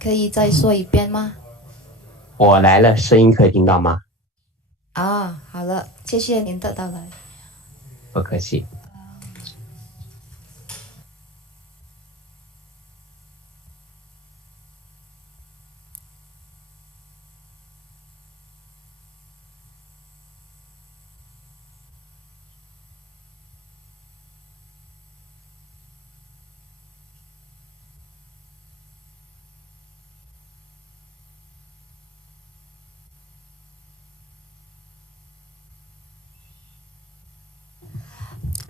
可以再说一遍吗？我来了，声音可以听到吗？啊，好了，谢谢您的到来。不客气。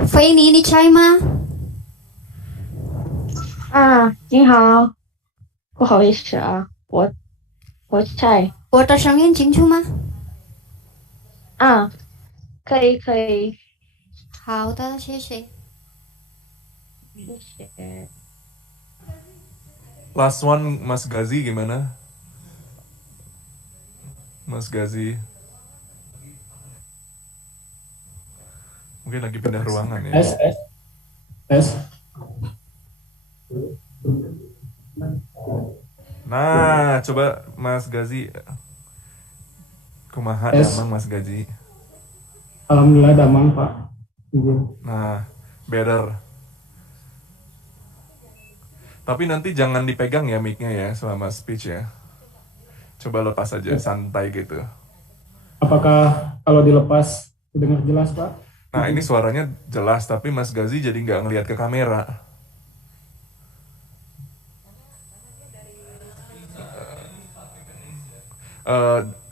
菲尼，你猜吗？啊，你好，不好意思啊，我猜。我的声音清楚吗？啊，可以可以。好的，谢谢。谢谢。 Last one, Mas Gazi gimana? Mas Gazi. Mungkin lagi pindah ruangan ya. S. Nah, coba Mas Gazi. Kumaha damang Mas Gazi? Alhamdulillah damang, Pak. Izin. Nah, better. Tapi nanti jangan dipegang ya mic-nya ya selama speech ya. Coba lepas aja, santai gitu. Apakah kalau dilepas terdengar jelas, Pak? Nah, ini suaranya jelas, tapi Mas Gazi jadi nggak ngelihat ke kamera.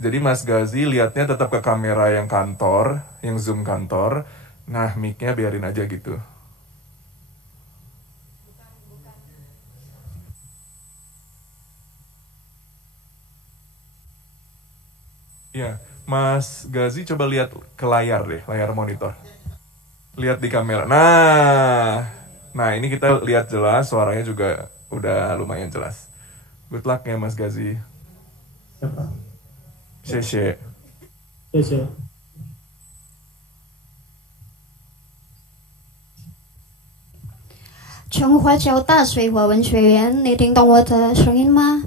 Jadi Mas Gazi lihatnya tetap ke kamera yang kantor, yang Zoom kantor. Nah, mic-nya biarin aja gitu. Ya, Mas Gazi coba lihat ke layar deh, layar monitor. Lihat di kamera. Nah ini kita lihat jelas, suaranya juga udah lumayan jelas. Good luck ya Mas Gazi. Siapa? Sheshe. Sheshe.从华侨大学华文学院，你听懂我的声音吗？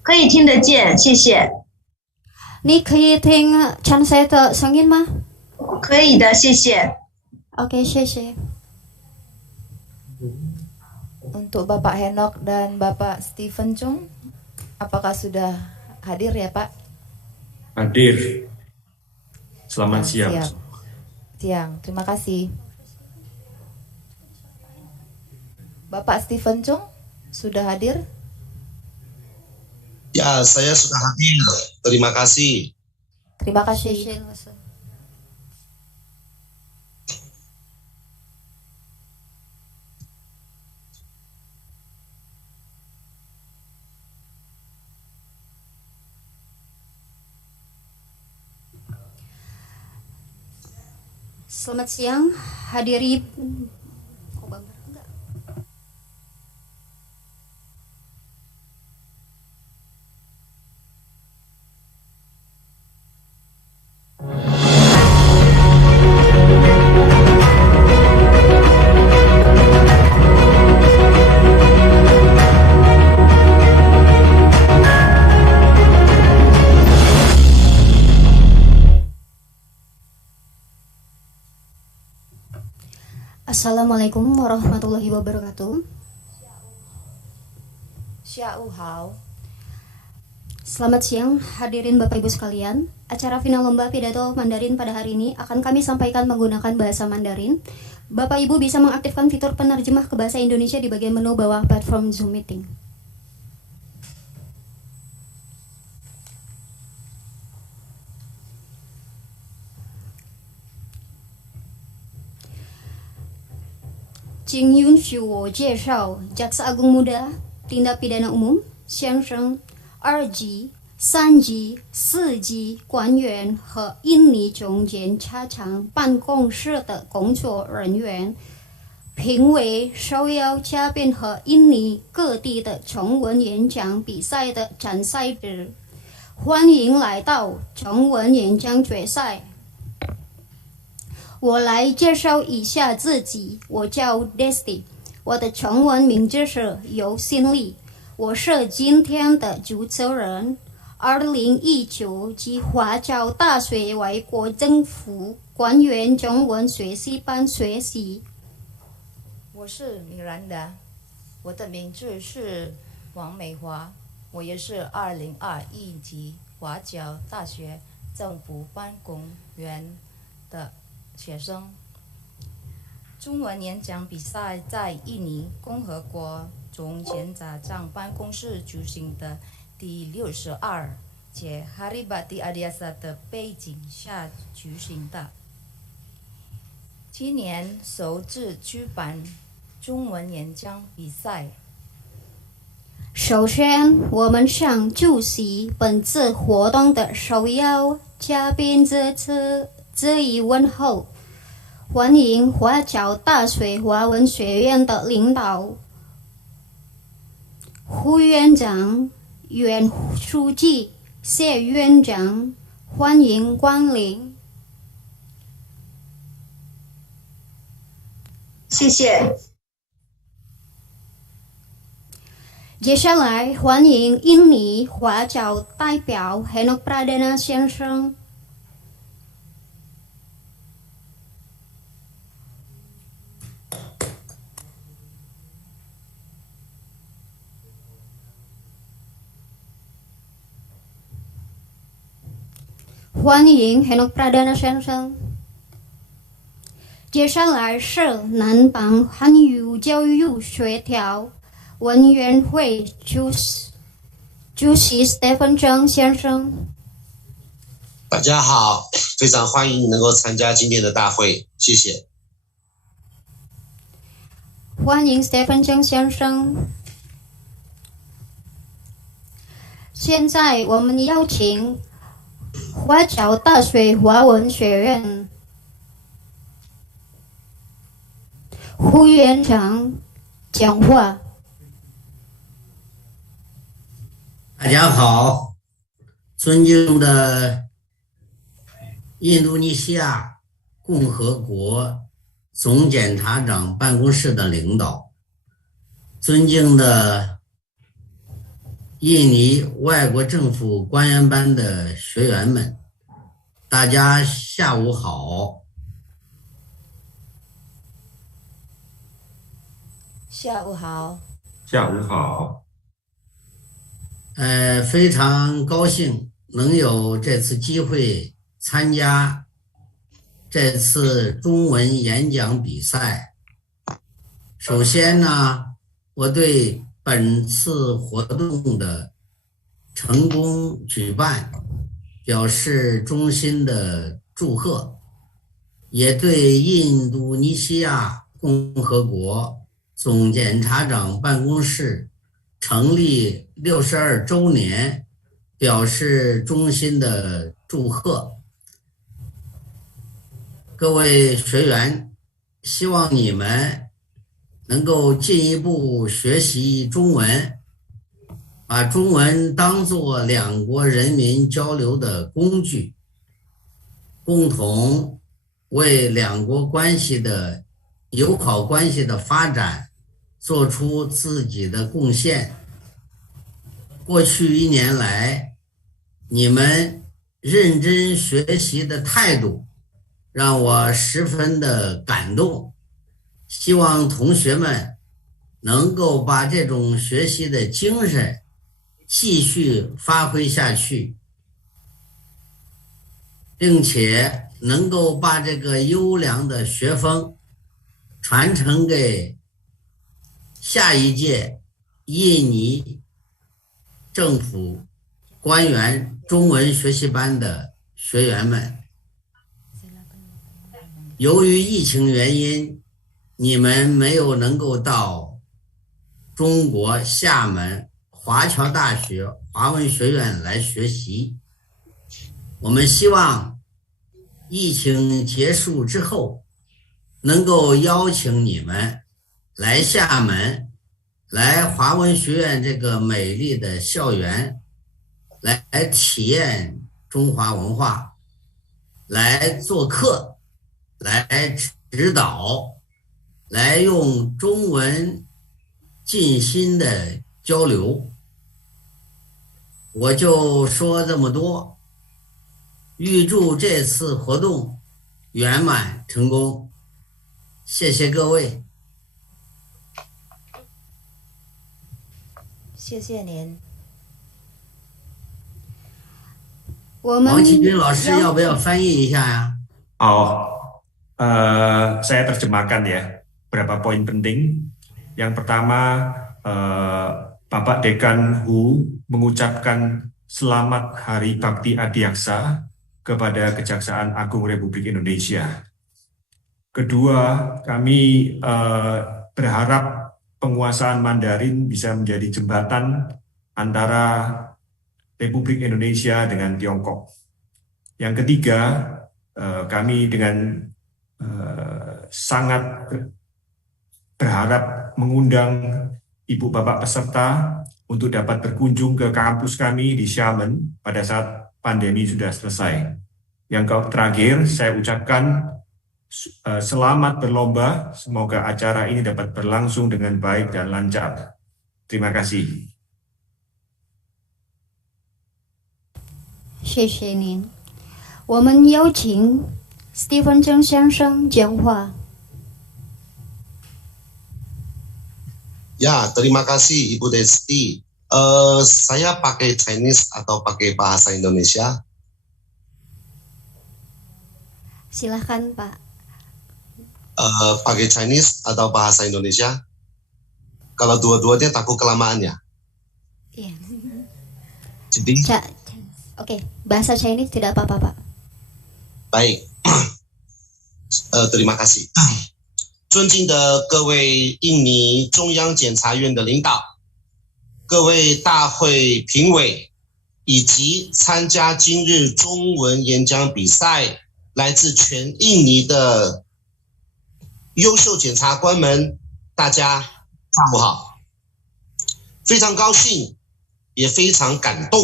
可以听得见，谢谢。你可以听change saya的声音吗？可以的，谢谢。Oke, 谢谢。 Untuk Bapak Henok dan Bapak Stephen Chung, apakah sudah hadir ya Pak? Hadir. Selamat siang. Siang, terima kasih. Bapak Stephen Chung sudah hadir? Ya, saya sudah hadir. Terima kasih. Terima kasih. Selamat siang, hadiri. Assalamualaikum warahmatullahi wabarakatuh. Selamat siang, hadirin Bapak Ibu sekalian. Acara final Lomba Pidato Mandarin pada hari ini akan kami sampaikan menggunakan bahasa Mandarin. Bapak Ibu bisa mengaktifkan fitur penerjemah ke bahasa Indonesia di bagian menu bawah platform Zoom Meeting.请允许我介绍 Jaksa Agung Muda Tindak Pidana Umum 先生2级、3级、4级官员和印尼中检察长办公室的工作人员，评委、受邀嘉宾和印尼各地的中文演讲比赛的参赛者，欢迎来到中文演讲决赛。我来介绍一下自己，我叫 Desti， 我的中文名字是尤新丽，我是今天的主持人。2019及华侨大学外国政府官员中文学习班学习。我是米兰达，我的名字是王美华，我也是2021级华侨大学政府办公员的学生。中文演讲比赛在印尼共和国总检察长办公室举行的第62届 Hari Bakti Adiasa 的背景下举行的。今年首次举办中文演讲比赛。首先，我们向出席本次活动的受邀嘉宾致以问候，欢迎华侨大学华文学院的领导、副院长、原书记、谢院长，欢迎光临。谢谢。接下来欢迎印尼华侨代表 Henok Pradana 先生。欢迎 Henok Pradana 先生。接下来是南邦汉语教育协调委员会主席 Stephen 郑先生。大家好，非常欢迎能够参加今天的大会，谢谢。欢迎 Stephen 郑先生。现在我们邀请华侨大学华文学院副院长讲话。大家好，尊敬的印度尼西亚共和国总检察长办公室的领导，尊敬的印尼外国政府官员班的学员们，大家下午好。下午好。下午好。非常高兴能有这次机会参加这次中文演讲比赛。首先呢，我对本次活动的成功举办表示衷心的祝贺，也对印度尼西亚共和国总检察长办公室成立62周年表示衷心的祝贺。各位学员，希望你们能够进一步学习中文，把中文当作两国人民交流的工具，共同为两国关系的友好关系的发展做出自己的贡献。过去1年来，你们认真学习的态度让我十分的感动，希望同学们能够把这种学习的精神继续发挥下去，并且能够把这个优良的学风传承给下一届印尼政府官员中文学习班的学员们。由于疫情原因，你们没有能够到中国厦门华侨大学华文学院来学习。我们希望疫情结束之后，能够邀请你们来厦门，来华文学院这个美丽的校园，来体验中华文化，来做客，来指导，来用中文尽心的交流。我就说这么多，预祝这次活动圆满成功，谢谢各位。谢谢您。王启军老师要不要翻译一下呀？Saya terjemahkan ya beberapa poin penting. Yang pertama, Bapak Dekan Hu mengucapkan selamat Hari Bakti Adiaksa kepada Kejaksaan Agung Republik Indonesia. Kedua, kami berharap penguasaan Mandarin bisa menjadi jembatan antara Republik Indonesia dengan Tiongkok. Yang ketiga, kami dengan sangat berharap mengundang Ibu Bapak peserta untuk dapat berkunjung ke kampus kami di Xiamen pada saat pandemi sudah selesai. Yang terakhir, saya ucapkan selamat berlomba, semoga acara ini dapat berlangsung dengan baik dan lancar. Terima kasih. 谢谢您。我们邀请 Stephen 曾先生讲话。Ya, terima kasih Ibu Desti. Saya pakai Chinese atau pakai bahasa Indonesia? Silakan Pak. Pakai Chinese atau bahasa Indonesia? Kalau dua-duanya takut kelamaan ya? Iya. Jadi? Oke, bahasa Chinese tidak apa-apa Pak. Baik. Terima kasih. 尊敬的各位印尼中央检察院的领导，各位大会评委，以及参加今日中文演讲比赛来自全印尼的优秀检察官们，大家下午好。非常高兴，也非常感动，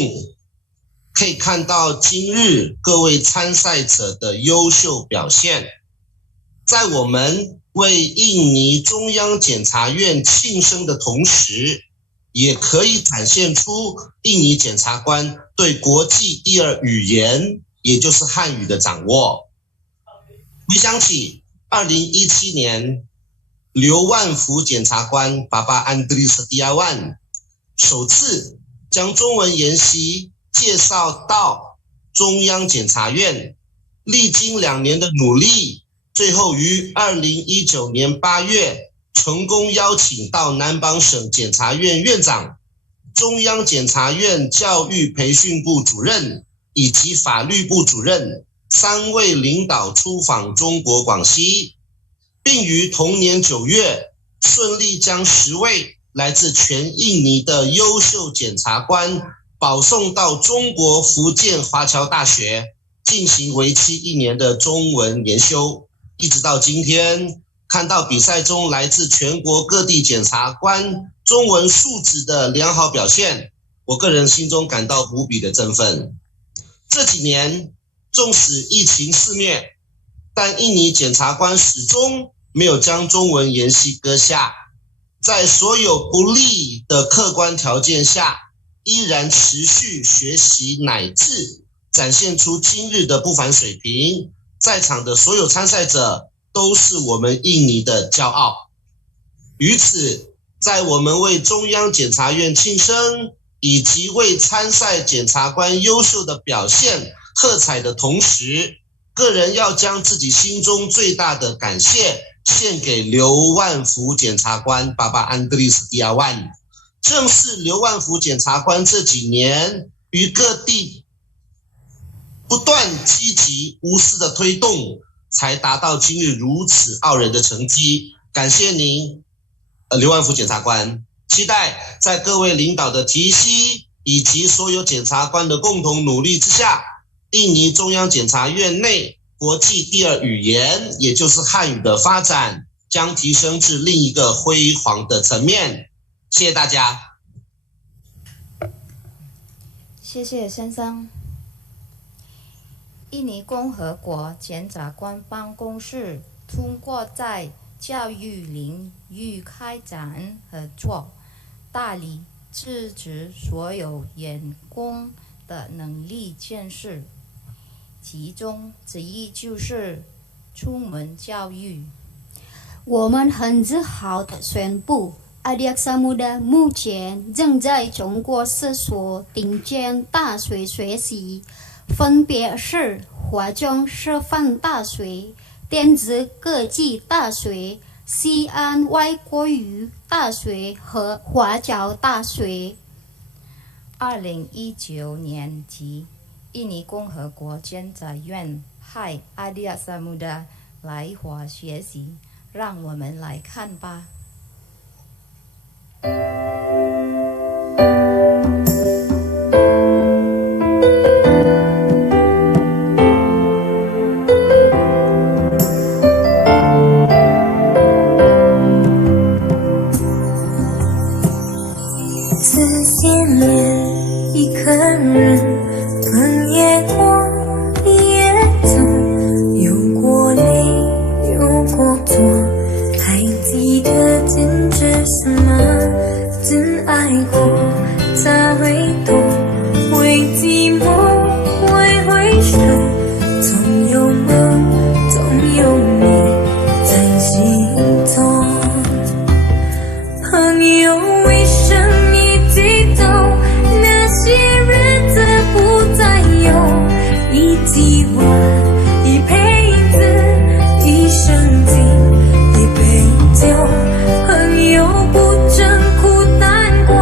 可以看到今日各位参赛者的优秀表现，在我们为印尼中央检察院庆生的同时，也可以展现出印尼检察官对国际第二语言，也就是汉语的掌握。回想起2017年，刘万福检察官爸爸安德烈斯蒂亚万首次将中文研习介绍到中央检察院，历经2年的努力，最后于2019年8月成功邀请到南榜省检察院院长、中央检察院教育培训部主任以及法律部主任3位领导出访中国广西，并于同年9月顺利将10位来自全印尼的优秀检察官保送到中国福建华侨大学进行为期1年的中文研修。一直到今天，看到比赛中来自全国各地检察官中文素质的良好表现，我个人心中感到无比的振奋。这几年纵使疫情肆虐，但印尼检察官始终没有将中文研习搁下，在所有不利的客观条件下，依然持续学习乃至展现出今日的不凡水平。在场的所有参赛者都是我们印尼的骄傲。于此，在我们为中央检察院庆生以及为参赛检察官优秀的表现喝彩的同时，个人要将自己心中最大的感谢献给刘万福检察官爸爸安德烈斯蒂亚万。正是刘万福检察官这几年于各地不断积极无私的推动，才达到今日如此傲人的成绩。感谢您，刘万福检察官。期待在各位领导的提携以及所有检察官的共同努力之下，印尼中央检察院内国际第二语言，也就是汉语的发展将提升至另一个辉煌的层面。谢谢大家。谢谢先生。印尼共和国检察官办公室通过在教育领域开展合作，大力支持所有员工的能力建设，其中之一就是中文教育。我们很自豪地宣布，Adiaksa Muda 目前正在中国4所顶尖大学学习，分别是华中师范大学、电子科技大学、西安外国语大学和华侨大学。2019年底，印尼共和国检察院派Adiaksa Muda来华学习，让我们来看吧。次见面一个人，分也过也走，有过泪有过错，还记得真是什么？真爱过才会懂，会寂寞会回首，总有梦总有你在心中。朋友为生意激动，那些日子不再有，一句话一辈子一生情一杯酒，朋友不争苦难过，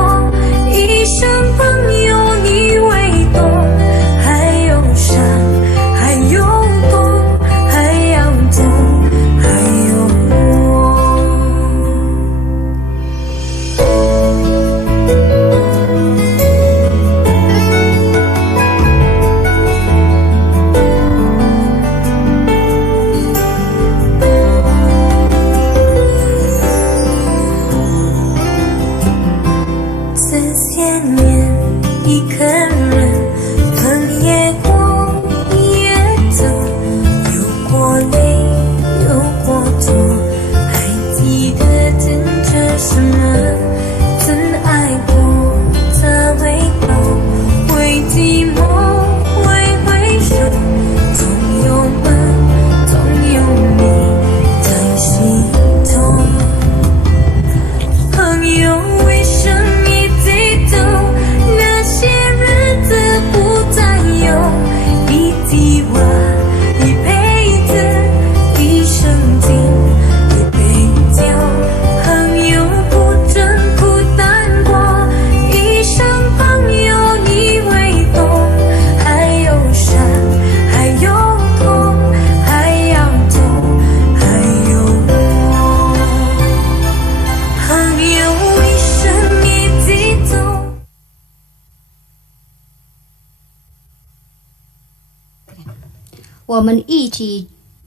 我们一起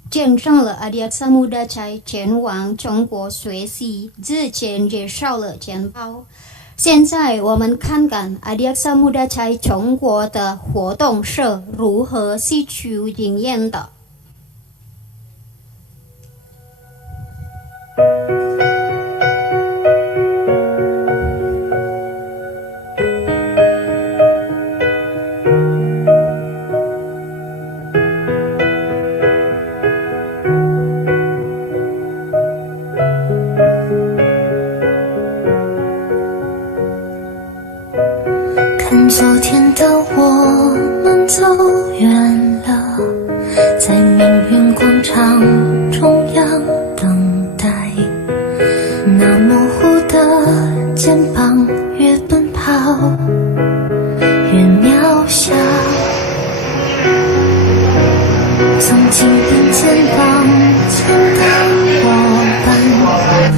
见证了阿迪亚萨穆达在前往中国学习之前介绍了简报。现在我们看看阿迪亚萨穆达在中国的活动是如何吸取经验的。看昨天的我们走远了，在命运广场中央等待，那模糊的肩膀越奔跑越渺小，从紧并肩膀前的伙伴。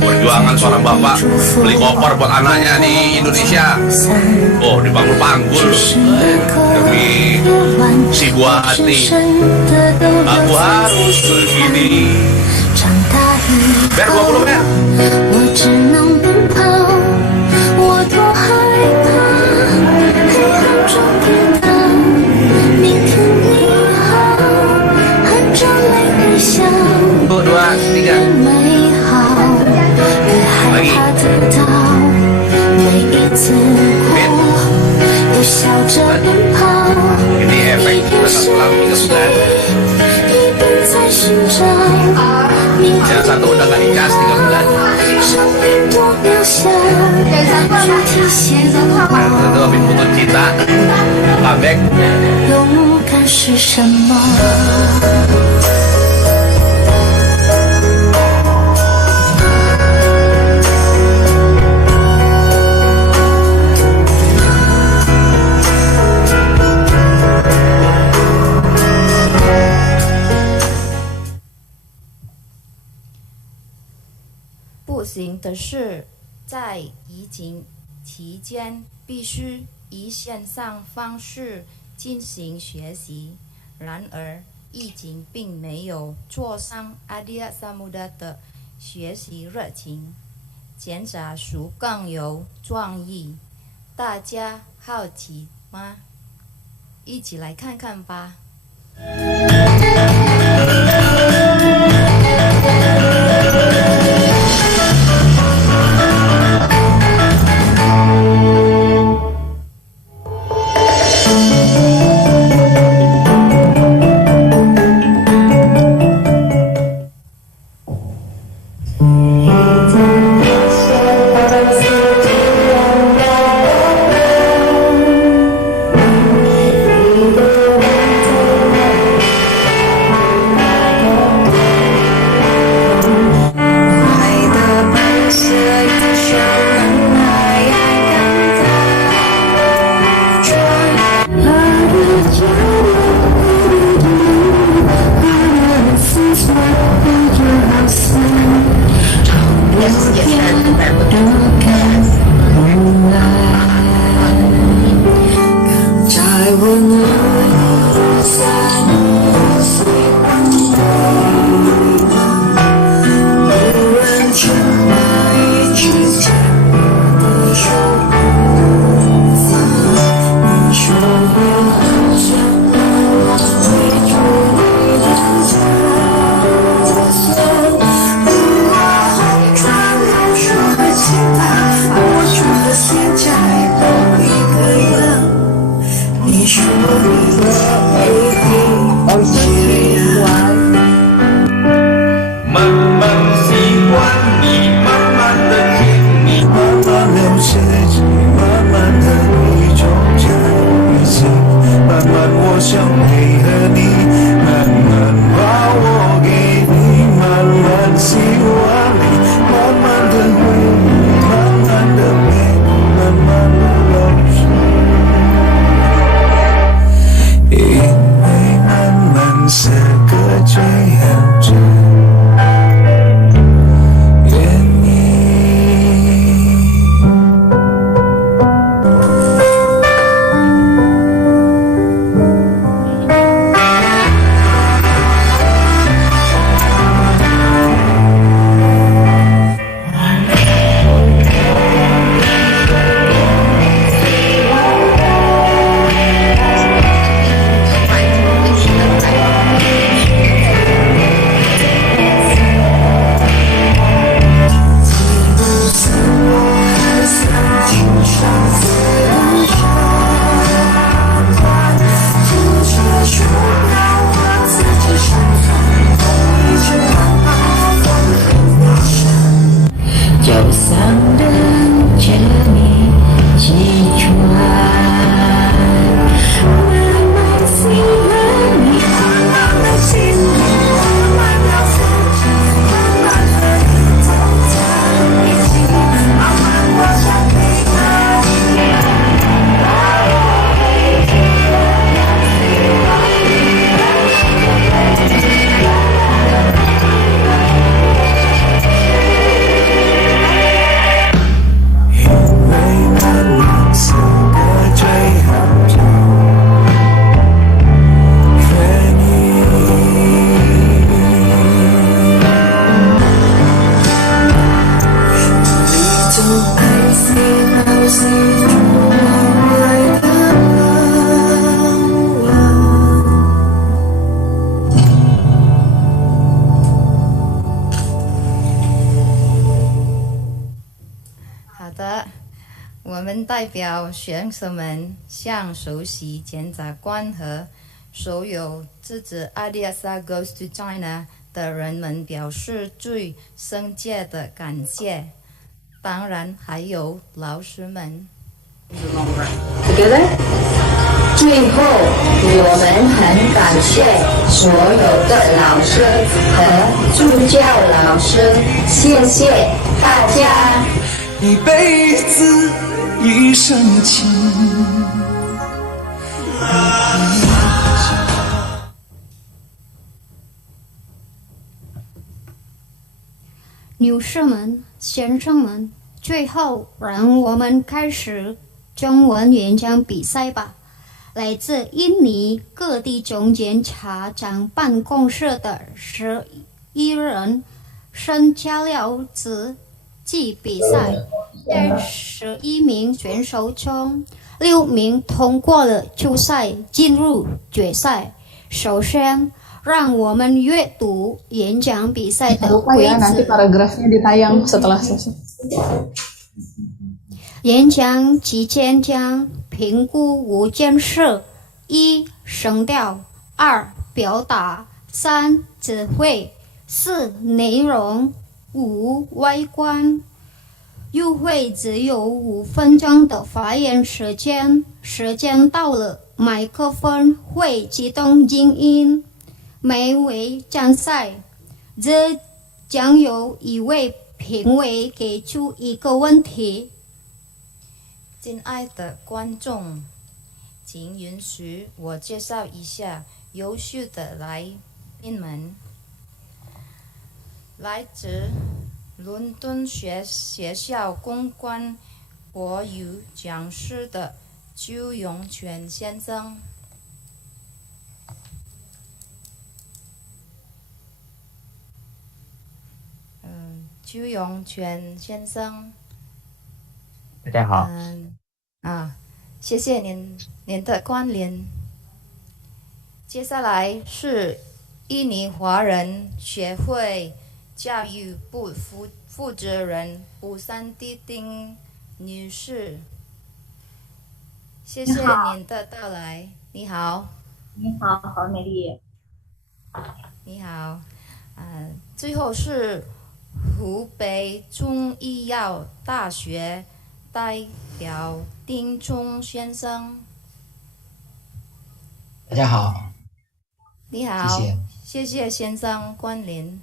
Perjuangan seorang bapak beli koper buat anaknya di Indonesia. Oh, dipanggul-panggul demi si buah hati. Aku harus begini. Ber 20 ber. 我只能奔跑，我多害怕，黑暗中跌倒。明天你好，含着泪微笑。 1, 2, 3. 美好，越害怕得到，每一次哭，又笑着奔跑，一边是一边在寻找。明天 Satu udah gak dicas 3 bulan. 生命多渺小，却提醒我， Itu habis putus cinta, comeback. 勇敢是什么？ 不行的是，在疫情期间必须以线上方式进行学习。然而，疫情并没有挫伤阿迪亚萨穆达的学习热情，检查书更有创意。大家好奇吗？一起来看看吧。我们代表学生们向首席检察官和所有支持 Adiasa Goes to China 的人们表示最深切的感谢，当然还有老师们。Together， 最后我们很感谢所有的老师和助教老师，谢谢大家。一辈子一生情。女士们、先生们，最后让我们开始中文演讲比赛吧。来自印尼各地总检察长办公室的11人参加了此季比赛。在11名选手中，6名通过了初赛，进入决赛。首先，让我们阅读演讲比赛的规则。nanti paragrafnya ditayang setelah selesai. 演讲期间将评估5件事：1. 声调；2. 表达；3. 词汇；4. 内容；5. 外观。入会只有5分钟的发言时间，时间到了，麦克风会自动静音。每位参赛者将由一位评委给出一个问题。亲爱的观众，请允许我介绍一下优秀的来宾们。来自伦敦学校公关国语讲师的周永全先生。周永全先生，大家好。谢谢您的光临。接下来是印尼华人学会教育部负责人卜山蒂丁女士，谢谢您的到来。你好。你好，好美丽。你好。最后是湖北中医药大学代表丁聪先生。大家好。你好。谢谢。谢谢先生光临。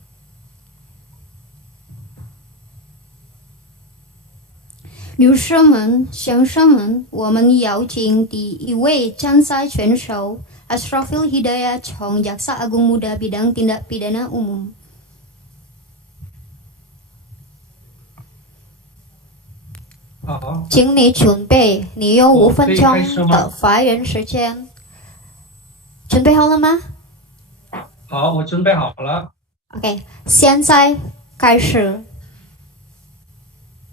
女士们、先生们，我们邀请第一位参赛选手 Asrafil Hidayah 从 Jaksa Agung Muda Bidang Tindak Pidana Umum。好，请你准备，你有5分钟的发言时间。准备好了吗？好，我准备好了。OK， 现在开始。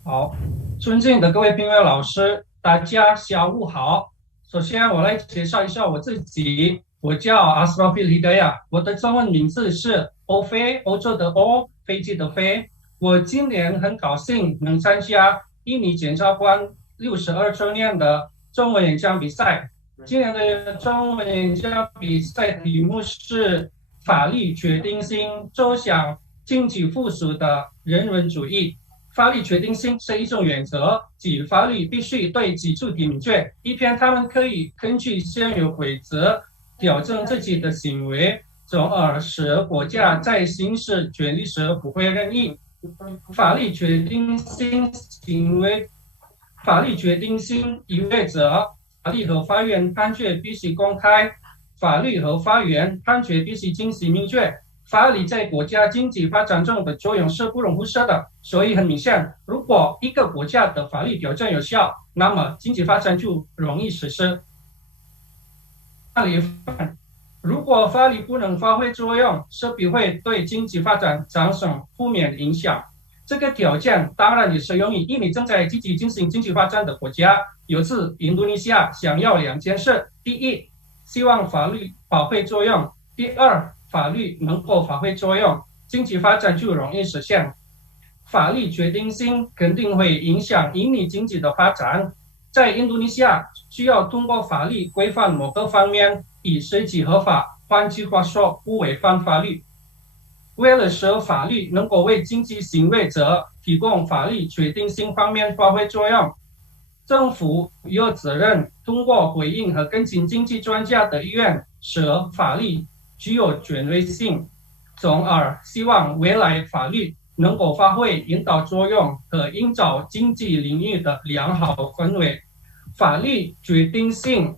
好，尊敬的各位评委老师，大家下午好。首先，我来介绍一下我自己，我叫 Asrafil Hidayah， 我的中文名字是欧飞，欧洲的欧，飞机的飞。我今年很高兴能参加印尼检察官62周年的中文演讲比赛。今年的中文演讲比赛题目是法律决定性走向经济复苏的人文主义。法律决定性是一种原则，即法律必须对基础地明确，以便他们可以根据现有规则调整自己的行为，从而使国家在行使权利时不会任意。法律决定性意味着法律和法院判决必须公开，法律和法院判决必须清晰明确。法律在国家经济发展中的作用是不容忽视的，所以很明显，如果一个国家的法律条件有效，那么经济发展就容易实施。如果法律不能发挥作用，势必会对经济发展产生负面的影响。这个条件当然也适用于印尼正在积极进行经济发展的国家。由此，印度尼西亚想要2件事：第一，希望法律发挥作用；第二，法律能够发挥作用，经济发展就容易实现。法律决定性肯定会影响印尼经济的发展，在印度尼西亚需要通过法律规范某个方面以实际合法，换句话说，不违反法律。为了使法律能够为经济行为者提供法律确定性方面发挥作用，政府有责任通过回应和跟进经济专家的意愿，使法律具有权威性，从而希望未来法律能够发挥引导作用和营造经济领域的良好氛围。法律决定性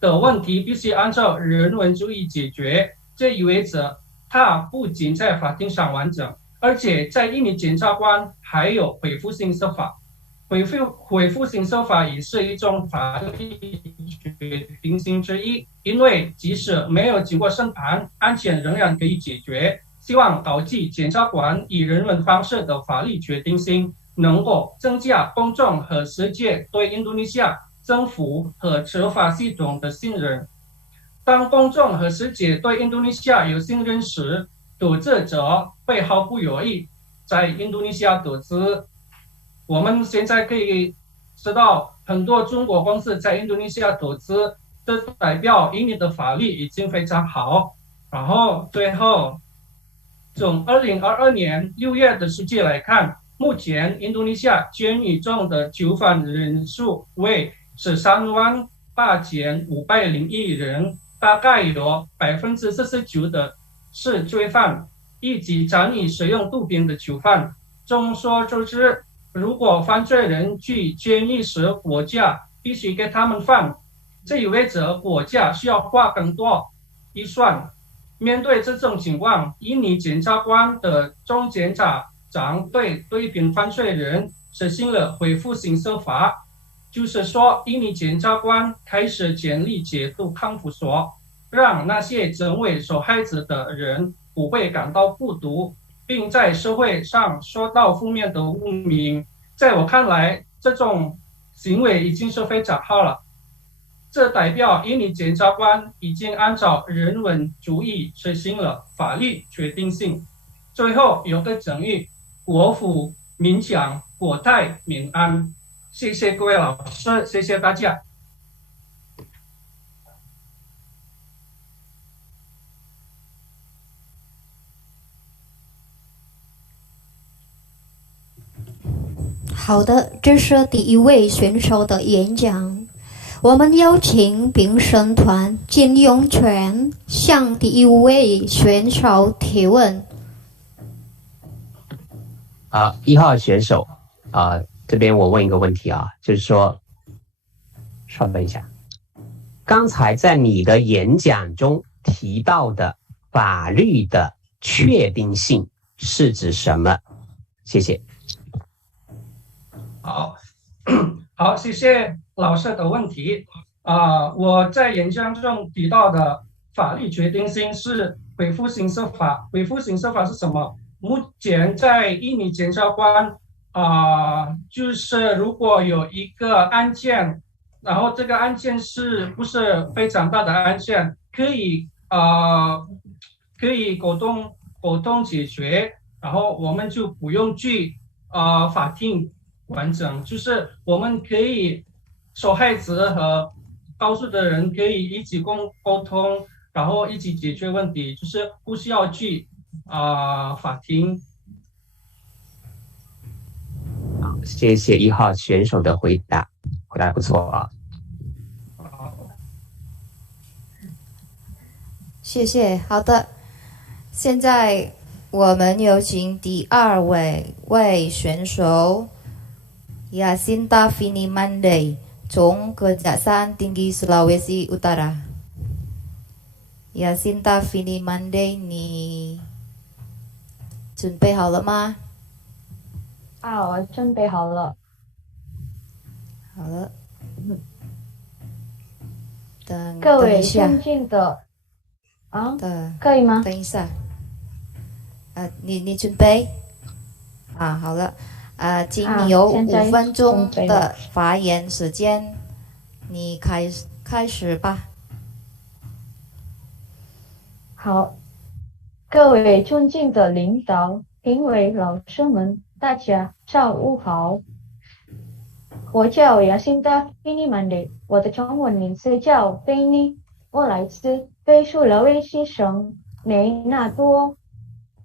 的问题必须按照人文主义解决，这意味着它不仅在法庭上完整，而且在印尼检察官还有回复性司法。回复性司法也是一种法律决定性之一，因为即使没有经过审判，案件仍然可以解决。希望高级检察官以人文方式的法律决定性，能够增加公众和世界对印度尼西亚政府和执法系统的信任。当公众和世界对印度尼西亚有信任时，投资者会毫不犹豫在印度尼西亚投资。我们现在可以知道，很多中国公司在印度尼西亚投资，这代表印尼的法律已经非常好。然后最后，从2022年6月的数据来看，目前印度尼西亚监狱中的囚犯人数为138501人，大概有49%的是罪犯，以及参与使用毒品的囚犯。众所周知，如果犯罪人去监狱时，国家必须给他们饭，这意味着国家需要花更多预算。面对这种情况，印尼检察官的总检察长对毒品犯罪人实行了恢复性司法，就是说，印尼检察官开始建立戒毒康复所，让那些成为受害者的人不会感到孤独，并在社会上受到负面的污名。在我看来，这种行为已经是非常好了。这代表印尼检察官已经按照人文主义实行了法律决定性。最后有个整语：国富民强，国泰民安。谢谢各位老师，谢谢大家。好的，这是第一位选手的演讲。我们邀请评审团金永权向第一位选手提问。1号选手这边我问一个问题就是说，稍等一下，刚才在你的演讲中提到的法律的确定性是指什么？谢谢。好，谢谢老师的问题。我在演讲中提到的法律决定性是恢复性司法。恢复性司法是什么？目前在印尼检察官就是如果有一个案件，然后这个案件是不是非常大的案件，可以沟通解决，然后我们就不用去法庭完整，就是我们可以受害者和告诉的人可以一起沟通，然后一起解决问题，就是不需要去法庭。好，谢谢1号选手的回答，回答不错谢谢。好的，现在我们有请第2位选手Yasinta Vini Mandai 从Kejaksaan Tinggi Sulawesi Utara。Yasinta Vini Mandai， 你准备好了吗？我准备好了。好了。各位尊敬的可以吗？等一下。你准备？好了。请你有5分钟的发言时间，你开始吧。好，各位尊敬的领导、评委老师们，大家上午好。我叫雅辛达菲尼曼迪，我的中文名字叫菲尼，我来自非苏拉威西省梅纳多。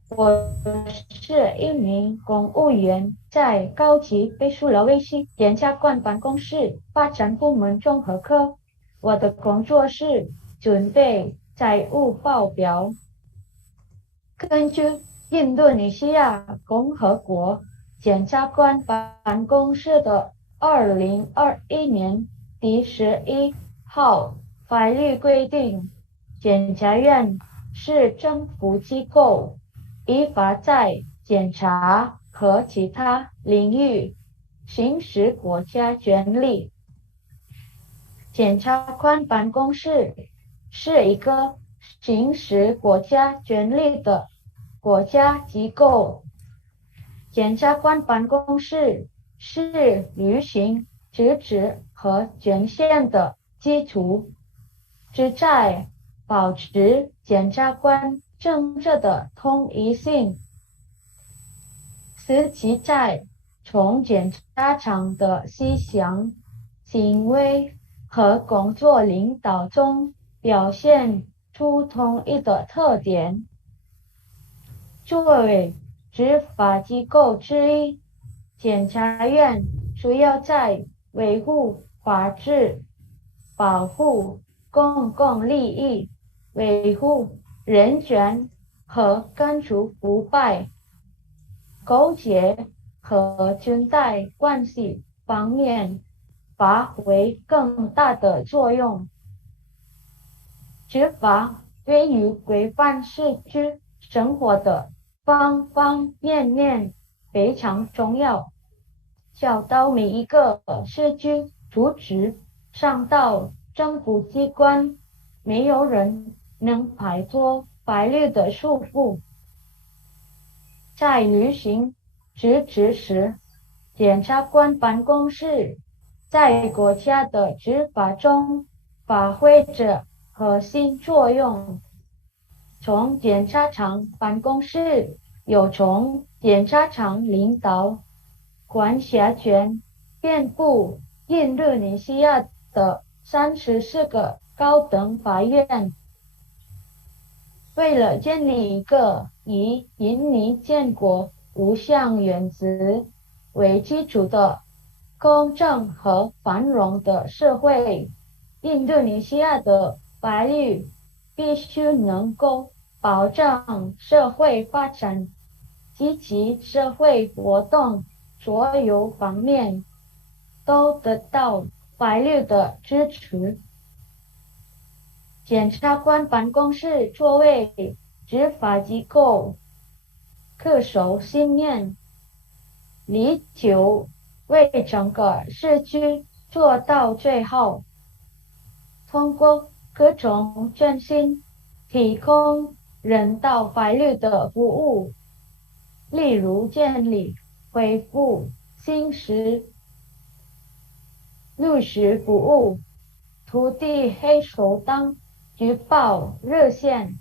我是一名公务员，在高级非苏拉威西检察官办公室发展部门综合科。我的工作是准备财务报表。根据印度尼西亚共和国检察官办公室的2021年第11号法律规定，检察院是政府机构，依法在检察和其他领域行使国家权力。检察官办公室是一个行使国家权力的国家机构。检察官办公室是履行职责和权限的基础，旨在保持检察官政策的统一性，使其在从检察长的思想、行为和工作领导中表现出统一的特点。作为执法机构之一，检察院主要在维护法治、保护公共利益、维护人权和根除腐败、勾结和裙带关系方面发挥更大的作用。执法对于规范社区生活的方方面面非常重要，小到每一个社区组织，上到政府机关，没有人能摆脱法律的束缚。在履行职责时，检察官办公室在国家的执法中发挥着核心作用。从检察长办公室有从检察长领导管辖权，遍布印度尼西亚的34个高等法院。为了建立一个以印尼建国五项原则为基础的公正和繁荣的社会，印度尼西亚的法律必须能够保障社会发展及其社会活动所有方面都得到法律的支持。检察官办公室作为执法机构，恪守信念，力求为整个社区做到最好，通过各种专心提供人道法律的服务，例如建立、恢复、行使律师服务、土地黑手党举报热线、